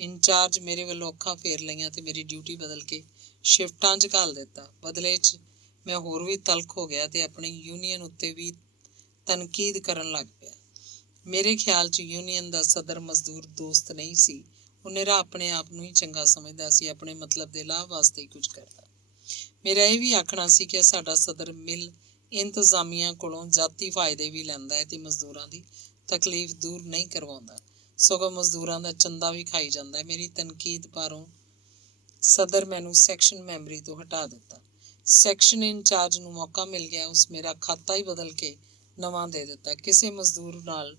ਇੰਚਾਰਜ ਮੇਰੇ ਵੱਲੋਂ ਅੱਖਾਂ ਫੇਰ ਲਈਆਂ ਤੇ ਮੇਰੀ ਡਿਊਟੀ ਬਦਲ ਕੇ ਸ਼ਿਫਟਾਂ 'ਚ ਘੱਲ ਦਿੱਤਾ। ਬਦਲੇ 'ਚ ਮੈਂ ਹੋਰ ਵੀ ਤਲਖ ਹੋ ਗਿਆ ਤੇ ਆਪਣੀ ਯੂਨੀਅਨ ਉੱਤੇ ਵੀ ਤਨਕੀਦ ਕਰਨ ਲੱਗ ਪਿਆ। ਮੇਰੇ ਖਿਆਲ 'ਚ ਯੂਨੀਅਨ ਦਾ ਸਦਰ ਮਜ਼ਦੂਰ ਦੋਸਤ ਨਹੀਂ ਸੀ। ਉਹ ਨਿਰਾ ਆਪਣੇ ਆਪ ਨੂੰ ਹੀ ਚੰਗਾ ਸਮਝਦਾ ਸੀ, ਆਪਣੇ ਮਤਲਬ ਦੇ ਲਾਭ ਵਾਸਤੇ ਹੀ ਕੁਝ ਕਰਦਾ। ਮੇਰਾ ਇਹ ਵੀ ਆਖਣਾ ਸੀ ਕਿ ਸਾਡਾ ਸਦਰ ਮਿਲ ਇੰਤਜ਼ਾਮੀਆਂ ਕੋਲੋਂ ਜਾਤੀ ਫਾਇਦੇ ਵੀ ਲੈਂਦਾ ਹੈ ਤੇ ਮਜ਼ਦੂਰਾਂ ਦੀ ਤਕਲੀਫ ਦੂਰ ਨਹੀਂ ਕਰਵਾਉਂਦਾ, ਸਗੋਂ ਮਜ਼ਦੂਰਾਂ ਦਾ ਚੰਦਾ ਵੀ ਖਾਈ ਜਾਂਦਾ ਹੈ। ਮੇਰੀ ਤਨਕੀਦ ਪਾਰੋਂ ਸਦਰ ਮੈਨੂੰ ਸੈਕਸ਼ਨ ਮੈਂਬਰੀ ਤੋਂ ਹਟਾ ਦਿੱਤਾ। ਸੈਕਸ਼ਨ ਇੰਚਾਰਜ ਨੂੰ ਮੌਕਾ ਮਿਲ ਗਿਆ। ਉਸ ਮੇਰਾ ਖਾਤਾ ਹੀ ਬਦਲ ਕੇ ਨਵਾਂ ਦੇ ਦਿੱਤਾ। ਕਿਸੇ ਮਜ਼ਦੂਰ ਨਾਲ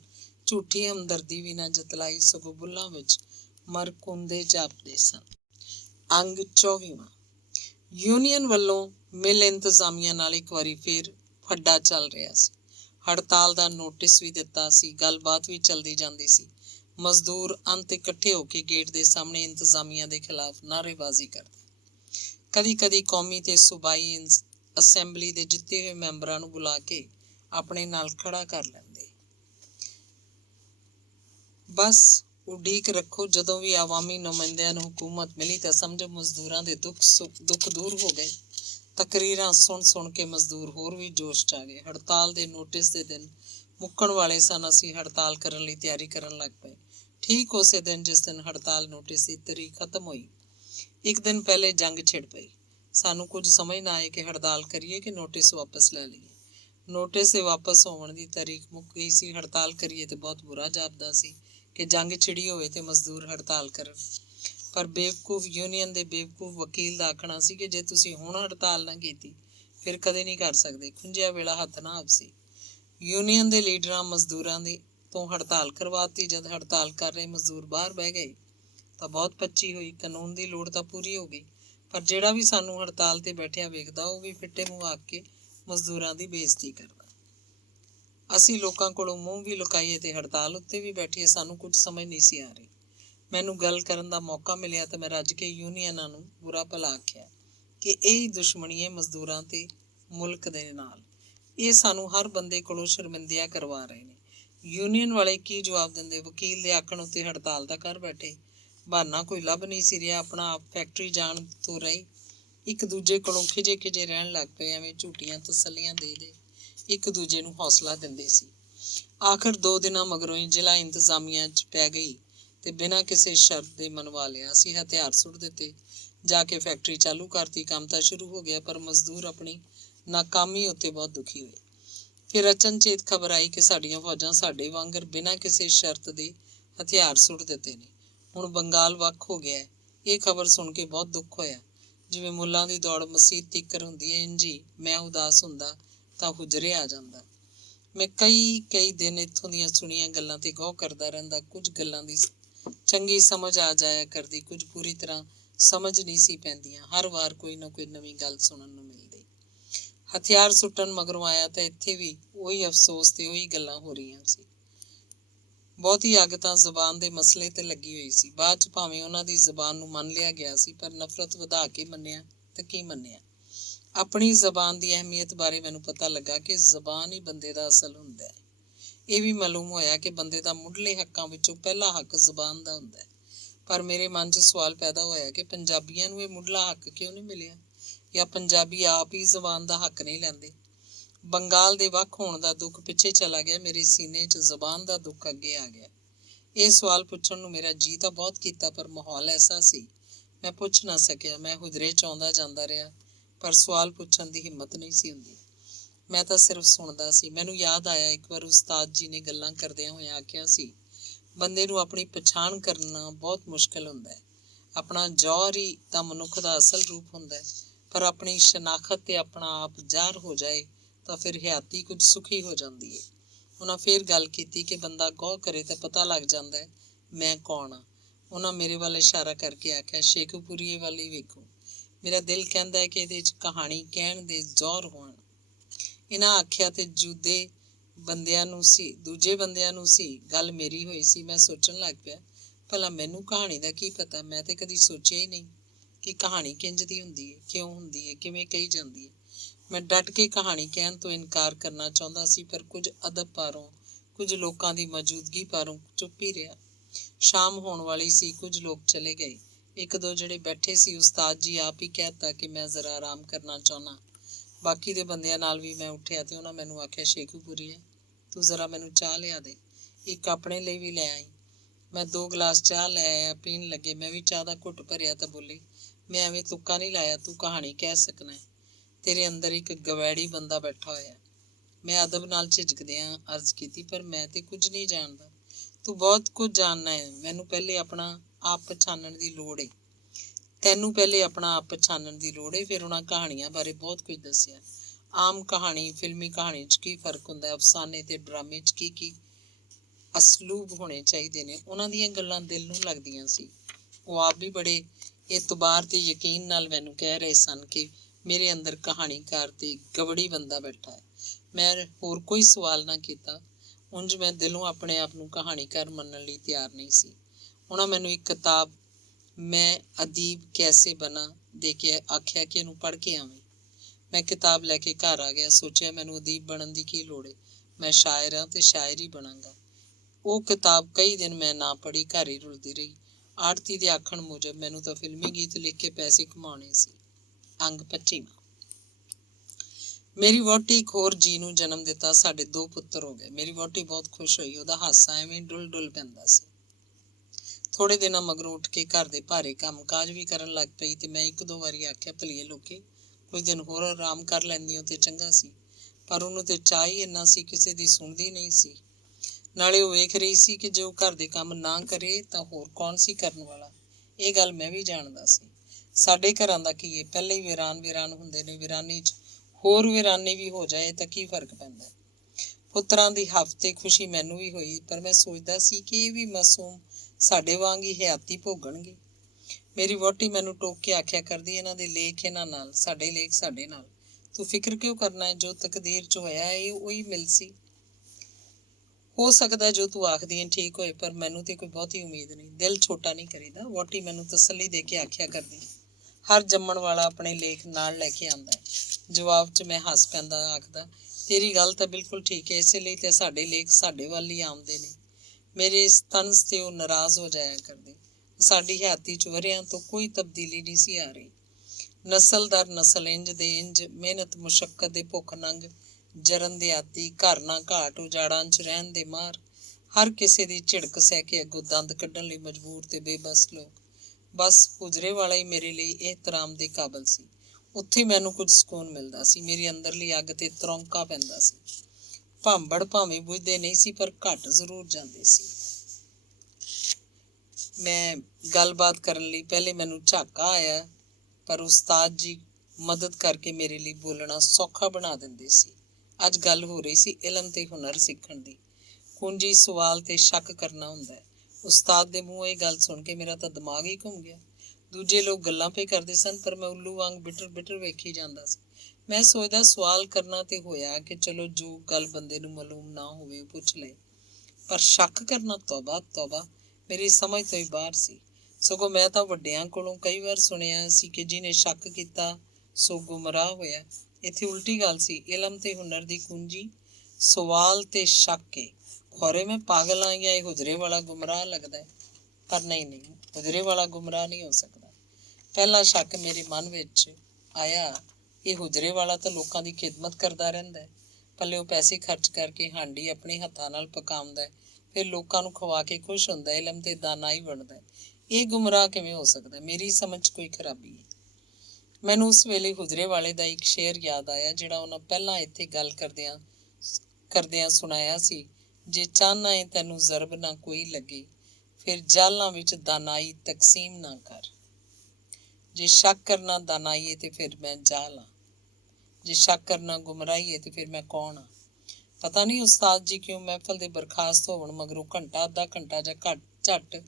ਝੂਠੀ ਹਮਦਰਦੀ ਵੀ ਨਾ ਜਤਲਾਈ, ਸਗੋਂ ਬੁੱਲਾਂ ਵਿੱਚ ਮਰਕੁੰਦੇ ਜਾਪਦੇ ਸਨ। ਅੰਗ 24ਵਾਂ। ਯੂਨੀਅਨ ਵੱਲੋਂ ਮਿਲ ਇੰਤਜ਼ਾਮੀਆਂ ਨਾਲ ਇੱਕ ਵਾਰੀ ਫੇਰ ਫੱਡਾ ਚੱਲ ਰਿਹਾ ਸੀ। ਹੜਤਾਲ ਦਾ ਨੋਟਿਸ ਵੀ ਦਿੱਤਾ ਸੀ। ਗੱਲਬਾਤ ਵੀ ਚੱਲਦੀ ਜਾਂਦੀ ਸੀ। ਮਜ਼ਦੂਰ ਅੰਤ ਇਕੱਠੇ ਹੋ ਕੇ ਗੇਟ ਦੇ ਸਾਹਮਣੇ ਇੰਤਜ਼ਾਮੀਆਂ ਦੇ ਖਿਲਾਫ ਨਾਅਰੇਬਾਜ਼ੀ ਕਰਦੇ। ਕਦੀ ਕੌਮੀ ਤੇ ਸੂਬਾਈ ਅਸੈਂਬਲੀ ਦੇ ਜਿੱਤੇ ਹੋਏ ਮੈਂਬਰਾਂ ਨੂੰ ਬੁਲਾ ਕੇ ਆਪਣੇ ਨਾਲ ਖੜਾ ਕਰ ਲੈਂਦੇ। ਬਸ ਉਡੀਕ ਰੱਖੋ, ਜਦੋਂ ਵੀ ਆਵਾਮੀ ਨੁਮਾਇੰਦਿਆਂ ਨੂੰ ਹਕੂਮਤ ਮਿਲੀ ਤਾਂ ਸਮਝੋ ਮਜ਼ਦੂਰਾਂ ਦੇ ਦੁੱਖ ਦੂਰ ਹੋ ਗਏ। ਤਕਰੀਰਾਂ ਸੁਣ ਕੇ ਮਜ਼ਦੂਰ ਹੋਰ ਵੀ ਜੋਸ਼ 'ਚ ਆ ਗਏ। ਹੜਤਾਲ ਦੇ ਨੋਟਿਸ ਦੇ ਦਿਨ ਮੁੱਕਣ ਵਾਲੇ ਸਨ। ਅਸੀਂ ਹੜਤਾਲ ਕਰਨ ਲਈ ਤਿਆਰੀ ਕਰਨ ਲੱਗ ਪਏ। ਠੀਕ ਉਸੇ ਦਿਨ ਜਿਸ ਦਿਨ ਹੜਤਾਲ ਨੋਟਿਸ ਦੀ ਤਰੀਕ ਖਤਮ ਹੋਈ, ਇੱਕ ਦਿਨ ਪਹਿਲੇ ਜੰਗ ਛਿੜ ਪਈ। ਸਾਨੂੰ ਕੁਝ ਸਮਝ ਨਾ ਆਏ ਕਿ ਹੜਤਾਲ ਕਰੀਏ ਕਿ ਨੋਟਿਸ ਵਾਪਸ ਲੈ ਲਈਏ। ਨੋਟਿਸ ਦੇ ਵਾਪਸ ਹੋਣ ਦੀ ਤਾਰੀਖ ਮੁੱਕ ਗਈ ਸੀ। ਹੜਤਾਲ ਕਰੀਏ ਤੇ ਬਹੁਤ ਬੁਰਾ ਜਾਪਦਾ ਸੀ ਕਿ ਜੰਗ ਛਿੜੀ ਹੋਵੇ ਤੇ ਮਜ਼ਦੂਰ ਹੜਤਾਲ ਕਰਨ। ਪਰ ਬੇਵਕੂਫ ਯੂਨੀਅਨ ਦੇ ਬੇਵਕੂਫ ਵਕੀਲ ਦਾ ਆਖਣਾ ਸੀ ਕਿ ਜੇ ਤੁਸੀਂ ਹੁਣ ਹੜਤਾਲ ਨਾ ਕੀਤੀ ਫਿਰ ਕਦੇ ਨਹੀਂ ਕਰ ਸਕਦੇ। ਖੁੰਝਿਆ ਵੇਲਾ ਹੱਥ ਨਾ ਆਪਸੀ। ਯੂਨੀਅਨ ਦੇ ਲੀਡਰਾਂ ਮਜ਼ਦੂਰਾਂ ਦੀ ਤੋਂ ਹੜਤਾਲ ਕਰਵਾਤੀ। ਜਦ ਹੜਤਾਲ ਕਰ ਰਹੇ ਮਜ਼ਦੂਰ ਬਾਹਰ ਬਹਿ ਗਏ ਤਾਂ ਬਹੁਤ ਪੱਚੀ ਹੋਈ। ਕਾਨੂੰਨ ਦੀ ਲੋੜ ਤਾਂ ਪੂਰੀ ਹੋ ਗਈ, ਪਰ ਜਿਹੜਾ ਵੀ ਸਾਨੂੰ ਹੜਤਾਲ ਤੇ ਬੈਠਿਆ ਵੇਖਦਾ ਉਹ ਵੀ ਫਿੱਟੇ ਮੂੰਹ ਆ ਕੇ ਮਜ਼ਦੂਰਾਂ ਦੀ ਬੇਇੱਜ਼ਤੀ ਕਰਦਾ। ਅਸੀਂ ਲੋਕਾਂ ਕੋਲੋਂ ਮੂੰਹ ਵੀ ਲੁਕਾਈਏ ਤੇ ਹੜਤਾਲ ਉੱਤੇ ਵੀ ਬੈਠੀਏ। ਸਾਨੂੰ ਕੁਝ ਸਮਝ ਨਹੀਂ ਸੀ ਆ ਰਹੀ। ਮੈਨੂੰ ਗੱਲ ਕਰਨ ਦਾ ਮੌਕਾ ਮਿਲਿਆ ਤਾਂ ਮੈਂ ਰੱਜ ਕੇ ਯੂਨੀਅਨਾਂ ਨੂੰ ਬੁਰਾ ਭਲਾ ਆਖਿਆ ਕਿ ਇਹ ਹੀ ਦੁਸ਼ਮਣੀ ਹੈ ਮਜ਼ਦੂਰਾਂ ਤੇ ਮੁਲਕ ਦੇ ਨਾਲ। ਇਹ ਸਾਨੂੰ ਹਰ ਬੰਦੇ ਕੋਲੋਂ ਸ਼ਰਮਿੰਦਿਆ ਕਰਵਾ ਰਹੇ ਨੇ। ਯੂਨੀਅਨ ਵਾਲੇ ਕੀ ਜਵਾਬ ਦਿੰਦੇ? ਵਕੀਲ ਦੇ ਆਖਣ ਉੱਤੇ ਹੜਤਾਲ ਦਾ ਕਰ ਬੈਠੇ। ਬਹਾਨਾ ਕੋਈ ਲੱਭ ਨਹੀਂ ਸੀ ਰਿਹਾ। ਆਪਣਾ ਆਪ ਫੈਕਟਰੀ ਜਾਣ ਤੋਂ ਰਹੀ। ਇੱਕ ਦੂਜੇ ਕੋਲੋਂ ਖਿਜੇ ਰਹਿਣ ਲੱਗ ਪਏ। ਐਵੇਂ ਝੂਠੀਆਂ ਤਸੱਲੀਆਂ ਦੇ ਇੱਕ ਦੂਜੇ ਨੂੰ ਹੌਸਲਾ ਦਿੰਦੇ ਸੀ। ਆਖਰ 2 ਦਿਨਾਂ ਮਗਰੋਂ ਹੀ ਜ਼ਿਲ੍ਹਾ ਇੰਤਜ਼ਾਮੀਆਂ 'ਚ ਪੈ ਗਈ ਤੇ ਬਿਨਾਂ ਕਿਸੇ ਸ਼ਰਤ ਦੇ ਮਨਵਾ ਲਿਆ। ਅਸੀਂ ਹਥਿਆਰ ਸੁੱਟ ਦਿੱਤੇ, ਜਾ ਕੇ ਫੈਕਟਰੀ ਚਾਲੂ ਕਰਤੀ। ਕੰਮ ਤਾਂ ਸ਼ੁਰੂ ਹੋ ਗਿਆ, ਪਰ ਮਜ਼ਦੂਰ ਆਪਣੀ ਨਾਕਾਮੀ ਉੱਤੇ ਬਹੁਤ ਦੁਖੀ ਹੋਏ। ਫਿਰ ਅਚਨਚੇਤ ਖਬਰ ਆਈ ਕਿ ਸਾਡੀਆਂ ਫੌਜਾਂ ਸਾਡੇ ਵਾਂਗਰ ਬਿਨਾਂ ਕਿਸੇ ਸ਼ਰਤ ਦੇ ਹਥਿਆਰ ਸੁੱਟ ਦਿੱਤੇ ਨੇ। ਹੁਣ ਬੰਗਾਲ ਵੱਖ ਹੋ ਗਿਆ ਹੈ। ਇਹ ਖਬਰ ਸੁਣ ਕੇ ਬਹੁਤ ਦੁੱਖ ਹੋਇਆ। ਜਿਵੇਂ ਮੁੱਲਾਂ ਦੀ ਦੌੜ ਮਸੀਤ ਤੀਕਰ ਹੁੰਦੀ ਹੈ, ਇੰਝ ਹੀ ਮੈਂ ਉਦਾਸ ਹੁੰਦਾ ਤਾਂ ਹੁਜਰੇ ਆ ਜਾਂਦਾ। ਮੈਂ ਕਈ ਦਿਨ ਇੱਥੋਂ ਦੀਆਂ ਸੁਣੀਆਂ ਗੱਲਾਂ ਤੇ ਗੌਰ ਕਰਦਾ ਰਹਿੰਦਾ। ਕੁਝ ਗੱਲਾਂ ਦੀ ਚੰਗੀ ਸਮਝ ਆ ਜਾਇਆ ਕਰਦੀ, ਕੁਝ ਪੂਰੀ ਤਰ੍ਹਾਂ ਸਮਝ ਨਹੀਂ ਸੀ ਪੈਂਦੀਆਂ। ਹਰ ਵਾਰ ਕੋਈ ਨਾ ਕੋਈ ਨਵੀਂ ਗੱਲ ਸੁਣਨ ਨੂੰ ਮਿਲਦੀ। ਹਥਿਆਰ ਸੁੱਟਣ ਮਗਰੋਂ ਆਇਆ ਤਾਂ ਇੱਥੇ ਵੀ ਉਹੀ ਅਫਸੋਸ ਤੇ ਉਹੀ ਗੱਲਾਂ ਹੋ ਰਹੀਆਂ ਸੀ। ਬਹੁਤੀ ਅੱਗ ਤਾਂ ਜ਼ੁਬਾਨ ਦੇ ਮਸਲੇ ਤੇ ਲੱਗੀ ਹੋਈ ਸੀ। ਬਾਅਦ 'ਚ ਭਾਵੇਂ ਉਹਨਾਂ ਦੀ ਜ਼ੁਬਾਨ ਨੂੰ ਮੰਨ ਲਿਆ ਗਿਆ ਸੀ, ਪਰ ਨਫ਼ਰਤ ਵਧਾ ਕੇ ਮੰਨਿਆ ਤਾਂ ਕੀ ਮੰਨਿਆ। ਆਪਣੀ ਜ਼ਬਾਨ ਦੀ ਅਹਿਮੀਅਤ ਬਾਰੇ ਮੈਨੂੰ ਪਤਾ ਲੱਗਾ ਕਿ ਜ਼ਬਾਨ ਹੀ ਬੰਦੇ ਦਾ ਅਸਲ ਹੁੰਦਾ ਹੈ। ਇਹ ਵੀ ਮਾਲੂਮ ਹੋਇਆ ਕਿ ਬੰਦੇ ਦਾ ਮੁੱਢਲੇ ਹੱਕਾਂ ਵਿੱਚੋਂ ਪਹਿਲਾ ਹੱਕ ਜ਼ਬਾਨ ਦਾ ਹੁੰਦਾ ਹੈ। ਪਰ ਮੇਰੇ ਮਨ 'ਚ ਸਵਾਲ ਪੈਦਾ ਹੋਇਆ ਕਿ ਪੰਜਾਬੀਆਂ ਨੂੰ ਇਹ ਮੁੱਢਲਾ ਹੱਕ ਕਿਉਂ ਨਹੀਂ ਮਿਲਿਆ, ਜਾਂ ਪੰਜਾਬੀ ਆਪ ਹੀ ਜ਼ਬਾਨ ਦਾ ਹੱਕ ਨਹੀਂ ਲੈਂਦੇ। ਬੰਗਾਲ ਦੇ ਵੱਖ ਹੋਣ ਦਾ ਦੁੱਖ ਪਿੱਛੇ ਚਲਾ ਗਿਆ, ਮੇਰੇ ਸੀਨੇ 'ਚ ਜ਼ਬਾਨ ਦਾ ਦੁੱਖ ਅੱਗੇ ਆ ਗਿਆ। ਇਹ ਸਵਾਲ ਪੁੱਛਣ ਨੂੰ ਮੇਰਾ ਜੀਅ ਤਾਂ ਬਹੁਤ ਕੀਤਾ, ਪਰ ਮਾਹੌਲ ਐਸਾ ਸੀ ਮੈਂ ਪੁੱਛ ਨਾ ਸਕਿਆ। ਮੈਂ ਹੁਜਰੇ 'ਚ ਆਉਂਦਾ ਜਾਂਦਾ ਰਿਹਾ, ਪਰ ਸਵਾਲ ਪੁੱਛਣ ਦੀ ਹਿੰਮਤ ਨਹੀਂ ਸੀ ਹੁੰਦੀ। ਮੈਂ ਤਾਂ ਸਿਰਫ ਸੁਣਦਾ ਸੀ। ਮੈਨੂੰ ਯਾਦ ਆਇਆ, ਇੱਕ ਵਾਰ ਉਸਤਾਦ ਜੀ ਨੇ ਗੱਲਾਂ ਕਰਦਿਆਂ ਹੋਇਆਂ ਆਖਿਆ ਸੀ, ਬੰਦੇ ਨੂੰ ਆਪਣੀ ਪਛਾਣ ਕਰਨਾ ਬਹੁਤ ਮੁਸ਼ਕਿਲ ਹੁੰਦਾ ਹੈ। ਆਪਣਾ ਜੌਹਰ ਹੀ ਤਾਂ ਮਨੁੱਖ ਦਾ ਅਸਲ ਰੂਪ ਹੁੰਦਾ ਹੈ, ਪਰ ਆਪਣੀ ਸ਼ਨਾਖਤ ਤੇ ਆਪਣਾ ਆਪ ਜ਼ਾਹਰ ਹੋ ਜਾਏ ਤਾਂ ਫਿਰ ਹਯਾਤੀ ਕੁਝ ਸੁਖੀ ਹੋ ਜਾਂਦੀ ਹੈ। ਉਹਨਾਂ ਫਿਰ ਗੱਲ ਕੀਤੀ ਕਿ ਬੰਦਾ ਗੌਰ ਕਰੇ ਤਾਂ ਪਤਾ ਲੱਗ ਜਾਂਦਾ ਹੈ ਮੈਂ ਕੌਣ ਹਾਂ। ਉਹਨਾਂ ਮੇਰੇ ਵੱਲ ਇਸ਼ਾਰਾ ਕਰਕੇ ਆਖਿਆ, ਸ਼ੇਖੂਪੁਰੀਏ ਵੱਲ ਹੀ ਵੇਖੋ। ਮੇਰਾ ਦਿਲ ਕਹਿੰਦਾ ਹੈ ਕਿ ਇਹਦੇ 'ਚ ਕਹਾਣੀ ਕਹਿਣ ਦੇ ਜ਼ੌਰ ਹੋਣ। ਇਹਨਾਂ ਆਖਿਆ ਤੇ ਦੂਜੇ ਬੰਦਿਆਂ ਨੂੰ ਸੀ ਗੱਲ ਮੇਰੀ ਹੋਈ ਸੀ। ਮੈਂ ਸੋਚਣ ਲੱਗ ਪਿਆ, ਭਲਾ ਮੈਨੂੰ ਕਹਾਣੀ ਦਾ ਕੀ ਪਤਾ। ਮੈਂ ਤੇ ਕਦੀ ਸੋਚਿਆ ਹੀ ਨਹੀਂ ਕਿ ਕਹਾਣੀ ਕਿੰਝ ਦੀ ਹੁੰਦੀ ਹੈ, ਕਿਉਂ ਹੁੰਦੀ ਹੈ, ਕਿਵੇਂ ਕਹੀ ਜਾਂਦੀ ਹੈ। ਮੈਂ ਡਟ ਕੇ ਕਹਾਣੀ ਕਹਿਣ ਤੋਂ ਇਨਕਾਰ ਕਰਨਾ ਚਾਹੁੰਦਾ ਸੀ, ਪਰ ਕੁਝ ਅਦਬ ਪਾਰੋਂ, ਕੁਝ ਲੋਕਾਂ ਦੀ ਮੌਜੂਦਗੀ ਪਾਰੋਂ ਚੁੱਪ ਹੀ ਰਿਹਾ। ਸ਼ਾਮ ਹੋਣ ਵਾਲੀ ਸੀ, ਕੁਝ ਲੋਕ ਚਲੇ ਗਏ। ਇੱਕ ਦੋ ਜਿਹੜੇ ਬੈਠੇ ਸੀ, ਉਸਤਾਦ ਜੀ ਆਪ ਹੀ ਕਹਿ ਦਿੱਤਾ ਕਿ ਮੈਂ ਜ਼ਰਾ ਆਰਾਮ ਕਰਨਾ ਚਾਹੁੰਦਾ। ਬਾਕੀ ਦੇ ਬੰਦਿਆਂ ਨਾਲ ਵੀ ਮੈਂ ਉੱਠਿਆ ਤੇ ਉਹਨਾਂ ਮੈਨੂੰ ਆਖਿਆ, ਸ਼ੇਖੂਪੁਰੀਏ ਤੂੰ ਜ਼ਰਾ ਮੈਨੂੰ ਚਾਹ ਲਿਆ ਦੇ, ਇੱਕ ਆਪਣੇ ਲਈ ਵੀ ਲੈ ਆਈ। ਮੈਂ 2 ਗਲਾਸ ਚਾਹ ਲੈ ਆਇਆ। ਪੀਣ ਲੱਗੇ ਮੈਂ ਵੀ ਚਾਹ ਦਾ ਘੁੱਟ ਭਰਿਆ ਤਾਂ ਬੋਲੀ, ਮੈਂ ਐਵੇਂ ਤੁੱਕਾ ਨਹੀਂ ਲਾਇਆ, ਤੂੰ ਕਹਾਣੀ ਕਹਿ ਸਕਣਾ ਹੈ। ਤੇਰੇ ਅੰਦਰ ਇੱਕ ਗਵੈੜੀ ਬੰਦਾ ਬੈਠਾ ਹੋਇਆ। ਮੈਂ ਅਦਬ ਨਾਲ ਝਿਜਕਦਿਆਂ ਅਰਜ਼ ਕੀਤੀ, ਪਰ ਮੈਂ ਤੇ ਕੁਝ ਨਹੀਂ ਜਾਣਦਾ। ਤੂੰ ਬਹੁਤ ਕੁਝ ਜਾਣਨਾ ਹੈ। ਮੈਨੂੰ ਪਹਿਲੇ ਆਪਣਾ ਆਪ ਪਛਾਣਨ ਦੀ ਲੋੜ ਏ। ਤੈਨੂੰ ਪਹਿਲੇ ਆਪਣਾ ਆਪ ਪਛਾਣਨ ਦੀ ਲੋੜ ਏ। ਫਿਰ ਉਹਨਾਂ ਕਹਾਣੀਆਂ ਬਾਰੇ ਬਹੁਤ ਕੁਝ ਦੱਸਿਆ। ਆਮ ਕਹਾਣੀ, ਫਿਲਮੀ ਕਹਾਣੀ 'ਚ ਕੀ ਫਰਕ ਹੁੰਦਾ, ਅਫਸਾਨੇ ਤੇ ਡਰਾਮੇ 'ਚ ਕੀ ਅਸਲੂਬ ਹੋਣੇ ਚਾਹੀਦੇ ਨੇ। ਉਹਨਾਂ ਦੀਆਂ ਗੱਲਾਂ ਦਿਲ ਨੂੰ ਲੱਗਦੀਆਂ ਸੀ। ਉਹ ਆਪ ਵੀ ਬੜੇ ਇਤਬਾਰ ਤੇ ਯਕੀਨ ਨਾਲ ਮੈਨੂੰ ਕਹਿ ਰਹੇ ਸਨ ਕਿ ਮੇਰੇ ਅੰਦਰ ਕਹਾਣੀਕਾਰ ਤੇ ਗਵੜੀ ਬੰਦਾ ਬੈਠਾ ਹੈ। ਮੈਂ ਹੋਰ ਕੋਈ ਸਵਾਲ ਨਾ ਕੀਤਾ। ਉਂਝ ਮੈਂ ਦਿਲੋਂ ਆਪਣੇ ਆਪ ਨੂੰ ਕਹਾਣੀਕਾਰ ਮੰਨਣ ਲਈ ਤਿਆਰ ਨਹੀਂ ਸੀ। ਉਹਨਾਂ ਮੈਨੂੰ ਇੱਕ ਕਿਤਾਬ ਮੈਂ ਅਦੀਬ ਕੈਸੇ ਬਣਾ ਦੇ ਕੇ ਆਖਿਆ ਕਿ ਇਹਨੂੰ ਪੜ੍ਹ ਕੇ ਆਵੇਂ। ਮੈਂ ਕਿਤਾਬ ਲੈ ਕੇ ਘਰ ਆ ਗਿਆ। ਸੋਚਿਆ ਮੈਨੂੰ ਅਦੀਬ ਬਣਨ ਦੀ ਕੀ ਲੋੜ ਹੈ, ਮੈਂ ਸ਼ਾਇਰ ਹਾਂ ਤੇ ਸ਼ਾਇਰ ਹੀ ਬਣਾਂਗਾ। ਉਹ ਕਿਤਾਬ ਕਈ ਦਿਨ ਮੈਂ ਨਾ ਪੜ੍ਹੀ, ਘਰ ਹੀ ਰੁਲਦੀ ਰਹੀ। ਆੜਤੀ ਦੇ ਆਖਣ ਮੁਜਬ ਮੈਨੂੰ ਤਾਂ ਫਿਲਮੀ ਗੀਤ ਲਿਖ ਕੇ ਪੈਸੇ ਕਮਾਉਣੇ ਸੀ। ਅੰਗ 25। ਮੇਰੀ ਵਹੁਟੀ ਇੱਕ ਹੋਰ ਜੀ ਨੂੰ ਜਨਮ ਦਿੱਤਾ। ਸਾਡੇ 2 ਪੁੱਤਰ ਹੋ ਗਏ। ਮੇਰੀ ਵਹੁਟੀ ਬਹੁਤ ਖੁਸ਼ ਹੋਈ। ਉਹਦਾ ਹਾਸਾ ਐਵੇਂ ਡੁੱਲ ਪੈਂਦਾ ਸੀ। ਥੋੜੇ ਦਿਨਾਂ ਮਗਰੋਂ ਉੱਠ ਕੇ ਘਰ ਦੇ ਭਾਰੇ ਕੰਮ ਕਾਜ ਵੀ ਕਰਨ ਲੱਗ ਪਈ ਤੇ ਮੈਂ 1-2 ਵਾਰੀ ਆਖਿਆ, ਭਲੀਏ ਲੋਕੇ ਕੁਝ ਦਿਨ ਹੋਰ ਆਰਾਮ ਕਰ ਲੈਂਦੀ ਹੋ ਤੇ ਚੰਗਾ ਸੀ। ਪਰ ਉਹਨੂੰ ਤੇ ਚਾਹ ਹੀ ਇੰਨਾ ਸੀ, ਕਿਸੇ ਦੀ ਸੁਣਦੀ ਨਹੀਂ ਸੀ। ਨਾਲੇ ਉਹ ਵੇਖ ਰਹੀ ਸੀ ਕਿ ਜੇ ਉਹ ਘਰ ਦੇ ਕੰਮ ਨਾ ਕਰੇ ਤਾਂ ਹੋਰ ਕੌਣ ਸੀ ਕਰਨ ਵਾਲਾ। ਇਹ ਗੱਲ ਮੈਂ ਵੀ ਜਾਣਦਾ ਸੀ। ਸਾਡੇ ਘਰਾਂ ਦਾ ਕੀ ਹੈ, ਪਹਿਲੇ ਹੀ ਵੀਰਾਨ ਹੁੰਦੇ ਨੇ, ਵੀਰਾਨੀ 'ਚ ਹੋਰ ਵੀਰਾਨੀ ਵੀ ਹੋ ਜਾਏ ਤਾਂ ਕੀ ਫਰਕ ਪੈਂਦਾ। ਪੁੱਤਰਾਂ ਦੀ ਹਫ਼ਤੇ ਖੁਸ਼ੀ ਮੈਨੂੰ ਵੀ ਹੋਈ, ਪਰ ਮੈਂ ਸੋਚਦਾ ਸੀ ਕਿ ਇਹ ਵੀ ਮਾਸੂਮ ਸਾਡੇ ਵਾਂਗ ਹੀ ਹਯਾਤੀ ਭੋਗਣਗੇ। ਮੇਰੀ ਵਹੁਟੀ ਮੈਨੂੰ ਟੋਕ ਕੇ ਆਖਿਆ ਕਰਦੀ, ਇਹਨਾਂ ਦੇ ਲੇਖ ਇਹਨਾਂ ਨਾਲ, ਸਾਡੇ ਲੇਖ ਸਾਡੇ ਨਾਲ। ਤੂੰ ਫਿਕਰ ਕਿਉਂ ਕਰਨਾ ਹੈ, ਜੋ ਤਕਦੀਰ 'ਚ ਹੋਇਆ ਇਹ ਉਹੀ ਮਿਲ ਸੀ। ਹੋ ਸਕਦਾ ਜੋ ਤੂੰ ਆਖਦੀ ਹੈ ਠੀਕ ਹੋਏ, ਪਰ ਮੈਨੂੰ ਤੇ ਕੋਈ ਬਹੁਤੀ ਉਮੀਦ ਨਹੀਂ। ਦਿਲ ਛੋਟਾ ਨਹੀਂ ਕਰੀਦਾ। ਵਹੁਟੀ ਮੈਨੂੰ ਤਸੱਲੀ ਦੇ ਕੇ ਆਖਿਆ ਕਰਦੀ, ਹਰ ਜੰਮਣ ਵਾਲਾ ਆਪਣੇ ਲੇਖ ਨਾਲ ਲੈ ਕੇ ਆਉਂਦਾ ਹੈ। ਜਵਾਬ 'ਚ ਮੈਂ ਹੱਸ ਪੈਂਦਾ, ਆਖਦਾ, ਤੇਰੀ ਗੱਲ ਤਾਂ ਬਿਲਕੁਲ ਠੀਕ ਹੈ, ਇਸੇ ਲਈ ਤੇ ਸਾਡੇ ਲੇਖ ਸਾਡੇ ਵੱਲ ਹੀ ਆਉਂਦੇ ਨੇ। ਮੇਰੇ ਇਸ ਤਨਜ਼ ਤੇ ਉਹ ਨਾਰਾਜ਼ ਹੋ ਜਾਇਆ ਕਰਦੇ। ਸਾਡੀ ਹਯਾਤੀ 'ਚ ਵਰ੍ਹਿਆਂ ਤੋਂ ਕੋਈ ਤਬਦੀਲੀ ਨਹੀਂ ਸੀ ਆ ਰਹੀ। ਨਸਲ ਦਰ ਨਸਲ ਇੰਝ ਦੇ ਇੰਝ, ਮਿਹਨਤ ਮੁਸ਼ੱਕਤ ਦੇ ਭੁੱਖ ਨੰਗ, ਜਰਨ ਦੇ ਆਦੀ, ਘਰ ਨਾ ਘਾਟ, ਉਜਾੜਾਂ 'ਚ ਰਹਿਣ ਦੇ ਮਾਰ, ਹਰ ਕਿਸੇ ਦੀ ਝਿੜਕ ਸਹਿ ਕੇ ਅੱਗੋਂ ਦੰਦ ਕੱਢਣ ਲਈ ਮਜਬੂਰ ਤੇ ਬੇਬਸ ਲੋਕ। ਬਸ ਹੁਜਰੇ ਵਾਲਾ ਹੀ ਮੇਰੇ ਲਈ ਇਹਤਰਾਮ ਦੇ ਕਾਬਲ ਸੀ। ਉੱਥੇ ਮੈਨੂੰ ਕੁਝ ਸਕੂਨ ਮਿਲਦਾ ਸੀ। ਮੇਰੀ ਅੰਦਰਲੀ ਅੱਗ ਤੇ ਤਰੌਂਕਾ ਪੈਂਦਾ ਸੀ। ਭਾਂਬੜ ਭਾਵੇਂ ਬੁਝਦੇ ਨਹੀਂ ਸੀ, ਪਰ ਘਟ ਜ਼ਰੂਰ ਜਾਂਦੇ ਸੀ। ਮੈਂ ਗੱਲਬਾਤ ਕਰਨ ਲਈ ਪਹਿਲੇ ਮੈਨੂੰ ਝਾਕਾ ਆਇਆ, ਪਰ ਉਸਤਾਦ ਜੀ ਮਦਦ ਕਰਕੇ ਮੇਰੇ ਲਈ ਬੋਲਣਾ ਸੌਖਾ ਬਣਾ ਦਿੰਦੇ ਸੀ। ਅੱਜ ਗੱਲ ਹੋ ਰਹੀ ਸੀ ਇਲਮ ਤੇ ਹੁਨਰ ਸਿੱਖਣ ਦੀ। ਕੁੰਜੀ ਸਵਾਲ ਤੇ ਸ਼ੱਕ ਕਰਨਾ ਹੁੰਦਾ ਹੈ। ਉਸਤਾਦ ਦੇ ਮੂੰਹ ਇਹ ਗੱਲ ਸੁਣ ਕੇ ਮੇਰਾ ਤਾਂ ਦਿਮਾਗ ਹੀ ਘੁੰਮ ਗਿਆ। ਦੂਜੇ ਲੋਕ ਗੱਲਾਂ ਪੇ ਕਰਦੇ ਸਨ, ਪਰ ਮੈਂ ਉੱਲੂ ਵਾਂਗ ਬਿਟਰ ਵੇਖੀ ਜਾਂਦਾ ਸੀ। ਮੈਂ ਸੋਚਦਾ ਸਵਾਲ ਕਰਨਾ ਤੇ ਹੋਇਆ ਕਿ ਚਲੋ ਜੋ ਗੱਲ ਬੰਦੇ ਨੂੰ ਮਾਲੂਮ ਨਾ ਹੋਵੇ ਉਹ ਪੁੱਛ ਲਏ, ਪਰ ਸ਼ੱਕ ਕਰਨਾ ਤੌਬਾ ਮੇਰੀ ਸਮਝ ਤੋਂ ਹੀ ਬਾਹਰ ਸੀ। ਸਗੋਂ ਮੈਂ ਤਾਂ ਵੱਡਿਆਂ ਕੋਲੋਂ ਕਈ ਵਾਰ ਸੁਣਿਆ ਸੀ ਕਿ ਜਿਹਨੇ ਸ਼ੱਕ ਕੀਤਾ ਸੋ ਗੁੰਮਰਾਹ ਹੋਇਆ। ਇੱਥੇ ਉਲਟੀ ਗੱਲ ਸੀ। ਇਲਮ ਤੇ ਹੁਨਰ ਦੀ ਕੁੰਜੀ ਸਵਾਲ ਤੇ ਸ਼ੱਕ ਏ। ਖੌਰੇ ਮੈਂ ਪਾਗਲ ਹਾਂ ਜਾਂ ਇਹ ਹੁਜਰੇ ਵਾਲਾ ਗੁੰਮਰਾਹ ਲੱਗਦਾ ਹੈ। ਪਰ ਨਹੀਂ, ਹੁਜਰੇ ਵਾਲਾ ਗੁੰਮਰਾਹ ਨਹੀਂ ਹੋ ਸਕਦਾ। ਪਹਿਲਾ ਸ਼ੱਕ ਮੇਰੇ ਮਨ ਵਿੱਚ ਆਇਆ, ਇਹ ਹੁਜਰੇ ਵਾਲਾ ਤਾਂ ਲੋਕਾਂ ਦੀ ਖਿਦਮਤ ਕਰਦਾ ਰਹਿੰਦਾ ਹੈ, ਪੱਲਿਓਂ ਪੈਸੇ ਖਰਚ ਕਰਕੇ ਹਾਂਡੀ ਆਪਣੇ ਹੱਥਾਂ ਨਾਲ ਪਕਾਉਂਦਾ ਹੈ, ਫਿਰ ਲੋਕਾਂ ਨੂੰ ਖਵਾ ਕੇ ਖੁਸ਼ ਹੁੰਦਾ, ਇਲਮ ਤੇ ਦਾਨਾਈ ਵੰਡਦਾ ਹੈ। ਇਹ ਗੁੰਮਰਾਹ ਕਿਵੇਂ ਹੋ ਸਕਦਾ? ਮੇਰੀ ਸਮਝ 'ਚ ਕੋਈ ਖਰਾਬੀ ਹੈ। ਮੈਨੂੰ ਉਸ ਵੇਲੇ ਹੁਜਰੇ ਵਾਲੇ ਦਾ ਇੱਕ ਸ਼ੇਅਰ ਯਾਦ ਆਇਆ, ਜਿਹੜਾ ਉਹਨਾਂ ਪਹਿਲਾਂ ਇੱਥੇ ਗੱਲ ਕਰਦਿਆਂ ਸੁਣਾਇਆ ਸੀ। ਜੇ ਚਾਹਨਾ ਏ ਤੈਨੂੰ ਜ਼ਰਬ ਨਾ ਕੋਈ ਲੱਗੇ, ਫਿਰ ਜਾਲਾਂ ਵਿੱਚ ਦਾਨਾਈ ਤਕਸੀਮ ਨਾ ਕਰ। ਜੇ ਸ਼ੱਕ ਕਰਨਾ ਦਾਨਾਈ ਏ ਤੇ ਫਿਰ ਮੈਂ ਜਾਲ ਹਾਂ, ਜੇ ਸ਼ੱਕ ਕਰਨਾ ਗੁੰਮਰਾਹੀ ਏ ਤੇ ਫਿਰ ਮੈਂ ਕੌਣ ਹਾਂ? ਪਤਾ ਨਹੀਂ ਉਸਤਾਦ ਜੀ ਕਿਉਂ ਮਹਿਫਲ ਦੇ ਬਰਖਾਸਤ ਹੋਣ ਮਗਰੋਂ ਘੰਟਾ, ਅੱਧਾ ਘੰਟਾ ਜਾਂ ਝੱਟ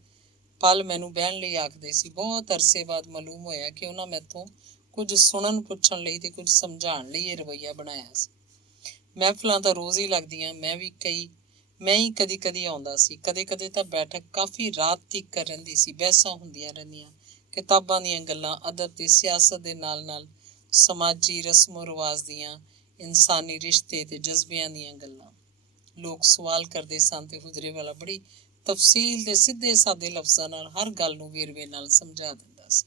ਪਲ ਮੈਨੂੰ ਬਹਿਣ ਲਈ ਆਖਦੇ ਸੀ। ਬਹੁਤ ਅਰਸੇ ਬਾਅਦ ਮਾਲੂਮ ਹੋਇਆ ਕਿ ਉਹਨਾਂ ਮੈਥੋਂ ਕੁਝ ਸੁਣਨ ਪੁੱਛਣ ਲਈ ਤੇ ਕੁਝ ਸਮਝਾਉਣ ਲਈ ਇਹ ਰਵੱਈਆ ਬਣਾਇਆ ਸੀ। ਮਹਿਫਲਾਂ ਤਾਂ ਰੋਜ਼ ਹੀ ਲੱਗਦੀਆਂ, ਮੈਂ ਹੀ ਕਦੀ ਆਉਂਦਾ ਸੀ। ਕਦੇ ਤਾਂ ਬੈਠਕ ਕਾਫੀ ਰਾਤ ਤੀਕ ਰਹਿੰਦੀ ਸੀ, ਬਹਿਸਾਂ ਹੁੰਦੀਆਂ ਰਹਿੰਦੀਆਂ, ਕਿਤਾਬਾਂ ਦੀਆਂ ਗੱਲਾਂ, ਅਦਬ ਤੇ ਸਿਆਸਤ ਦੇ ਨਾਲ ਸਮਾਜੀ ਰਸਮੋ ਰਿਵਾਜ ਦੀਆਂ, ਇਨਸਾਨੀ ਰਿਸ਼ਤੇ ਤੇ ਜਜ਼ਬਿਆਂ ਦੀਆਂ ਗੱਲਾਂ। ਲੋਕ ਸਵਾਲ ਕਰਦੇ ਸਨ ਤੇ ਹੁਜਰੇ ਵਾਲਾ ਬੜੀ ਤਫਸੀਲ ਤੇ ਸਿੱਧੇ ਸਾਦੇ ਲਫ਼ਜ਼ਾਂ ਨਾਲ ਹਰ ਗੱਲ ਨੂੰ ਵੇਰਵੇ ਨਾਲ ਸਮਝਾ ਦਿੰਦਾ ਸੀ।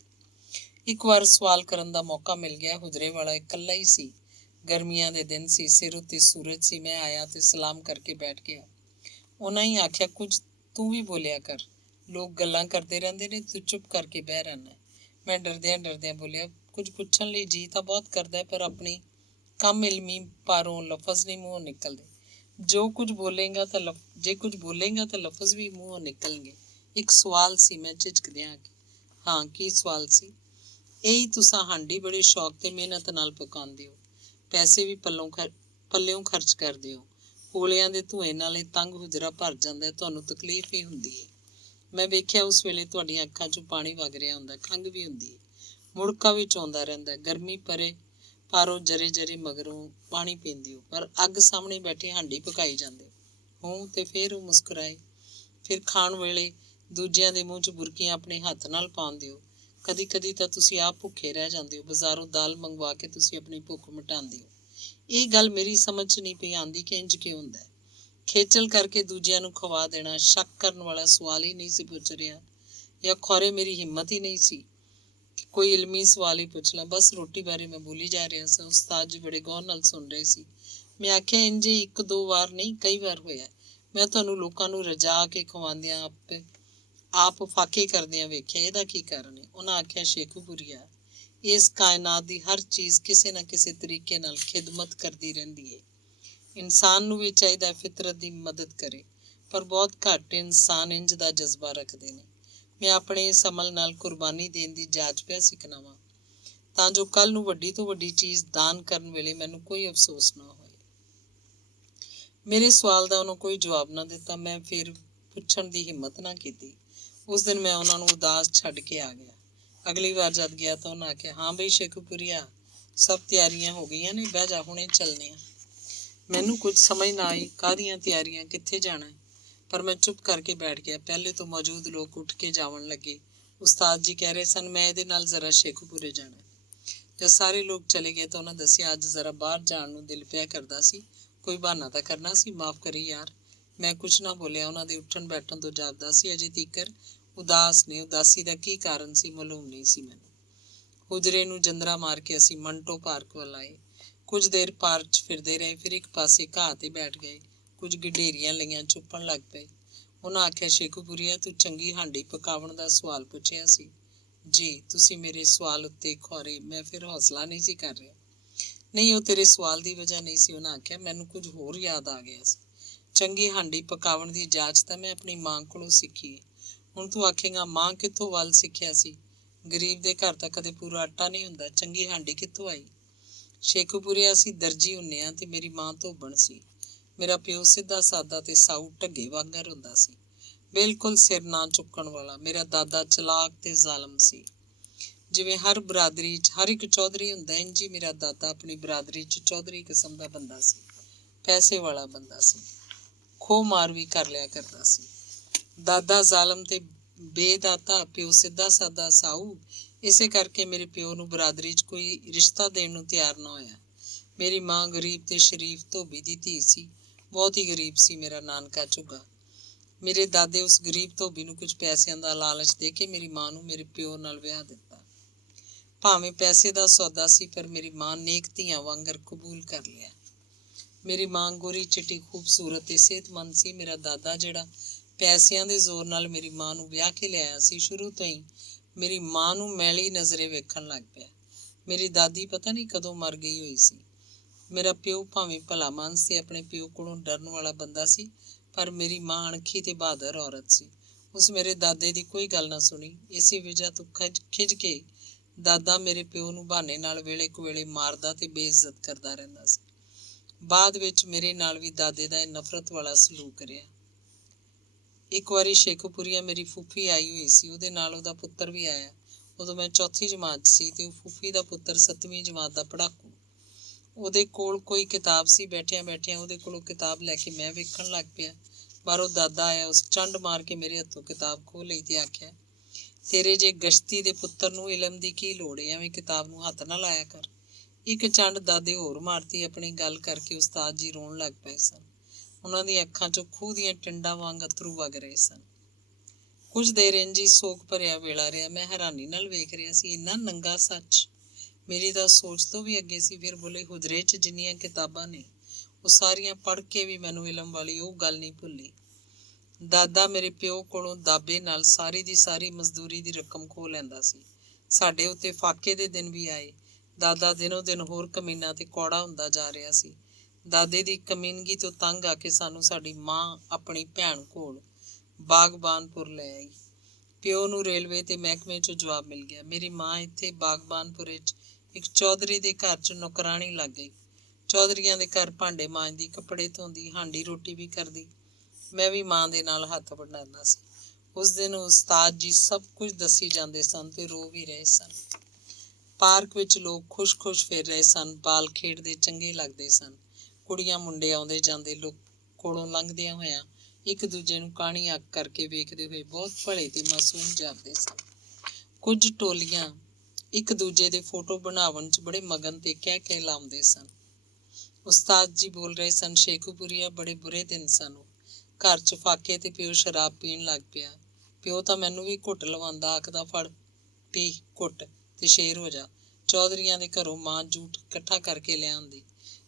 ਇੱਕ ਵਾਰ ਸਵਾਲ ਕਰਨ ਦਾ ਮੌਕਾ ਮਿਲ ਗਿਆ। ਹੁਜਰੇ ਵਾਲਾ ਇਕੱਲਾ ਹੀ ਸੀ, ਗਰਮੀਆਂ ਦੇ ਦਿਨ ਸੀ, ਸਿਰ ਉੱਤੇ ਸੂਰਜ ਸੀ। ਮੈਂ ਆਇਆ ਤੇ ਸਲਾਮ ਕਰਕੇ ਬੈਠ ਗਿਆ। ਉਹਨਾਂ ਹੀ ਆਖਿਆ, ਕੁਝ ਤੂੰ ਵੀ ਬੋਲਿਆ ਕਰ, ਲੋਕ ਗੱਲਾਂ ਕਰਦੇ ਰਹਿੰਦੇ ਨੇ, ਤੂੰ ਚੁੱਪ ਕਰਕੇ ਬਹਿ ਰਹਿੰਦਾ। ਮੈਂ ਡਰਦਿਆਂ ਬੋਲਿਆ, ਕੁਝ ਪੁੱਛਣ ਲਈ ਜੀ ਤਾਂ ਬਹੁਤ ਕਰਦਾ, ਪਰ ਆਪਣੀ ਕੰਮ ਇਲਮੀ ਪਾਰੋਂ ਲਫ਼ਜ਼ ਨਹੀਂ ਮੂੰਹੋਂ ਨਿਕਲਦੇ। ਜੇ ਕੁਝ ਬੋਲੇਗਾ ਤਾਂ ਲਫ਼ਜ਼ ਵੀ ਮੂੰਹੋਂ ਨਿਕਲਣਗੇ। ਇੱਕ ਸਵਾਲ ਸੀ, ਮੈਂ ਝਿਜਕਦਿਆਂ ਆਖਿਆ। ਹਾਂ, ਕੀ ਸਵਾਲ ਸੀ? ਇਹੀ, ਤੁਸਾਂ ਹਾਂਡੀ ਬੜੇ ਸ਼ੌਕ ਤੇ ਮਿਹਨਤ ਨਾਲ ਪਕਾਉਂਦੇ ਹੋ, ਪੈਸੇ ਵੀ ਪੱਲਿਓਂ ਖਰਚ ਕਰਦੇ ਹੋ, ਕੋਲਿਆਂ ਦੇ ਧੂਏ ਨਾਲ ਇਹ ਤੰਗ ਹੁਜਰਾ ਭਰ ਜਾਂਦਾ, ਤੁਹਾਨੂੰ ਤਕਲੀਫ ਹੀ ਹੁੰਦੀ ਹੈ। ਮੈਂ ਵੇਖਿਆ ਉਸ ਵੇਲੇ ਤੁਹਾਡੀਆਂ ਅੱਖਾਂ 'ਚੋਂ ਪਾਣੀ ਵਗ ਰਿਹਾ ਹੁੰਦਾ, ਖੰਘ ਵੀ ਹੁੰਦੀ ਹੈ, ਮੁੜਕਾ ਵੀ ਚੌਂਦਾ ਰਹਿੰਦਾ, ਗਰਮੀ ਪਾਰੋਂ ਜਰੇ ਮਗਰੋਂ ਪਾਣੀ ਪੀਂਦੇ ਹੋ, ਪਰ ਅੱਗ ਸਾਹਮਣੇ ਬੈਠੇ ਹਾਂਡੀ ਪਕਾਈ ਜਾਂਦੇ ਹੋ। ਤੇ ਫਿਰ ਉਹ ਮੁਸਕਰਾਏ। ਫਿਰ ਖਾਣ ਵੇਲੇ ਦੂਜਿਆਂ ਦੇ ਮੂੰਹ 'ਚ ਬੁਰਕੀਆਂ ਆਪਣੇ ਹੱਥ ਨਾਲ ਪਾਉਂਦੇ ਹੋ। ਕਦੀ ਤਾਂ ਤੁਸੀਂ ਆਪ ਭੁੱਖੇ ਰਹਿ ਜਾਂਦੇ ਹੋ, ਬਾਜ਼ਾਰੋਂ ਦਾਲ ਮੰਗਵਾ ਕੇ ਤੁਸੀਂ ਆਪਣੀ ਭੁੱਖ ਮਿਟਾਉਂਦੇ ਹੋ। ਇਹ ਗੱਲ ਮੇਰੀ ਸਮਝ 'ਚ ਨਹੀਂ ਪਈ ਆਉਂਦੀ ਕਿ ਇੰਝ ਕਿਉਂ ਹੁੰਦਾ। ਖੇਚਲ ਕਰਕੇ ਦੂਜਿਆਂ ਨੂੰ ਖਵਾ ਦੇਣਾ ਸ਼ੱਕ ਕਰਨ ਵਾਲਾ ਸਵਾਲ ਹੀ ਨਹੀਂ ਸੀ ਪੁੱਛ ਰਿਹਾ, ਜਾਂ ਖੌਰੇ ਮੇਰੀ ਹਿੰਮਤ ਹੀ ਨਹੀਂ ਸੀ ਕਿ ਕੋਈ ਇਲਮੀ ਸਵਾਲ ਹੀ ਪੁੱਛ ਲਾਂ। ਬਸ ਰੋਟੀ ਬਾਰੇ ਮੈਂ ਬੋਲੀ ਜਾ ਰਿਹਾ ਸਾਂ। ਉਸਤਾਦ ਜੀ ਬੜੇ ਗੌਰ ਨਾਲ ਸੁਣ ਰਹੇ ਸੀ। ਮੈਂ ਆਖਿਆ, ਇੰਝੇ 1-2 ਵਾਰ ਨਹੀਂ, ਕਈ ਵਾਰ ਹੋਇਆ। ਮੈਂ ਤੁਹਾਨੂੰ ਲੋਕਾਂ ਨੂੰ ਰਜਾ ਕੇ ਖਵਾਉਂਦਿਆਂ ਆਪ ਫਾਕੇ ਕਰਦਿਆਂ ਵੇਖਿਆ, ਇਹਦਾ ਕੀ ਕਾਰਨ ਹੈ? ਉਹਨਾਂ ਆਖਿਆ, ਸ਼ੇਖੂਪੁਰੀਆ, ਇਸ ਕਾਇਨਾਤ ਦੀ ਹਰ ਚੀਜ਼ ਕਿਸੇ ਨਾ ਕਿਸੇ ਤਰੀਕੇ ਨਾਲ ਖਿਦਮਤ ਕਰਦੀ ਰਹਿੰਦੀ ਹੈ। ਇਨਸਾਨ ਨੂੰ ਵੀ ਚਾਹੀਦਾ ਫਿਤਰਤ ਦੀ ਮਦਦ ਕਰੇ, ਪਰ ਬਹੁਤ ਘੱਟ ਇਨਸਾਨ ਇੰਝ ਦਾ ਜਜ਼ਬਾ ਰੱਖਦੇ ਨੇ। ਮੈਂ ਆਪਣੇ ਇਸ ਅਮਲ ਨਾਲ ਕੁਰਬਾਨੀ ਦੇਣ ਦੀ ਜਾਚ ਪਿਆ ਸਿੱਖਣਾ ਵਾ, ਤਾਂ ਜੋ ਕੱਲ੍ਹ ਨੂੰ ਵੱਡੀ ਤੋਂ ਵੱਡੀ ਚੀਜ਼ ਦਾਨ ਕਰਨ ਵੇਲੇ ਮੈਨੂੰ ਕੋਈ ਅਫਸੋਸ ਨਾ ਹੋਏ। ਮੇਰੇ ਸਵਾਲ ਦਾ ਉਹਨੂੰ ਕੋਈ ਜਵਾਬ ਨਾ ਦਿੱਤਾ। ਮੈਂ ਫਿਰ ਪੁੱਛਣ ਦੀ ਹਿੰਮਤ ਨਾ ਕੀਤੀ। ਉਸ ਦਿਨ ਮੈਂ ਉਹਨਾਂ ਨੂੰ ਉਦਾਸ ਛੱਡ ਕੇ ਆ ਗਿਆ। ਅਗਲੀ ਵਾਰ ਜਦ ਗਿਆ ਤਾਂ ਉਹਨਾਂ ਆਖਿਆ, ਹਾਂ ਬਈ ਸ਼ੇਖੂਪੁਰੀਆ, ਸਭ ਤਿਆਰੀਆਂ ਹੋ ਗਈਆਂ ਨੇ, ਬਹਿ ਜਾ, ਹੁਣੇ ਚੱਲਦੇ ਹਾਂ। ਮੈਨੂੰ ਕੁਝ ਸਮਝ ਨਾ ਆਈ, ਕਾਹਦੀਆਂ ਤਿਆਰੀਆਂ, ਕਿੱਥੇ ਜਾਣਾ ਹੈ? ਪਰ ਮੈਂ ਚੁੱਪ ਕਰਕੇ ਬੈਠ ਗਿਆ। ਪਹਿਲੇ ਤੋਂ ਮੌਜੂਦ ਲੋਕ ਉੱਠ ਕੇ ਜਾਵਣ ਲੱਗੇ। ਉਸਤਾਦ ਜੀ ਕਹਿ ਰਹੇ ਸਨ, ਮੈਂ ਇਹਦੇ ਨਾਲ ਜ਼ਰਾ ਸ਼ੇਖੂਪੁਰੇ ਜਾਣਾ। ਜਦ ਸਾਰੇ ਲੋਕ ਚਲੇ ਗਏ ਤਾਂ ਉਹਨਾਂ ਦੱਸਿਆ, ਅੱਜ ਜ਼ਰਾ ਬਾਹਰ ਜਾਣ ਨੂੰ ਦਿਲ ਪਿਆ ਕਰਦਾ ਸੀ, ਕੋਈ ਬਹਾਨਾ ਤਾਂ ਕਰਨਾ ਸੀ, ਮਾਫ਼ ਕਰੀ ਯਾਰ। ਮੈਂ ਕੁਛ ਨਾ ਬੋਲਿਆ। ਉਹਨਾਂ ਦੇ ਉੱਠਣ ਬੈਠਣ ਤੋਂ ਜਾਪਦਾ ਸੀ ਅਜੇ ਤੀਕਰ ਉਦਾਸ ਨੇ। ਉਦਾਸੀ ਦਾ ਕੀ ਕਾਰਨ ਸੀ ਮਾਲੂਮ ਨਹੀਂ ਸੀ ਮੈਨੂੰ। ਹੁਜਰੇ ਨੂੰ ਜੰਦਰਾ ਮਾਰ ਕੇ ਅਸੀਂ ਮੰਟੋ ਪਾਰਕ ਵੱਲ ਆਏ। ਕੁਝ ਦੇਰ ਪਾਰਕ 'ਚ ਫਿਰਦੇ ਰਹੇ, ਫਿਰ ਇੱਕ ਪਾਸੇ ਘਾਹ ਤੇ ਬੈਠ ਗਏ। ਕੁਝ ਗਡੇਰੀਆਂ ਲਈਆਂ, ਚੁੱਪਣ ਲੱਗ ਪਏ। ਉਹਨਾਂ ਆਖਿਆ, ਸ਼ੇਖੂਪੁਰੀਆ, ਤੂੰ ਚੰਗੀ ਹਾਂਡੀ ਪਕਾਵਣ ਦਾ ਸਵਾਲ ਪੁੱਛਿਆ ਸੀ। ਜੀ, ਤੁਸੀਂ ਮੇਰੇ ਸਵਾਲ ਉੱਤੇ ਖੌਰੇ। ਮੈਂ ਫਿਰ ਹੌਸਲਾ ਨਹੀਂ ਸੀ ਕਰ ਰਿਹਾ। ਨਹੀਂ, ਉਹ ਤੇਰੇ ਸਵਾਲ ਦੀ ਵਜ੍ਹਾ ਨਹੀਂ ਸੀ। ਉਹਨਾਂ ਆਖਿਆ, ਮੈਨੂੰ ਕੁਝ ਹੋਰ ਯਾਦ ਆ ਗਿਆ ਸੀ। ਚੰਗੀ ਹਾਂਡੀ ਪਕਾਵਣ ਦੀ ਜਾਚ ਤਾਂ ਮੈਂ ਆਪਣੀ ਮਾਂ ਕੋਲੋਂ ਸਿੱਖੀ ਹੈ। ਹੁਣ ਤੂੰ ਆਖੇਂਗਾ, ਮਾਂ ਕਿੱਥੋਂ ਵੱਲ ਸਿੱਖਿਆ ਸੀ? ਗਰੀਬ ਦੇ ਘਰ ਤਾਂ ਕਦੇ ਪੂਰਾ ਆਟਾ ਨਹੀਂ ਹੁੰਦਾ, ਚੰਗੀ ਹਾਂਡੀ ਕਿੱਥੋਂ ਆਈ? ਸ਼ੇਖੂਪੁਰੀਆ, ਅਸੀਂ ਦਰਜੀ ਹੁੰਨੇ ਆ ਤੇ ਮੇਰੀ ਮਾਂ ਧੋਬਣ ਸੀ। ਮੇਰਾ ਪਿਓ ਸਿੱਧਾ ਸਾਦਾ ਤੇ ਸਾਊ ਢੱਗੇ ਵਾਂਗਰ ਹੁੰਦਾ ਸੀ, ਬਿਲਕੁਲ ਸਿਰ ਨਾ ਚੁੱਕਣ ਵਾਲਾ। ਮੇਰਾ ਦਾਦਾ ਚਲਾਕ ਤੇ ਜ਼ਾਲਮ ਸੀ। ਜਿਵੇਂ ਹਰ ਬਰਾਦਰੀ 'ਚ ਹਰ ਇੱਕ ਚੌਧਰੀ ਹੁੰਦਾ, ਇੰਝ ਹੀ ਮੇਰਾ ਦਾਦਾ ਆਪਣੀ ਬਰਾਦਰੀ 'ਚ ਚੌਧਰੀ ਕਿਸਮ ਦਾ ਬੰਦਾ ਸੀ। ਪੈਸੇ ਵਾਲਾ ਬੰਦਾ ਸੀ, ਖੋਹ ਮਾਰ ਵੀ ਕਰ ਲਿਆ ਕਰਦਾ ਸੀ। ਦਾਦਾ ਜ਼ਾਲਮ ਤੇ ਬੇਦਾਤਾ, ਪਿਓ ਸਿੱਧਾ ਸਾਦਾ ਸਾਊ। ਇਸੇ ਕਰਕੇ ਮੇਰੇ ਪਿਓ ਨੂੰ ਬਰਾਦਰੀ 'ਚ ਕੋਈ ਰਿਸ਼ਤਾ ਦੇਣ ਨੂੰ ਤਿਆਰ ਨਾ ਹੋਇਆ। ਮੇਰੀ ਮਾਂ ਗਰੀਬ ਤੇ ਸ਼ਰੀਫ ਧੋਬੀ ਦੀ ਧੀ ਸੀ, ਬਹੁਤ ਹੀ ਗਰੀਬ ਸੀ। ਮੇਰਾ ਨਾਨਕਾ ਝੁੱਗਾ ਮੇਰੇ ਦਾਦੇ ਉਸ ਗਰੀਬ ਧੋਬੀ ਨੂੰ ਕੁਝ ਪੈਸਿਆਂ ਦਾ ਲਾਲਚ ਦੇ ਕੇ ਮੇਰੀ ਮਾਂ ਨੂੰ ਮੇਰੇ ਪਿਓ ਨਾਲ ਵਿਆਹ ਦਿੱਤਾ। ਭਾਵੇਂ ਪੈਸੇ ਦਾ ਸੌਦਾ ਸੀ, ਪਰ ਮੇਰੀ ਮਾਂ ਨੇਕ ਧੀਆਂ ਵਾਂਗਰ ਕਬੂਲ ਕਰ ਲਿਆ। ਮੇਰੀ ਮਾਂ ਗੋਰੀ ਚਿੱਟੀ ਖੂਬਸੂਰਤ ਤੇ ਸਿਹਤਮੰਦ ਸੀ। ਮੇਰਾ ਦਾਦਾ, ਜਿਹੜਾ ਪੈਸਿਆਂ ਦੇ ਜ਼ੋਰ ਨਾਲ ਮੇਰੀ ਮਾਂ ਨੂੰ ਵਿਆਹ ਕੇ ਲਿਆਇਆ ਸੀ, ਸ਼ੁਰੂ ਤੋਂ ਹੀ ਮੇਰੀ ਮਾਂ ਨੂੰ ਮੈਲੀ ਨਜ਼ਰੇ ਵੇਖਣ ਲੱਗ ਪਿਆ। ਮੇਰੀ ਦਾਦੀ ਪਤਾ ਨਹੀਂ ਕਦੋਂ ਮਰ ਗਈ ਹੋਈ ਸੀ। ਮੇਰਾ ਪਿਓ ਭਾਵੇਂ ਭਲਾ ਮਾਨਸ ਤੇ ਆਪਣੇ ਪਿਓ ਕੋਲੋਂ ਡਰਨ ਵਾਲਾ ਬੰਦਾ ਸੀ, ਪਰ ਮੇਰੀ ਮਾਂ ਅਣਖੀ ਤੇ ਬਹਾਦਰ ਔਰਤ ਸੀ। ਉਸ ਮੇਰੇ ਦਾਦੇ ਦੀ ਕੋਈ ਗੱਲ ਨਾ ਸੁਣੀ। ਇਸੇ ਵਜ੍ਹਾ ਤੋਂ ਖਿਝ ਕੇ ਦਾਦਾ ਮੇਰੇ ਪਿਓ ਨੂੰ ਬਹਾਨੇ ਨਾਲ ਵੇਲੇ ਕੁਵੇਲੇ ਮਾਰਦਾ ਤੇ ਬੇਇੱਜ਼ਤ ਕਰਦਾ ਰਹਿੰਦਾ ਸੀ। ਬਾਅਦ ਵਿੱਚ ਮੇਰੇ ਨਾਲ ਵੀ ਦਾਦੇ ਦਾ ਇਹ ਨਫ਼ਰਤ ਵਾਲਾ ਸਲੂਕ ਰਿਹਾ। ਇੱਕ ਵਾਰੀ ਸ਼ੇਖੂਪੁਰੀਆ ਮੇਰੀ ਫੁੱਫੀ ਆਈ ਹੋਈ ਸੀ, ਉਹਦੇ ਨਾਲ ਉਹਦਾ ਪੁੱਤਰ ਵੀ ਆਇਆ। ਉਦੋਂ ਮੈਂ ਚੌਥੀ ਜਮਾਤ ਸੀ ਤੇ ਉਹ ਫੁੱਫੀ ਦਾ ਪੁੱਤਰ 7ਵੀਂ ਜਮਾਤ ਦਾ ਪੜ੍ਹਾਕੂ। ਉਹਦੇ ਕੋਲ ਕੋਈ ਕਿਤਾਬ ਸੀ। ਬੈਠਿਆਂ ਬੈਠਿਆਂ ਉਹਦੇ ਕੋਲੋਂ ਕਿਤਾਬ ਲੈ ਕੇ ਮੈਂ ਵੇਖਣ ਲੱਗ ਪਿਆ। ਬਾਹਰੋਂ ਦਾਦਾ ਆਇਆ। ਉਸ ਚੰਡ ਮਾਰ ਕੇ ਮੇਰੇ ਹੱਥੋਂ ਕਿਤਾਬ ਖੋਹ ਲਈ ਤੇ ਆਖਿਆ, ਤੇਰੇ ਜੇ ਗਸ਼ਤੀ ਦੇ ਪੁੱਤਰ ਨੂੰ ਇਲਮ ਦੀ ਕੀ ਲੋੜ ਹੈ? ਐਵੇਂ ਕਿਤਾਬ ਨੂੰ ਹੱਥ ਨਾ ਲਾਇਆ ਕਰ। ਇੱਕ ਚੰਡ ਦਾਦੇ ਹੋਰ ਮਾਰਤੀ। ਆਪਣੀ ਗੱਲ ਕਰਕੇ ਉਸਤਾਦ ਜੀ ਰੋਣ ਲੱਗ ਪਏ ਸਨ। ਉਹਨਾਂ ਦੀਆਂ ਅੱਖਾਂ 'ਚੋਂ ਖੂਹ ਦੀਆਂ ਟਿੰਡਾਂ ਵਾਂਗ ਅਥਰੂ ਵਗ ਰਹੇ ਸਨ। ਕੁਝ ਦੇਰ ਇੰਝ ਹੀ ਸੋਗ ਭਰਿਆ ਵੇਲਾ ਰਿਹਾ। ਮੈਂ ਹੈਰਾਨੀ ਨਾਲ ਵੇਖ ਰਿਹਾ ਸੀ, ਇੰਨਾ ਨੰਗਾ ਸੱਚ। ਮੇਰੀ ਤਾਂ ਸੋਚ ਤੋਂ ਵੀ ਅੱਗੇ ਸੀ। ਫਿਰ ਬੋਲੇ, ਹੁਜਰੇ 'ਚ ਜਿੰਨੀਆਂ ਕਿਤਾਬਾਂ ਨੇ ਉਹ ਸਾਰੀਆਂ ਪੜ੍ਹ ਕੇ ਵੀ ਮੈਨੂੰ ਇਲਮ ਵਾਲੀ ਉਹ ਗੱਲ ਨਹੀਂ ਭੁੱਲੀ। ਦਾਦਾ ਮੇਰੇ ਪਿਓ ਕੋਲੋਂ ਦਾਬੇ ਨਾਲ ਸਾਰੀ ਦੀ ਸਾਰੀ ਮਜ਼ਦੂਰੀ ਦੀ ਰਕਮ ਖੋਹ ਲੈਂਦਾ ਸੀ। ਸਾਡੇ ਉੱਤੇ ਫਾਕੇ ਦੇ ਦਿਨ ਵੀ ਆਏ। ਦਾਦਾ ਦਿਨੋਂ ਦਿਨ ਹੋਰ ਕਮੀਨਾ ਤੇ ਕੌੜਾ ਹੁੰਦਾ ਜਾ ਰਿਹਾ ਸੀ। ਦਾਦੇ ਦੀ ਕਮੀਨਗੀ ਤੋਂ ਤੰਗ ਆ ਕੇ ਸਾਨੂੰ ਸਾਡੀ ਮਾਂ ਆਪਣੀ ਭੈਣ ਕੋਲ ਬਾਗਬਾਨਪੁਰ ਲੈ ਆਈ। ਪਿਓ ਨੂੰ ਰੇਲਵੇ ਤੇ ਮਹਿਕਮੇ 'ਚੋਂ ਜਵਾਬ ਮਿਲ ਗਿਆ। ਮੇਰੀ ਮਾਂ ਇੱਥੇ ਬਾਗਬਾਨਪੁਰੇ 'ਚ ਇੱਕ ਚੌਧਰੀ ਦੇ ਘਰ 'ਚ ਨੌਕਰਾਣੀ ਲੱਗ ਗਈ। ਚੌਧਰੀਆਂ ਦੇ ਘਰ ਭਾਂਡੇ ਮਾਂਜਦੀ, ਕੱਪੜੇ ਧੋਂਦੀ, ਹਾਂਡੀ ਰੋਟੀ ਵੀ ਕਰਦੀ। ਮੈਂ ਵੀ ਮਾਂ ਦੇ ਨਾਲ ਹੱਥ ਵੰਡਾਉਂਦਾ ਸੀ। ਉਸ ਦਿਨ ਉਸਤਾਦ ਜੀ ਸਭ ਕੁਝ ਦੱਸੀ ਜਾਂਦੇ ਸਨ ਤੇ ਰੋ ਵੀ ਰਹੇ ਸਨ। ਪਾਰਕ ਵਿੱਚ ਲੋਕ ਖੁਸ਼-ਖੁਸ਼ ਫਿਰ ਰਹੇ ਸਨ। ਬਾਲ ਖੇਡਦੇ ਚੰਗੇ ਲੱਗਦੇ ਸਨ। ਕੁੜੀਆਂ ਮੁੰਡੇ ਆਉਂਦੇ ਜਾਂਦੇ ਲੋਕ ਕੋਲੋਂ ਲੰਘਦਿਆਂ ਹੋਇਆਂ ਇੱਕ ਦੂਜੇ ਨੂੰ ਕਾਣੀ ਅੱਖ ਕਰਕੇ ਵੇਖਦੇ ਹੋਏ ਬਹੁਤ ਭਲੇ ਤੇ ਮਾਸੂਮ ਜਾਪਦੇ ਸਨ। ਕੁਝ ਟੋਲੀਆਂ ਇੱਕ ਦੂਜੇ ਦੇ ਫੋਟੋ ਬਣਾਉਣ 'ਚ ਬੜੇ ਮਗਨ ਤੇ ਕਹਿ ਲਾਉਂਦੇ ਸਨ। ਉਸਤਾਦ ਜੀ ਬੋਲ ਰਹੇ ਸਨ, ਸ਼ੇਖੂਪੁਰੀਆ ਬੜੇ ਬੁਰੇ ਦਿਨ ਸਨ। ਘਰ 'ਚ ਫਾਕੇ ਤੇ ਪਿਓ ਸ਼ਰਾਬ ਪੀਣ ਲੱਗ ਪਿਆ। ਪਿਓ ਤਾਂ ਮੈਨੂੰ ਵੀ ਘੁੱਟ ਲਵਾਉਂਦਾ, ਆਖਦਾ, ਫੜ ਪੀ ਘੁੱਟ ਤੇ ਸ਼ੇਰ ਹੋ ਜਾ। ਚੌਧਰੀਆਂ ਦੇ ਘਰੋਂ ਮਾਂ ਜੂਠ ਇਕੱਠਾ ਕਰਕੇ ਲਿਆਉਂਦੀ।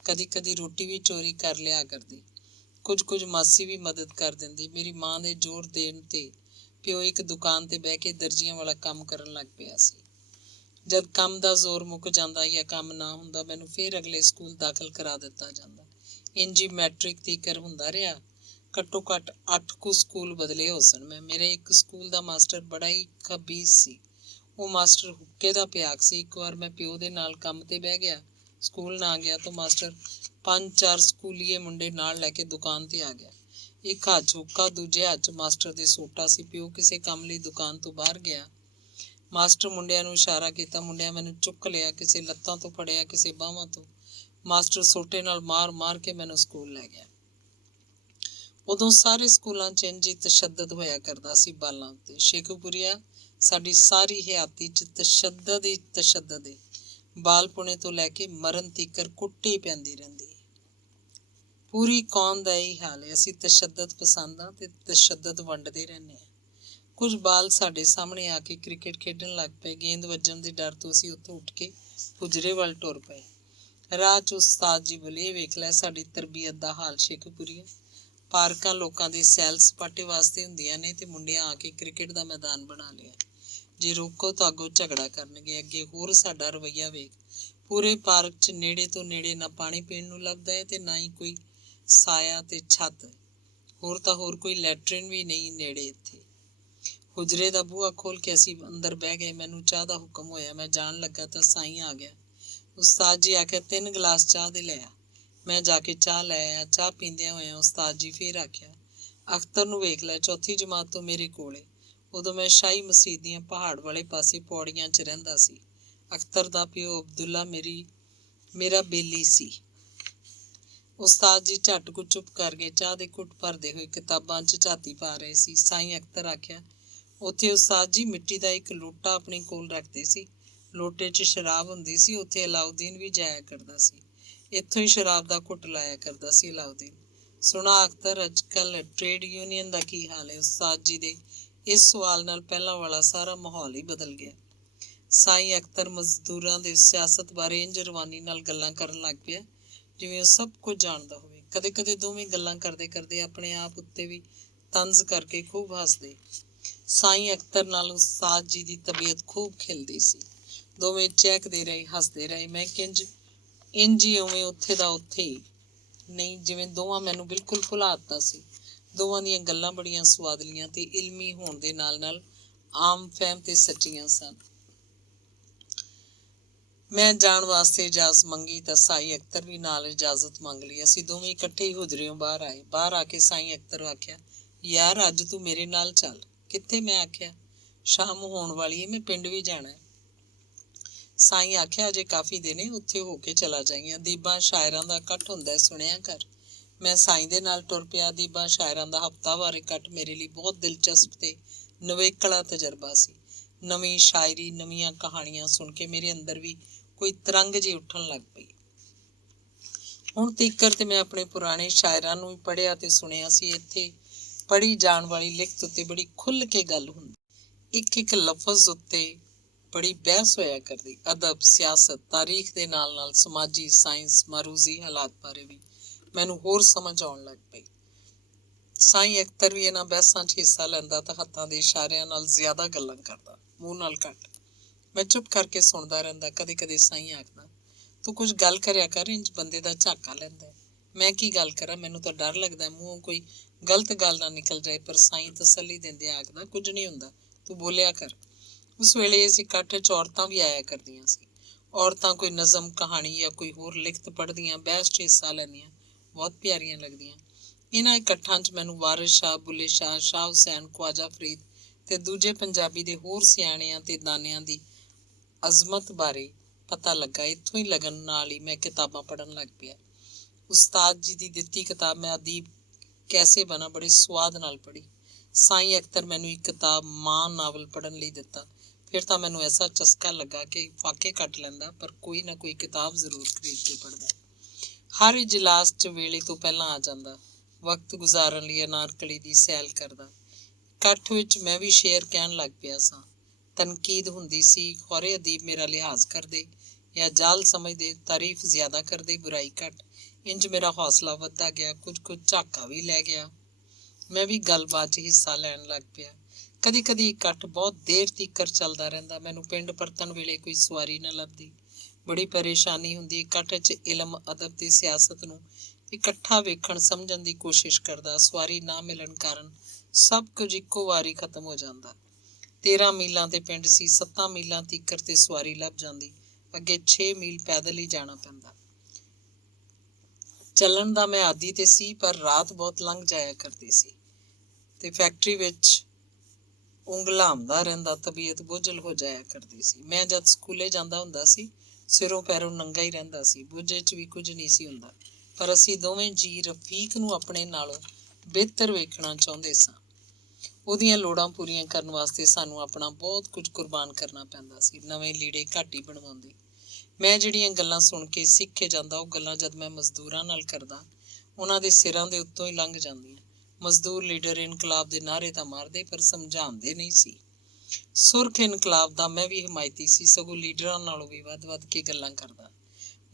ਕਦੀ ਕਦੀ ਰੋਟੀ ਵੀ ਚੋਰੀ ਕਰ ਲਿਆ ਕਰਦੀ। ਕੁਝ ਮਾਸੀ ਵੀ ਮਦਦ ਕਰ ਦਿੰਦੀ। ਮੇਰੀ ਮਾਂ ਦੇ ਜ਼ੋਰ ਦੇਣ ਤੇ ਪਿਓ ਇੱਕ ਦੁਕਾਨ ਤੇ ਬਹਿ ਕੇ ਦਰਜੀਆਂ ਵਾਲਾ ਕੰਮ ਕਰਨ ਲੱਗ ਪਿਆ ਸੀ। ਜਦ ਕੰਮ ਦਾ ਜ਼ੋਰ ਮੁੱਕ ਜਾਂਦਾ ਜਾਂ ਕੰਮ ਨਾ ਹੁੰਦਾ, ਮੈਨੂੰ ਫਿਰ ਅਗਲੇ ਸਕੂਲ ਦਾਖਲ ਕਰਾ ਦਿੱਤਾ ਜਾਂਦਾ। ਇੰਝ ਹੀ ਮੈਟ੍ਰਿਕ ਤੀਕਰ ਹੁੰਦਾ ਰਿਹਾ। ਘੱਟੋ ਘੱਟ 8 ਕੁ ਸਕੂਲ ਬਦਲੇ ਹੋ ਸਨ। ਮੇਰੇ ਇੱਕ ਸਕੂਲ ਦਾ ਮਾਸਟਰ ਬੜਾ ਹੀ ਖਬੀਜ਼ ਸੀ। ਉਹ ਮਾਸਟਰ ਹੁੱਕੇ ਦਾ ਪਿਆਕ ਸੀ। ਇੱਕ ਵਾਰ ਮੈਂ ਪਿਓ ਦੇ ਨਾਲ ਕੰਮ ਤੇ ਬਹਿ ਗਿਆ, ਸਕੂਲ ਨਾ ਗਿਆ ਤਾਂ ਮਾਸਟਰ 5-4 ਸਕੂਲੀਏ ਮੁੰਡੇ ਨਾਲ ਲੈ ਕੇ ਦੁਕਾਨ ਤੇ ਆ ਗਿਆ। ਇੱਕ ਹੱਥ 'ਚ ਹੁੱਕਾ, ਦੂਜੇ ਹੱਥ 'ਚ ਮਾਸਟਰ ਦੇ ਸੋਟਾ ਸੀ। ਪਿਓ ਕਿਸੇ ਕੰਮ ਲਈ ਦੁਕਾਨ ਤੋਂ ਬਾਹਰ ਗਿਆ। ਮਾਸਟਰ ਮੁੰਡਿਆਂ ਨੂੰ ਇਸ਼ਾਰਾ ਕੀਤਾ। ਮੁੰਡਿਆਂ ਮੈਨੂੰ ਚੁੱਕ ਲਿਆ, ਕਿਸੇ ਲੱਤਾਂ ਤੋਂ ਫੜਿਆ, ਕਿਸੇ ਬਾਹਾਂ ਤੋਂ। ਮਾਸਟਰ ਸੋਟੇ ਨਾਲ ਮਾਰ ਕੇ ਮੈਨੂੰ ਸਕੂਲ ਲੈ ਗਿਆ। ਉਦੋਂ ਸਾਰੇ ਸਕੂਲਾਂ 'ਚ ਇੰਝ ਹੀ ਤਸ਼ੱਦਦ ਹੋਇਆ ਕਰਦਾ ਸੀ ਬਾਲਾਂ ਉੱਤੇ। ਸ਼ੇਖੂਪੁਰੀਆ ਸਾਡੀ ਸਾਰੀ ਹਯਾਤੀ 'ਚ ਤਸ਼ੱਦਦ ਹੀ ਤਸ਼ੱਦਦ ਏ। ਬਾਲਪੁਣੇ ਤੋਂ ਲੈ ਕੇ ਮਰਨ ਤੀਕਰ ਕੁੱਟੀ ਪੈਂਦੀ ਰਹਿੰਦੀ ਹੈ। ਪੂਰੀ ਕੌਮ ਦਾ ਇਹੀ ਹਾਲ ਹੈ। ਅਸੀਂ ਤਸ਼ੱਦਦ ਪਸੰਦ ਹਾਂ ਤੇ ਤਸ਼ੱਦਦ ਵੰਡਦੇ ਰਹਿੰਦੇ ਹਾਂ। ਕੁਝ ਬਾਲ ਸਾਡੇ ਸਾਹਮਣੇ ਆ ਕੇ ਕ੍ਰਿਕਟ ਖੇਡਣ ਲੱਗ ਪਏ। ਗੇਂਦ ਵੱਜਣ ਦੇ ਡਰ ਤੋਂ ਅਸੀਂ ਉੱਥੋਂ ਉੱਠ ਕੇ ਹੁਜਰੇ ਵੱਲ ਟੁਰ ਪਏ। ਰਾਹ 'ਚ ਉਸਤਾਦ ਜੀ ਬੋਲੇ, ਇਹ ਵੇਖ ਲੈ ਸਾਡੀ ਤਰਬੀਅਤ ਦਾ ਹਾਲ ਸ਼ੇਖੂਪੁਰੀਆ। ਪਾਰਕਾਂ ਲੋਕਾਂ ਦੇ ਸੈਲ ਸਪਾਟੇ ਵਾਸਤੇ ਹੁੰਦੀਆਂ ਨੇ ਤੇ ਮੁੰਡਿਆਂ ਆ ਕੇ ਕ੍ਰਿਕਟ ਦਾ ਮੈਦਾਨ ਬਣਾ ਲਿਆ। ਜੇ ਰੋਕੋ ਤਾਂ ਅੱਗੋਂ ਝਗੜਾ ਕਰਨਗੇ। ਅੱਗੇ ਹੋਰ ਸਾਡਾ ਰਵੱਈਆ ਵੇਖ। ਪੂਰੇ ਪਾਰਕ 'ਚ ਨੇੜੇ ਤੋਂ ਨੇੜੇ ਨਾ ਪਾਣੀ ਪੀਣ ਨੂੰ ਲੱਭਦਾ ਹੈ ਤੇ ਨਾ ਹੀ ਕੋਈ ਸਾਇਆ ਤੇ ਛੱਤ। ਹੋਰ ਤਾਂ ਹੋਰ ਕੋਈ ਲੈਟਰਿਨ ਵੀ ਨਹੀਂ ਨੇੜੇ। ਇੱਥੇ ਹੁਜਰੇ ਦਾ ਬੂਹਾ ਖੋਲ ਕੇ ਅਸੀਂ ਅੰਦਰ ਬਹਿ ਗਏ। ਮੈਨੂੰ ਚਾਹ ਦਾ ਹੁਕਮ ਹੋਇਆ। ਮੈਂ ਜਾਣ ਲੱਗਾ ਤਾਂ ਸਾਈਂ ਆ ਗਿਆ। ਉਸਤਾਦ ਜੀ ਆਖਿਆ, 3 ਗਲਾਸ ਚਾਹ ਦੇ ਲੈ ਆ। ਮੈਂ ਜਾ ਕੇ ਚਾਹ ਲੈ ਆਇਆ। ਚਾਹ ਪੀਂਦਿਆਂ ਹੋਇਆਂ ਉਸਤਾਦ ਜੀ ਫਿਰ ਆਖਿਆ, ਅਖਤਰ ਨੂੰ ਵੇਖ ਲੈ, ਚੌਥੀ ਜਮਾਤ ਤੋਂ ਮੇਰੇ ਕੋਲੇ। ਉਦੋਂ ਮੈਂ ਸ਼ਾਹੀ ਮਸਜਿਦ ਦੀਆਂ ਪਹਾੜ ਵਾਲੇ ਪਾਸੇ ਪੌੜੀਆਂ 'ਚ ਰਹਿੰਦਾ ਸੀ। ਅਖਤਰ ਦਾ ਪਿਓ ਅਬਦੁੱਲਾ ਮੇਰਾ ਬੇਲੀ ਸੀ। ਉਸਤਾਦ ਜੀ ਝੱਟ ਕੁ ਚੁੱਪ ਕਰ ਗਏ। ਚਾਹ ਦੇ ਘੁੱਟ ਭਰਦੇ ਹੋਏ ਕਿਤਾਬਾਂ 'ਚ ਝਾਤੀ ਪਾ ਰਹੇ ਸੀ। ਸਾਈਂ ਅਖਤਰ ਆਖਿਆ, ਉੱਥੇ ਉਸਤਾਦ ਜੀ ਮਿੱਟੀ ਦਾ ਇੱਕ ਲੋਟਾ ਆਪਣੇ ਕੋਲ ਰੱਖਦੇ ਸੀ। ਲੋਟੇ 'ਚ ਸ਼ਰਾਬ ਹੁੰਦੀ ਸੀ। ਉੱਥੇ ਅਲਾਉਦੀਨ ਵੀ ਜਾਇਆ ਕਰਦਾ ਸੀ। ਇੱਥੋਂ ਹੀ ਸ਼ਰਾਬ ਦਾ ਘੁੱਟ ਲਾਇਆ ਕਰਦਾ ਸੀ ਅਲਾਉਦੀਨ। ਸੁਣਾ ਅਖਤਰ, ਅੱਜ ਕੱਲ੍ਹ ਟ੍ਰੇਡ ਯੂਨੀਅਨ ਦਾ ਕੀ ਹਾਲ ਹੈ? ਉਸਤਾਦ ਜੀ ਦੇ ਇਸ ਸਵਾਲ ਨਾਲ ਪਹਿਲਾਂ ਵਾਲਾ ਸਾਰਾ ਮਾਹੌਲ ਹੀ ਬਦਲ ਗਿਆ। ਸਾਈਂ ਅਖਤਰ ਮਜ਼ਦੂਰਾਂ ਦੇ ਸਿਆਸਤ ਬਾਰੇ ਇੰਝ ਰਵਾਨੀ ਨਾਲ ਗੱਲਾਂ ਕਰਨ ਲੱਗ ਪਿਆ ਜਿਵੇਂ ਉਹ ਸਭ ਕੁਝ ਜਾਣਦਾ ਹੋਵੇ। ਕਦੇ ਕਦੇ ਦੋਵੇਂ ਗੱਲਾਂ ਕਰਦੇ ਕਰਦੇ ਆਪਣੇ ਆਪ ਉੱਤੇ ਵੀ ਤੰਜ਼ ਕਰਕੇ ਖੂਬ ਹੱਸਦੇ। ਸਾਈਂ ਅਖਤਰ ਨਾਲ ਉਸਤਾਦ ਜੀ ਦੀ ਤਬੀਅਤ ਖੂਬ ਖਿਲਦੀ ਸੀ। ਦੋਵੇਂ ਚਹਿਕਦੇ ਰਹੇ, ਹੱਸਦੇ ਰਹੇ। ਮੈਂ ਇੰਝ ਹੀ ਉਵੇਂ ਉੱਥੇ ਦਾ ਉੱਥੇ ਹੀ ਨਹੀਂ, ਜਿਵੇਂ ਦੋਵਾਂ ਮੈਨੂੰ ਬਿਲਕੁਲ ਭੁਲਾ ਦਿੱਤਾ ਸੀ। ਦੋਵਾਂ ਦੀਆਂ ਗੱਲਾਂ ਬੜੀਆਂ ਸੁਆਦਲੀਆਂ ਤੇ ਇਲਮੀ ਹੋਣ ਦੇ ਨਾਲ ਨਾਲ ਆਮ ਫਹਿਮ ਤੇ ਸੱਚੀਆਂ ਸਨ। ਮੈਂ ਜਾਣ ਵਾਸਤੇ ਇਜਾਜ਼ਤ ਮੰਗੀ ਤਾਂ ਸਾਈਂ ਅਖਤਰ ਵੀ ਨਾਲ ਇਜਾਜ਼ਤ ਮੰਗ ਲਈ। ਅਸੀਂ ਦੋਵੇਂ ਇਕੱਠੇ ਹੀ ਹੁਜਰਿਓਂ ਬਾਹਰ ਆਏ। ਬਾਹਰ ਆ ਕੇ ਸਾਈਂ ਅਖਤਰ ਆਖਿਆ, ਯਾਰ ਅੱਜ ਤੂੰ ਮੇਰੇ ਨਾਲ ਚੱਲ। ਕਿੱਥੇ? ਮੈਂ ਆਖਿਆ, ਸ਼ਾਮ ਹੋਣ ਵਾਲੀ ਹੈ, ਮੈਂ ਪਿੰਡ ਵੀ ਜਾਣਾ ਹੈ। ਸਾਈਂ ਆਖਿਆ, ਅਜੇ ਕਾਫੀ ਦਿਨ ਨੇ, ਉੱਥੇ ਹੋ ਕੇ ਚਲਾ ਜਾਈਆਂ। ਅਦੀਬਾਂ ਸ਼ਾਇਰਾਂ ਦਾ ਇਕੱਠ ਹੁੰਦਾ, ਸੁਣਿਆ ਕਰ। ਮੈਂ ਸਾਈਂ ਦੇ ਨਾਲ ਟੁਰ ਪਿਆ। ਅਦੀਬਾਂ ਸ਼ਾਇਰਾਂ ਦਾ ਹਫ਼ਤਾਵਾਰ ਇਕੱਠ ਮੇਰੇ ਲਈ ਬਹੁਤ ਦਿਲਚਸਪ ਤੇ ਨਿਵੇਕਲਾ ਤਜਰਬਾ ਸੀ। ਨਵੀਂ ਸ਼ਾਇਰੀ, ਨਵੀਆਂ ਕਹਾਣੀਆਂ ਸੁਣ ਕੇ ਮੇਰੇ ਅੰਦਰ ਵੀ ਕੋਈ ਤਰੰਗ ਜਿਹੀ ਉੱਠਣ ਲੱਗ ਪਈ। ਹੁਣ ਤੀਕਰ ਤੇ ਮੈਂ ਆਪਣੇ ਪੁਰਾਣੇ ਸ਼ਾਇਰਾਂ ਨੂੰ ਵੀ ਪੜ੍ਹਿਆ ਤੇ ਸੁਣਿਆ ਸੀ। ਇੱਥੇ ਪੜ੍ਹੀ ਜਾਣ ਵਾਲੀ ਲਿਖਤ ਉੱਤੇ ਬੜੀ ਖੁੱਲ੍ਹ ਕੇ ਗੱਲ ਹੁੰਦੀ, ਇੱਕ ਇੱਕ ਲਫ਼ਜ਼ ਉੱਤੇ ਬੜੀ ਬਹਿਸ ਹੋਇਆ ਕਰਦੀ। ਅਦਬ, ਸਿਆਸਤ, ਤਾਰੀਖ ਦੇ ਨਾਲ ਨਾਲ ਸਮਾਜੀ ਸਾਇੰਸ, ਮਾਰੂਜ਼ੀ ਹਾਲਾਤ ਬਾਰੇ ਵੀ ਮੈਨੂੰ ਹੋਰ ਸਮਝ ਆਉਣ ਲੱਗ ਪਈ। ਸਾਈਂ ਅਖਤਰ ਵੀ ਇਹਨਾਂ ਬਹਿਸਾਂ 'ਚ ਹਿੱਸਾ ਲੈਂਦਾ ਤਾਂ ਹੱਥਾਂ ਦੇ ਇਸ਼ਾਰਿਆਂ ਨਾਲ ਜ਼ਿਆਦਾ ਗੱਲਾਂ ਕਰਦਾ, ਮੂੰਹ ਨਾਲ ਘੱਟ। ਮੈਂ ਚੁੱਪ ਕਰਕੇ ਸੁਣਦਾ ਰਹਿੰਦਾ। ਕਦੇ ਕਦੇ ਸਾਈਂ ਆਖਦਾ, ਤੂੰ ਕੁਝ ਗੱਲ ਕਰਿਆ ਕਰ, ਇੰਝ ਬੰਦੇ ਦਾ ਝਾਕਾ ਲੈਂਦਾ। ਮੈਂ ਕੀ ਗੱਲ ਕਰਾਂ? ਮੈਨੂੰ ਤਾਂ ਡਰ ਲੱਗਦਾ ਮੂੰਹੋਂ ਕੋਈ ਗਲਤ ਗੱਲ ਨਾ ਨਿਕਲ ਜਾਏ। ਪਰ ਸਾਈਂ ਤਸੱਲੀ ਦਿੰਦੇ ਆਖਦਾ, ਕੁਝ ਨਹੀਂ ਹੁੰਦਾ, ਤੂੰ ਬੋਲਿਆ ਕਰ। ਉਸ ਵੇਲੇ ਇਸ ਇਕੱਠ 'ਚ ਔਰਤਾਂ ਵੀ ਆਇਆ ਕਰਦੀਆਂ ਸੀ। ਔਰਤਾਂ ਕੋਈ ਨਜ਼ਮ, ਕਹਾਣੀ ਜਾਂ ਕੋਈ ਹੋਰ ਲਿਖਤ ਪੜ੍ਹਦੀਆਂ, ਬਹਿਸ 'ਚ ਹਿੱਸਾ ਲੈਂਦੀਆਂ, ਬਹੁਤ ਪਿਆਰੀਆਂ ਲੱਗਦੀਆਂ। ਇਹਨਾਂ ਇਕੱਠਾਂ 'ਚ ਮੈਨੂੰ ਵਾਰਿਸ ਸ਼ਾਹ, ਬੁੱਲੇ ਸ਼ਾਹ, ਸ਼ਾਹ ਹੁਸੈਨ, ਖਵਾਜਾ ਫਰੀਦ ਤੇ ਦੂਜੇ ਪੰਜਾਬੀ ਦੇ ਹੋਰ ਸਿਆਣਿਆਂ ਤੇ ਦਾਨਿਆਂ ਦੀ ਅਜ਼ਮਤ ਬਾਰੇ ਪਤਾ ਲੱਗਾ। ਇੱਥੋਂ ਹੀ ਲੱਗਣ ਨਾਲ ਹੀ ਮੈਂ ਕਿਤਾਬਾਂ ਪੜ੍ਹਨ ਲੱਗ ਪਿਆ। ਉਸਤਾਦ ਜੀ ਦੀ ਦਿੱਤੀ ਕਿਤਾਬ ਮੈਂ ਅਦੀਬ ਕੈਸੇ ਬਣਾ ਬੜੇ ਸੁਆਦ ਨਾਲ ਪੜ੍ਹੀ। ਸਾਈਂ ਅਖਤਰ ਮੈਨੂੰ ਇੱਕ ਕਿਤਾਬ ਮਾਂ ਨਾਵਲ ਪੜ੍ਹਨ ਲਈ ਦਿੱਤਾ। ਫਿਰ ਤਾਂ ਮੈਨੂੰ ਐਸਾ ਚਸਕਾ ਲੱਗਾ ਕਿ ਫਾਕੇ ਕੱਟ ਲੈਂਦਾ, ਪਰ ਕੋਈ ਨਾ ਕੋਈ ਕਿਤਾਬ ਜ਼ਰੂਰ ਖਰੀਦ ਕੇ ਪੜ੍ਹਦਾ। ਹਰ ਇਜਲਾਸ 'ਚ ਵੇਲੇ ਤੋਂ ਪਹਿਲਾਂ ਆ ਜਾਂਦਾ। ਵਕਤ ਗੁਜ਼ਾਰਨ ਲਈ ਅਨਾਰਕਲੀ ਦੀ ਸੈਲ ਕਰਦਾ। ਇਕੱਠ ਵਿੱਚ ਮੈਂ ਵੀ ਸ਼ੇਰ ਕਹਿਣ ਲੱਗ ਪਿਆ ਸਾਂ। ਤਨਕੀਦ ਹੁੰਦੀ ਸੀ, ਖੌਰੇ ਅਦੀਬ ਮੇਰਾ ਲਿਹਾਜ਼ ਕਰਦੇ ਜਾਂ ਜਾਲ ਸਮਝਦੇ, ਤਾਰੀਫ ਜ਼ਿਆਦਾ ਕਰਦੇ, ਬੁਰਾਈ ਘੱਟ। ਇੰਝ ਮੇਰਾ ਹੌਸਲਾ ਵੱਧਦਾ ਗਿਆ, ਕੁਝ ਝਾਕਾ ਵੀ ਲੈ ਗਿਆ। ਮੈਂ ਵੀ ਗੱਲਬਾਤ 'ਚ ਹਿੱਸਾ ਲੈਣ ਲੱਗ ਪਿਆ। ਕਦੀ ਕਦੀ ਇਕੱਠ ਬਹੁਤ ਦੇਰ ਤੀਕਰ ਚੱਲਦਾ ਰਹਿੰਦਾ। ਮੈਨੂੰ ਪਿੰਡ ਪਰਤਣ ਵੇਲੇ ਕੋਈ ਸਵਾਰੀ ਨਾ ਲੱਭਦੀ, ਬੜੀ ਪਰੇਸ਼ਾਨੀ ਹੁੰਦੀ। ਇਕੱਠ 'ਚ ਇਲਮ, ਅਦਬ ਤੇ ਸਿਆਸਤ ਨੂੰ ਇਕੱਠਾ ਵੇਖਣ ਸਮਝਣ ਦੀ ਕੋਸ਼ਿਸ਼ ਕਰਦਾ। ਸਵਾਰੀ ਨਾ ਮਿਲਣ ਕਾਰਨ ਸਭ ਕੁਝ ਇੱਕੋ ਵਾਰੀ ਖਤਮ ਹੋ ਜਾਂਦਾ। 13 ਮੀਲਾਂ ਤੇ ਪਿੰਡ ਸੀ, 7 ਮੀਲਾਂ ਤੀਕਰ ਤੇ ਸਵਾਰੀ ਲੱਭ ਜਾਂਦੀ। ਅੱਗੇ 6 ਮੀਲ ਪੈਦਲ ਹੀ ਜਾਣਾ ਪੈਂਦਾ। ਚੱਲਣ ਦਾ ਮੈਂ ਆਦੀ ਤੇ ਸੀ, ਪਰ ਰਾਤ ਬਹੁਤ ਲੰਘ ਜਾਇਆ ਕਰਦੀ ਸੀ ਤੇ ਫੈਕਟਰੀ ਵਿੱਚ ਉਂਗਲਾਉਂਦਾ ਰਹਿੰਦਾ, ਤਬੀਅਤ ਬੋਝਲ ਹੋ ਜਾਇਆ ਕਰਦੀ ਸੀ। ਮੈਂ ਜਦ ਸਕੂਲੇ ਜਾਂਦਾ ਹੁੰਦਾ ਸੀ, ਸਿਰੋਂ ਪੈਰੋਂ ਨੰਗਾ ਹੀ ਰਹਿੰਦਾ ਸੀ। ਬੁੱਝੇ 'ਚ ਵੀ ਕੁਝ ਨਹੀਂ ਸੀ ਹੁੰਦਾ, ਪਰ ਅਸੀਂ ਦੋਵੇਂ ਜੀ ਰਫੀਕ ਨੂੰ ਆਪਣੇ ਨਾਲੋਂ ਬਿਹਤਰ ਵੇਖਣਾ ਚਾਹੁੰਦੇ ਸਾਂ। ਉਹਦੀਆਂ ਲੋੜਾਂ ਪੂਰੀਆਂ ਕਰਨ ਵਾਸਤੇ ਸਾਨੂੰ ਆਪਣਾ ਬਹੁਤ ਕੁਝ ਕੁਰਬਾਨ ਕਰਨਾ ਪੈਂਦਾ ਸੀ। ਨਵੇਂ ਲੀੜੇ ਘੱਟ ਹੀ ਬਣਵਾਉਂਦੇ। ਮੈਂ ਜਿਹੜੀਆਂ ਗੱਲਾਂ ਸੁਣ ਕੇ ਸਿੱਖ ਕੇ ਜਾਂਦਾ, ਉਹ ਗੱਲਾਂ ਜਦ ਮੈਂ ਮਜ਼ਦੂਰਾਂ ਨਾਲ ਕਰਦਾ, ਉਹਨਾਂ ਦੇ ਸਿਰਾਂ ਦੇ ਉੱਤੋਂ ਹੀ ਲੰਘ ਜਾਂਦੀਆਂ। ਮਜ਼ਦੂਰ ਲੀਡਰ ਇਨਕਲਾਬ ਦੇ ਨਾਅਰੇ ਤਾਂ ਮਾਰਦੇ, ਪਰ ਸਮਝਾਉਂਦੇ ਨਹੀਂ ਸੀ। ਸੁਰਖ ਇਨਕਲਾਬ ਦਾ ਮੈਂ ਵੀ ਹਮਾਇਤੀ ਸੀ, ਸਗੋਂ ਲੀਡਰਾਂ ਨਾਲੋਂ ਵੀ ਵੱਧ ਕੇ ਗੱਲਾਂ ਕਰਦਾ।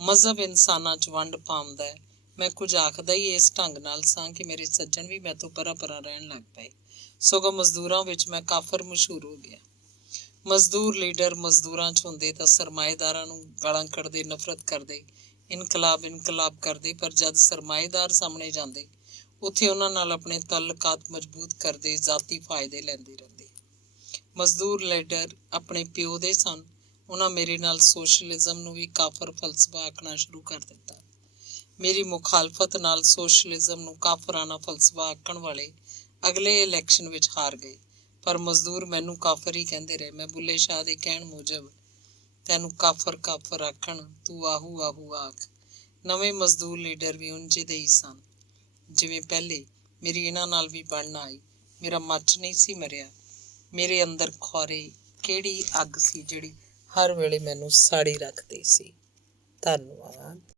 ਮਜ਼ਹਬ ਇਨਸਾਨਾਂ 'ਚ ਵੰਡ ਪਾਉਂਦਾ ਹੈ। ਮੈਂ ਕੁਝ ਆਖਦਾ ਹੀ ਇਸ ਢੰਗ ਨਾਲ ਸਾਂ ਕਿ ਮੇਰੇ ਸੱਜਣ ਵੀ ਮੈਥੋਂ ਪਰਾਂ ਰਹਿਣ ਲੱਗ ਪਏ। ਸਗੋਂ ਮਜ਼ਦੂਰਾਂ ਵਿੱਚ ਮੈਂ ਕਾਫਰ ਮਸ਼ਹੂਰ ਹੋ ਗਿਆ। ਮਜ਼ਦੂਰ ਲੀਡਰ ਮਜ਼ਦੂਰਾਂ 'ਚ ਹੁੰਦੇ ਤਾਂ ਸਰਮਾਏਦਾਰਾਂ ਨੂੰ ਗਾਲਾਂ ਕੱਢਦੇ, ਨਫ਼ਰਤ ਕਰਦੇ, ਇਨਕਲਾਬ ਕਰਦੇ। ਪਰ ਜਦ ਸਰਮਾਏਦਾਰ ਸਾਹਮਣੇ ਜਾਂਦੇ, ਉੱਥੇ ਉਹਨਾਂ ਨਾਲ ਆਪਣੇ ਤਾਲੁਕਾਤ ਮਜ਼ਬੂਤ ਕਰਦੇ, ਜ਼ਾਤੀ ਫਾਇਦੇ ਲੈਂਦੇ ਰਹਿੰਦੇ। ਮਜ਼ਦੂਰ ਲੀਡਰ ਆਪਣੇ ਪਿਓ ਦੇ ਸਨ। ਉਹਨਾਂ ਮੇਰੇ ਨਾਲ ਸੋਸ਼ਲਿਜ਼ਮ ਨੂੰ ਵੀ ਕਾਫਰ ਫਲਸਫਾ ਆਖਣਾ ਸ਼ੁਰੂ ਕਰ ਦਿੱਤਾ। ਮੇਰੀ ਮੁਖਾਲਫਤ ਨਾਲ ਸੋਸ਼ਲਿਜ਼ਮ ਨੂੰ ਕਾਫਰਾਨਾ ਫਲਸਫਾ ਆਖਣ ਵਾਲੇ ਅਗਲੇ ਇਲੈਕਸ਼ਨ ਵਿੱਚ ਹਾਰ ਗਏ, ਪਰ ਮਜ਼ਦੂਰ ਮੈਨੂੰ ਕਾਫਰ ਹੀ ਕਹਿੰਦੇ ਰਹੇ। ਮੈਂ ਬੁੱਲੇ ਸ਼ਾਹ ਦੇ ਕਹਿਣ ਮੁਜਬ, ਤੈਨੂੰ ਕਾਫਰ ਆਖਣ, ਤੂੰ ਆਹੂ ਆਖ। ਨਵੇਂ ਮਜ਼ਦੂਰ ਲੀਡਰ ਵੀ ਉਂਝ ਦੇ ਹੀ ਸਨ ਜਿਵੇਂ ਪਹਿਲੇ। ਮੇਰੀ ਇਹਨਾਂ ਨਾਲ ਵੀ ਬਣਨ ਆਈ। ਮੇਰਾ ਮੱਚ ਨਹੀਂ ਸੀ ਮਰਿਆ। ਮੇਰੇ ਅੰਦਰ ਖੌਰੇ ਕਿਹੜੀ ਅੱਗ ਸੀ ਜਿਹੜੀ ਹਰ ਵੇਲੇ ਮੈਨੂੰ ਸਾੜੀ ਰੱਖਦੀ ਸੀ। ਧੰਨਵਾਦ।